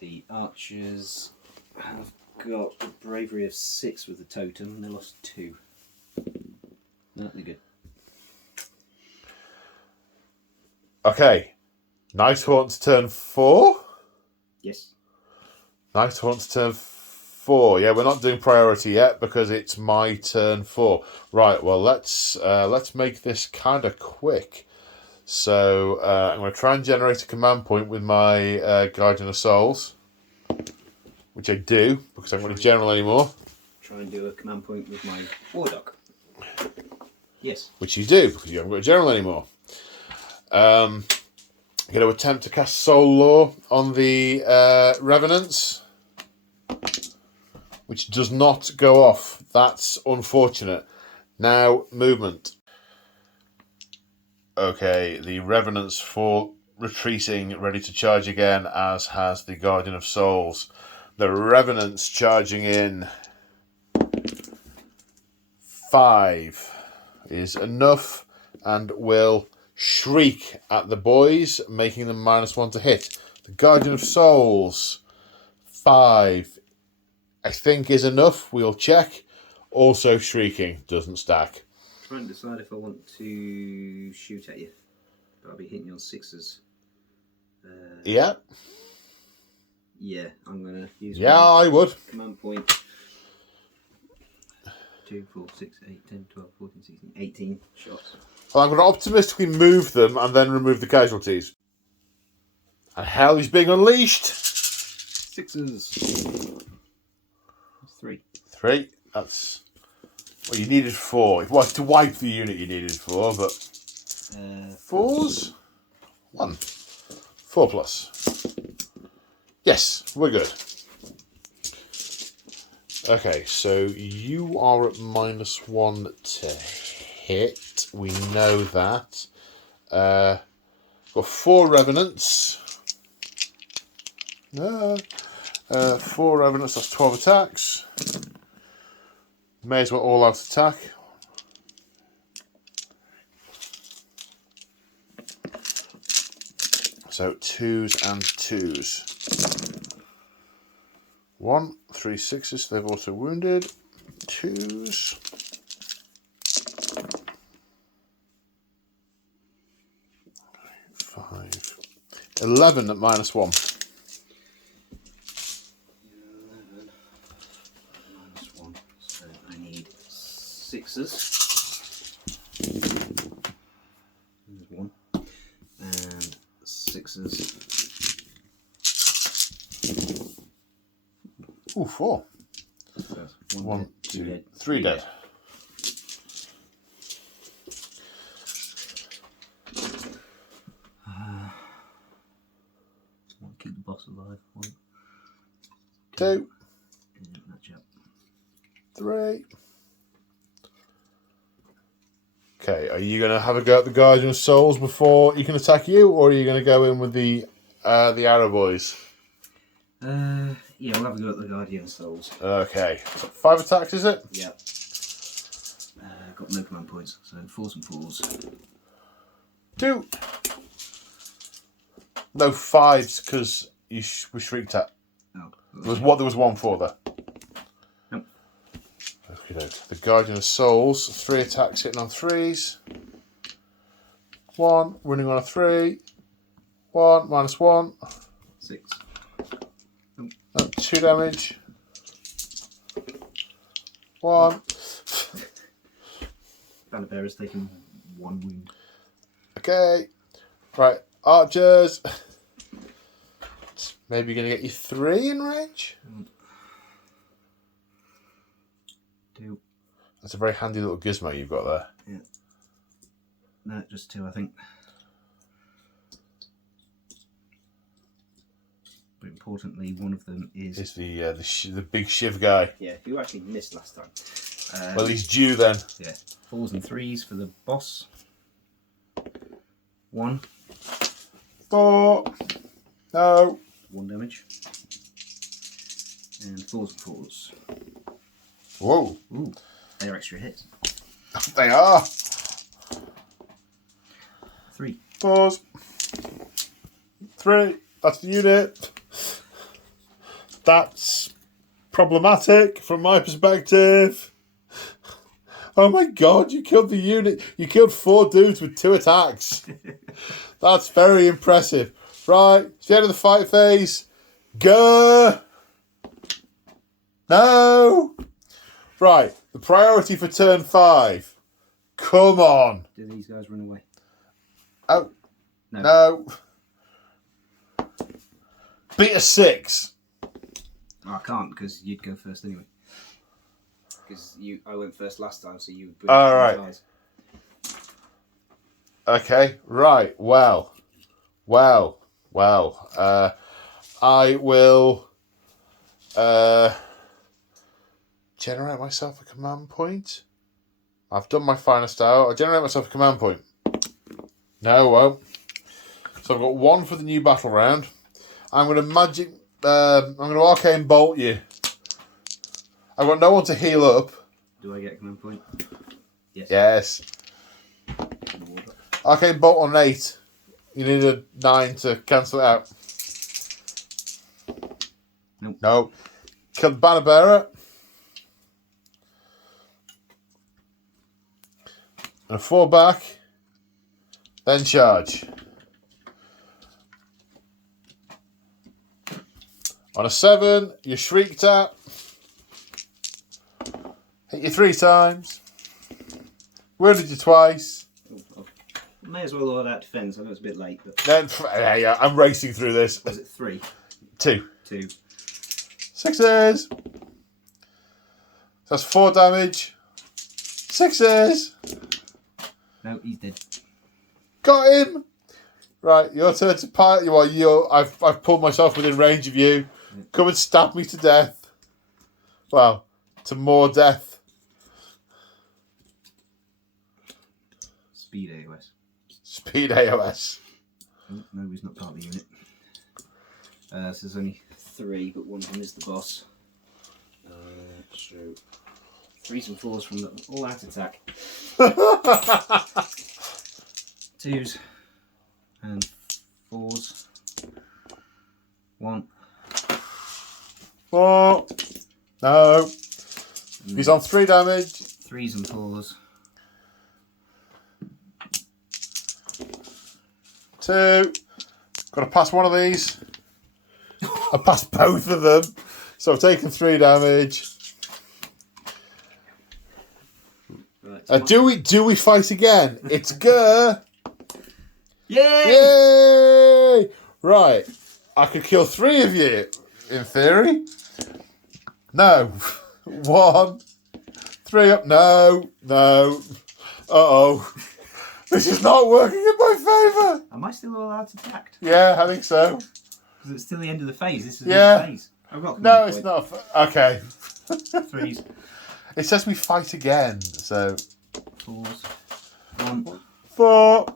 The Archers have got a bravery of 6 with the totem, and they lost 2. No, they're good. Okay. Nighthaunt's turn 4? Yes. Nighthaunt's turn 4. Yeah, we're not doing priority yet because it's my turn 4. Right, well, let's make this kind of quick. So I'm going to try and generate a command point with my Guardian of Souls, which I do because I'm not a general anymore. Try and do a command point with my Warlock. Yes. Which you do because you haven't got a general anymore. I'm going to attempt to cast Soul Law on the Revenants, which does not go off. That's unfortunate. Now, movement. Okay, the Revenants fall retreating, ready to charge again, as has the Guardian of Souls. The Revenants charging in. 5 is enough and will shriek at the boys, making them -1 to hit. The Guardian of Souls. 5, I think, is enough. We'll check. Also shrieking. Doesn't stack. Try and decide if I want to shoot at you. But I'll be hitting you on 6s. Yeah. Yeah, I'm going to use I would. Command point. 2, 4, 6, 8, 10, 12, 14, 16, 18 shots. Well, I'm going to optimistically move them and then remove the casualties. And hell is being unleashed. 6s. That's 3. 3. That's... Well, you needed 4. Well, to wipe the unit you needed 4, but... 4s? 1. 4+. Yes, we're good. Okay, so you are at -1 to hit. We know that. Got 4 Revenants. No. 4 Revenants, that's 12 attacks. May as well all out attack. So 2s and 2s. 1, 3 6s, they've also wounded. 2s. 5. 11 at -1. 11 -1. So I need 6s. There's 1. And 6s. Ooh, 4. So 1, 2, dead. 3 dead. I'll keep the boss alive. 1, 2, match up. 3. Okay, are you going to have a go at the Guardian of Souls before he can attack you, or are you going to go in with the Arrow Boys? Yeah, we'll have a go at the Guardian Souls. Okay, so 5 attacks, is it? Yep. Got no command points, so 4s and 4s. 2. No, 5s, because you were shrieked at. Oh. There was 1 4 there. Nope. Okay, the Guardian of Souls, 3 attacks hitting on 3s. 1, running on a 3. 1, -1. 6. 2 damage. 1. Banner Bearer's taken 1 wound. Okay. Right, archers. Maybe going to get you 3 in range. 2. That's a very handy little gizmo you've got there. Yeah. No, just 2, I think. But importantly, one of them is... It's the big shiv guy. Yeah, who actually missed last time. Well, he's due then. Yeah, 4s and 3s for the boss. 1. 4. No. 1 damage. And 4s and 4s. Whoa. Ooh, they're extra hits. They are. 3. 4s. 3. That's the unit. That's problematic from my perspective. Oh my god, you killed the unit. You killed 4 dudes with 2 attacks. That's very impressive. Right, it's the end of the fight phase. Ghur! No! Right, the priority for turn 5. Come on. Do these guys run away? Oh. No. No. Beat a 6. Oh, I can't because you'd go first anyway. Because I went first last time, so you would. All right. Okay. Right. Well. I will generate myself a command point. I've done my finest out. I'll generate myself a command point. No, I won't. So I've got 1 for the new battle round. I'm going to magic. I'm going to arcane bolt you. I've got no one to heal up. Do I get a command point? Yes. Yes. Arcane bolt on 8. You need a 9 to cancel it out. Nope. No. Kill the banner bearer. And a 4 back. Then charge. On a 7, you're shrieked at. Hit you 3 times. Wounded you twice. May as well order that defence. I know it's a bit late, but... Then, yeah, I'm racing through this. Was it 3? 2. 2. 6s. That's 4 damage. 6s. No, he's dead. Got him. Right, your turn to pilot. I've pulled myself within range of you. Come and stab me to death. Well, to more death. Speed AOS. Speed AOS. Oh, no, he's not part of the unit. So there's only 3, but one of them is the boss. So 3s and 4s from the all-out attack. 2s and 4s. 1. 4. No. He's on 3 damage. 3s and 4s. 2. Got to pass one of these. I passed both of them. So I've taken 3 damage. Right, do we fight again? It's Ghur. Yay! Yay! Right. I could kill 3 of you, in theory. No. 1. 3 up. No. Uh-oh. This is not working in my favour. Am I still allowed to attack? Yeah, I think so. Because it's still the end of the phase. This is Yeah. the phase. I've got No, it's not. Okay. 3s, It says we fight again, so... 4s, 1, 4.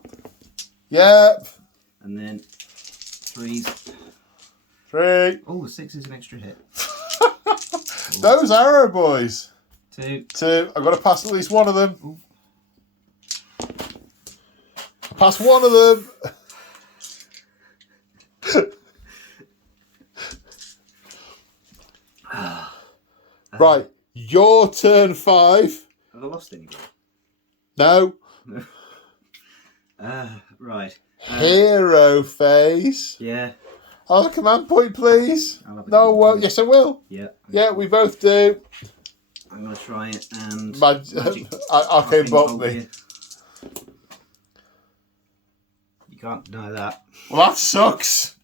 Yep. and then 3s. 3. Oh, 6 is an extra hit. Those arrow boys. 2. 2. I've got to pass at least one of them. Ooh. I passed one of them. Right. Your turn 5. Have I lost anybody? No. Right. Hero phase. Yeah. I'll have a command point, please. I'll have a No, command point. yes, I will. Yeah. Yeah, we both do. I'm going to try it and... Arcane Arcane Bolt Bolt me. here. You can't deny that. Well, that sucks.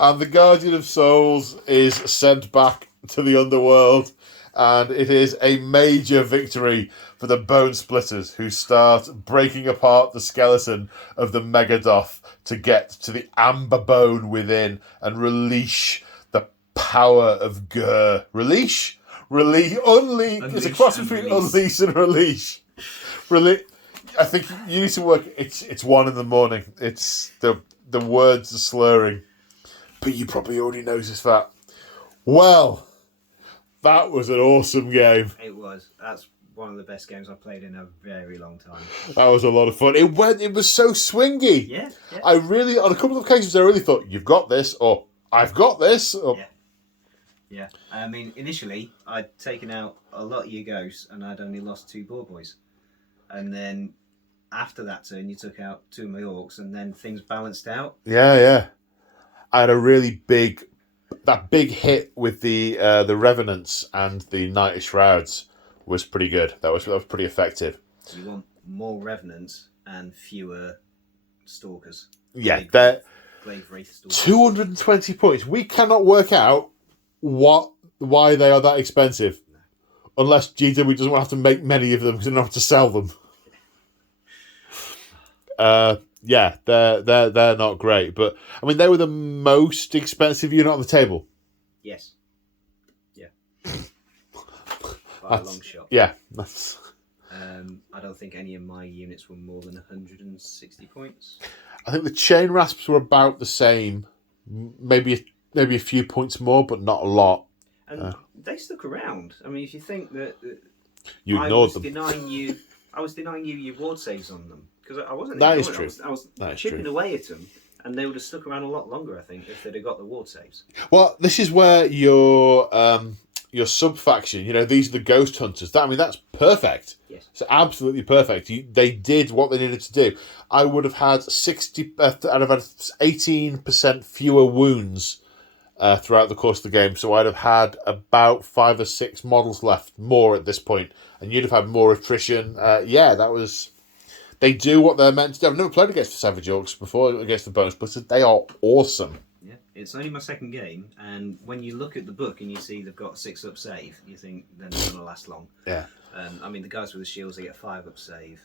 And the Guardian of Souls is sent back to the underworld, and it is a major victory for the BoneSplitterz, who start breaking apart the skeleton of the Megadoth to get to the Amberbone within and release the power of Ghur. Release? Unleash. It's a cross between unleash and release. I think you need to work. It's 1 a.m. It's the words are slurring, but you probably already noticed that. Well, that was an awesome game. It was. That's one of the best games I've played in a very long time. That was a lot of fun. It was so swingy. Yeah. I really, on a couple of occasions, I really thought, you've got this, or I've got this. Or... Yeah. I mean, initially, I'd taken out a lot of your ghosts, and I'd only lost 2 boar boys. And then after that turn, you took out 2 of my orcs, and then things balanced out. Yeah. I had a really big hit with the Revenants and the Knight of Shrouds was pretty good. That was pretty effective. You want more Revenants and fewer Stalkers. Yeah, they're Glaive Wraith Stalkers. 220 points. We cannot work out why they are that expensive. Unless GW doesn't want to have to make many of them because they don't have to sell them. Yeah, they're not great, but I mean they were the most expensive unit on the table. Yes. Yeah. By a long shot. Yeah, that's. I don't think any of my units were more than 160 points. I think the chain rasps were about the same, maybe a few points more, but not a lot. And they stuck around. I mean, if you think that you ignored them. I was denying you your ward saves on them because I wasn't. That is true. I was chipping away at them, and they would have stuck around a lot longer, I think, if they'd have got the ward saves. Well, this is where your sub faction, these are the ghost hunters. That's perfect. Yes, it's absolutely perfect. They did what they needed to do. I would have had 18% fewer wounds throughout the course of the game, so I'd have had about 5 or 6 models left more at this point, and you'd have had more attrition. That was. They do what they're meant to do. I've never played against the Savage Orcs before, against the BoneSplitterz. They are awesome. Yeah, it's only my second game, and when you look at the book and you see they've got a 6-up save, you think they're not going to last long. Yeah. I mean, the guys with the shields, they get a 5-up save.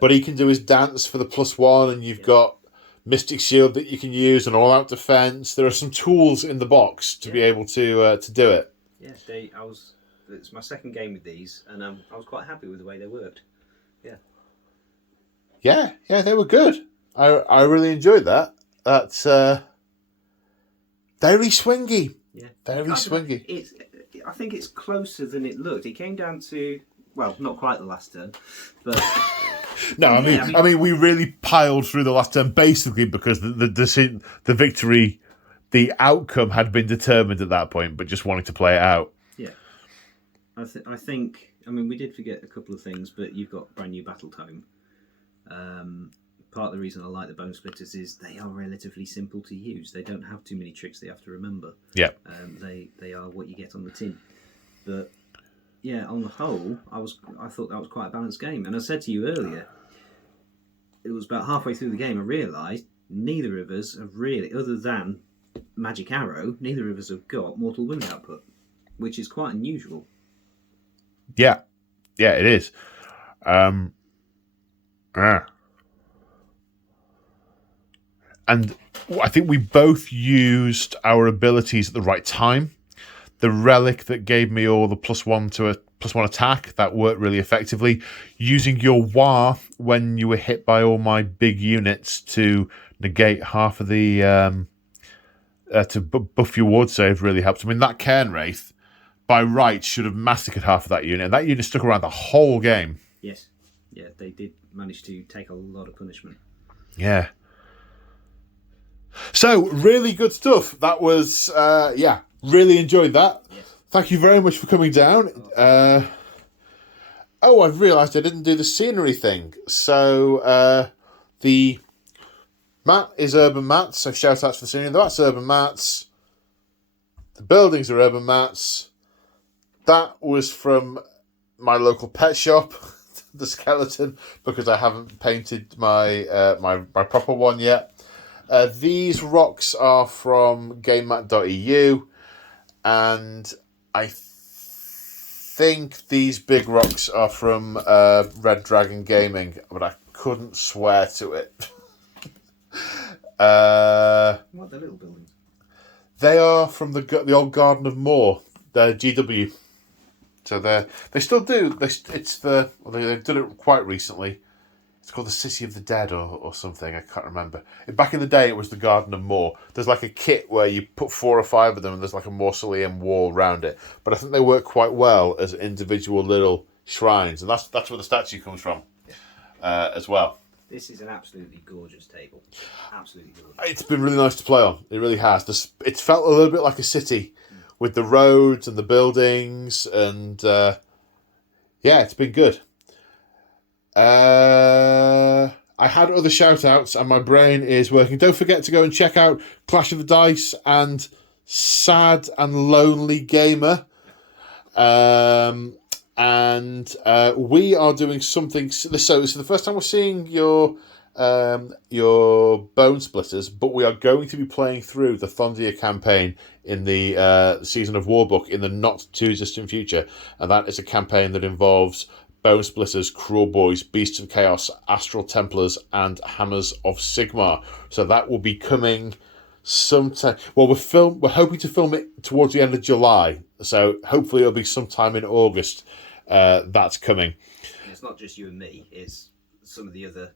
But he can do his dance for the +1, and you've got Mystic Shield that you can use, and all-out defense. There are some tools in the box to be able to do it. Yeah, it's my second game with these, and I was quite happy with the way they worked. Yeah, they were good. I really enjoyed that. That's very swingy. Yeah, very swingy. I think it's closer than it looked. It came down to, well, not quite the last turn, but no, I mean, we really piled through the last turn basically because the victory, the outcome had been determined at that point, but just wanting to play it out. I think. I mean, we did forget a couple of things, but you've got brand new battle tome. Part of the reason I like the BoneSplitterz is they are relatively simple to use. They don't have too many tricks they have to remember. Yeah. They are what you get on the tin. But yeah, on the whole, I thought that was quite a balanced game. And I said to you earlier, it was about halfway through the game I realised neither of us have really, other than Magic Arrow, neither of us have got Mortal Wound output, which is quite unusual. Yeah, it is. And I think we both used our abilities at the right time. The relic that gave me all the +1 attack, that worked really effectively. Using your War when you were hit by all my big units to negate half of the to buff your ward save really helped. I mean, that Cairn Wraith by right should have massacred half of that unit, and that unit stuck around the whole game. Yes, yeah, they did manage to take a lot of punishment. Yeah. So, really good stuff. That was, really enjoyed that. Yes. Thank you very much for coming down. I've realised I didn't do the scenery thing. So, the mat is urban mats, so shout outs for the scenery. That's urban mats. The buildings are urban mats. That was from my local pet shop, the skeleton, because I haven't painted my my proper one yet. These rocks are from GameMat.eu, and I think these big rocks are from Red Dragon Gaming, but I couldn't swear to it. What, the little buildings? They are from the old Garden of Moor, they're GW. So they still do. They've done it quite recently. It's called the City of the Dead or something. I can't remember. Back in the day, it was the Garden of Moor. There's like a kit where you put 4 or 5 of them, and there's like a mausoleum wall around it. But I think they work quite well as individual little shrines, and that's where the statue comes from, as well. This is an absolutely gorgeous table. Absolutely gorgeous. It's been really nice to play on. It really has. It's felt a little bit like a city with the roads and the buildings, and it's been good. I had other shout outs and my brain is working. Don't forget to go and check out Clash of the Dice and Sad and Lonely Gamer. We are doing something. So this is the first time we're seeing your BoneSplitterz, but we are going to be playing through the Thondia campaign in the Season of Warbook in the not too distant future, and that is a campaign that involves BoneSplitterz, Cruel Boys, Beasts of Chaos, Astral Templars, and Hammers of Sigmar. So that will be coming sometime. Well, we're hoping to film it towards the end of July. So hopefully it'll be sometime in August. That's coming. And it's not just you and me. It's some of the other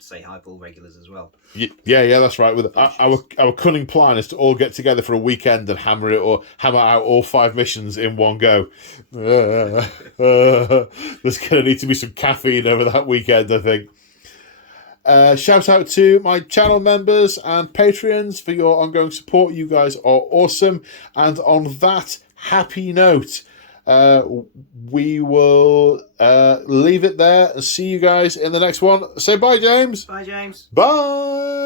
Say Hi Paul regulars as well. Yeah, that's right. With our cunning plan is to all get together for a weekend and hammer out all 5 missions in one go. There's going to need to be some caffeine over that weekend, I think. Shout out to my channel members and Patreons for your ongoing support. You guys are awesome. And on that happy note, we will leave it there and see you guys in the next one. Say bye, James. Bye, James. Bye.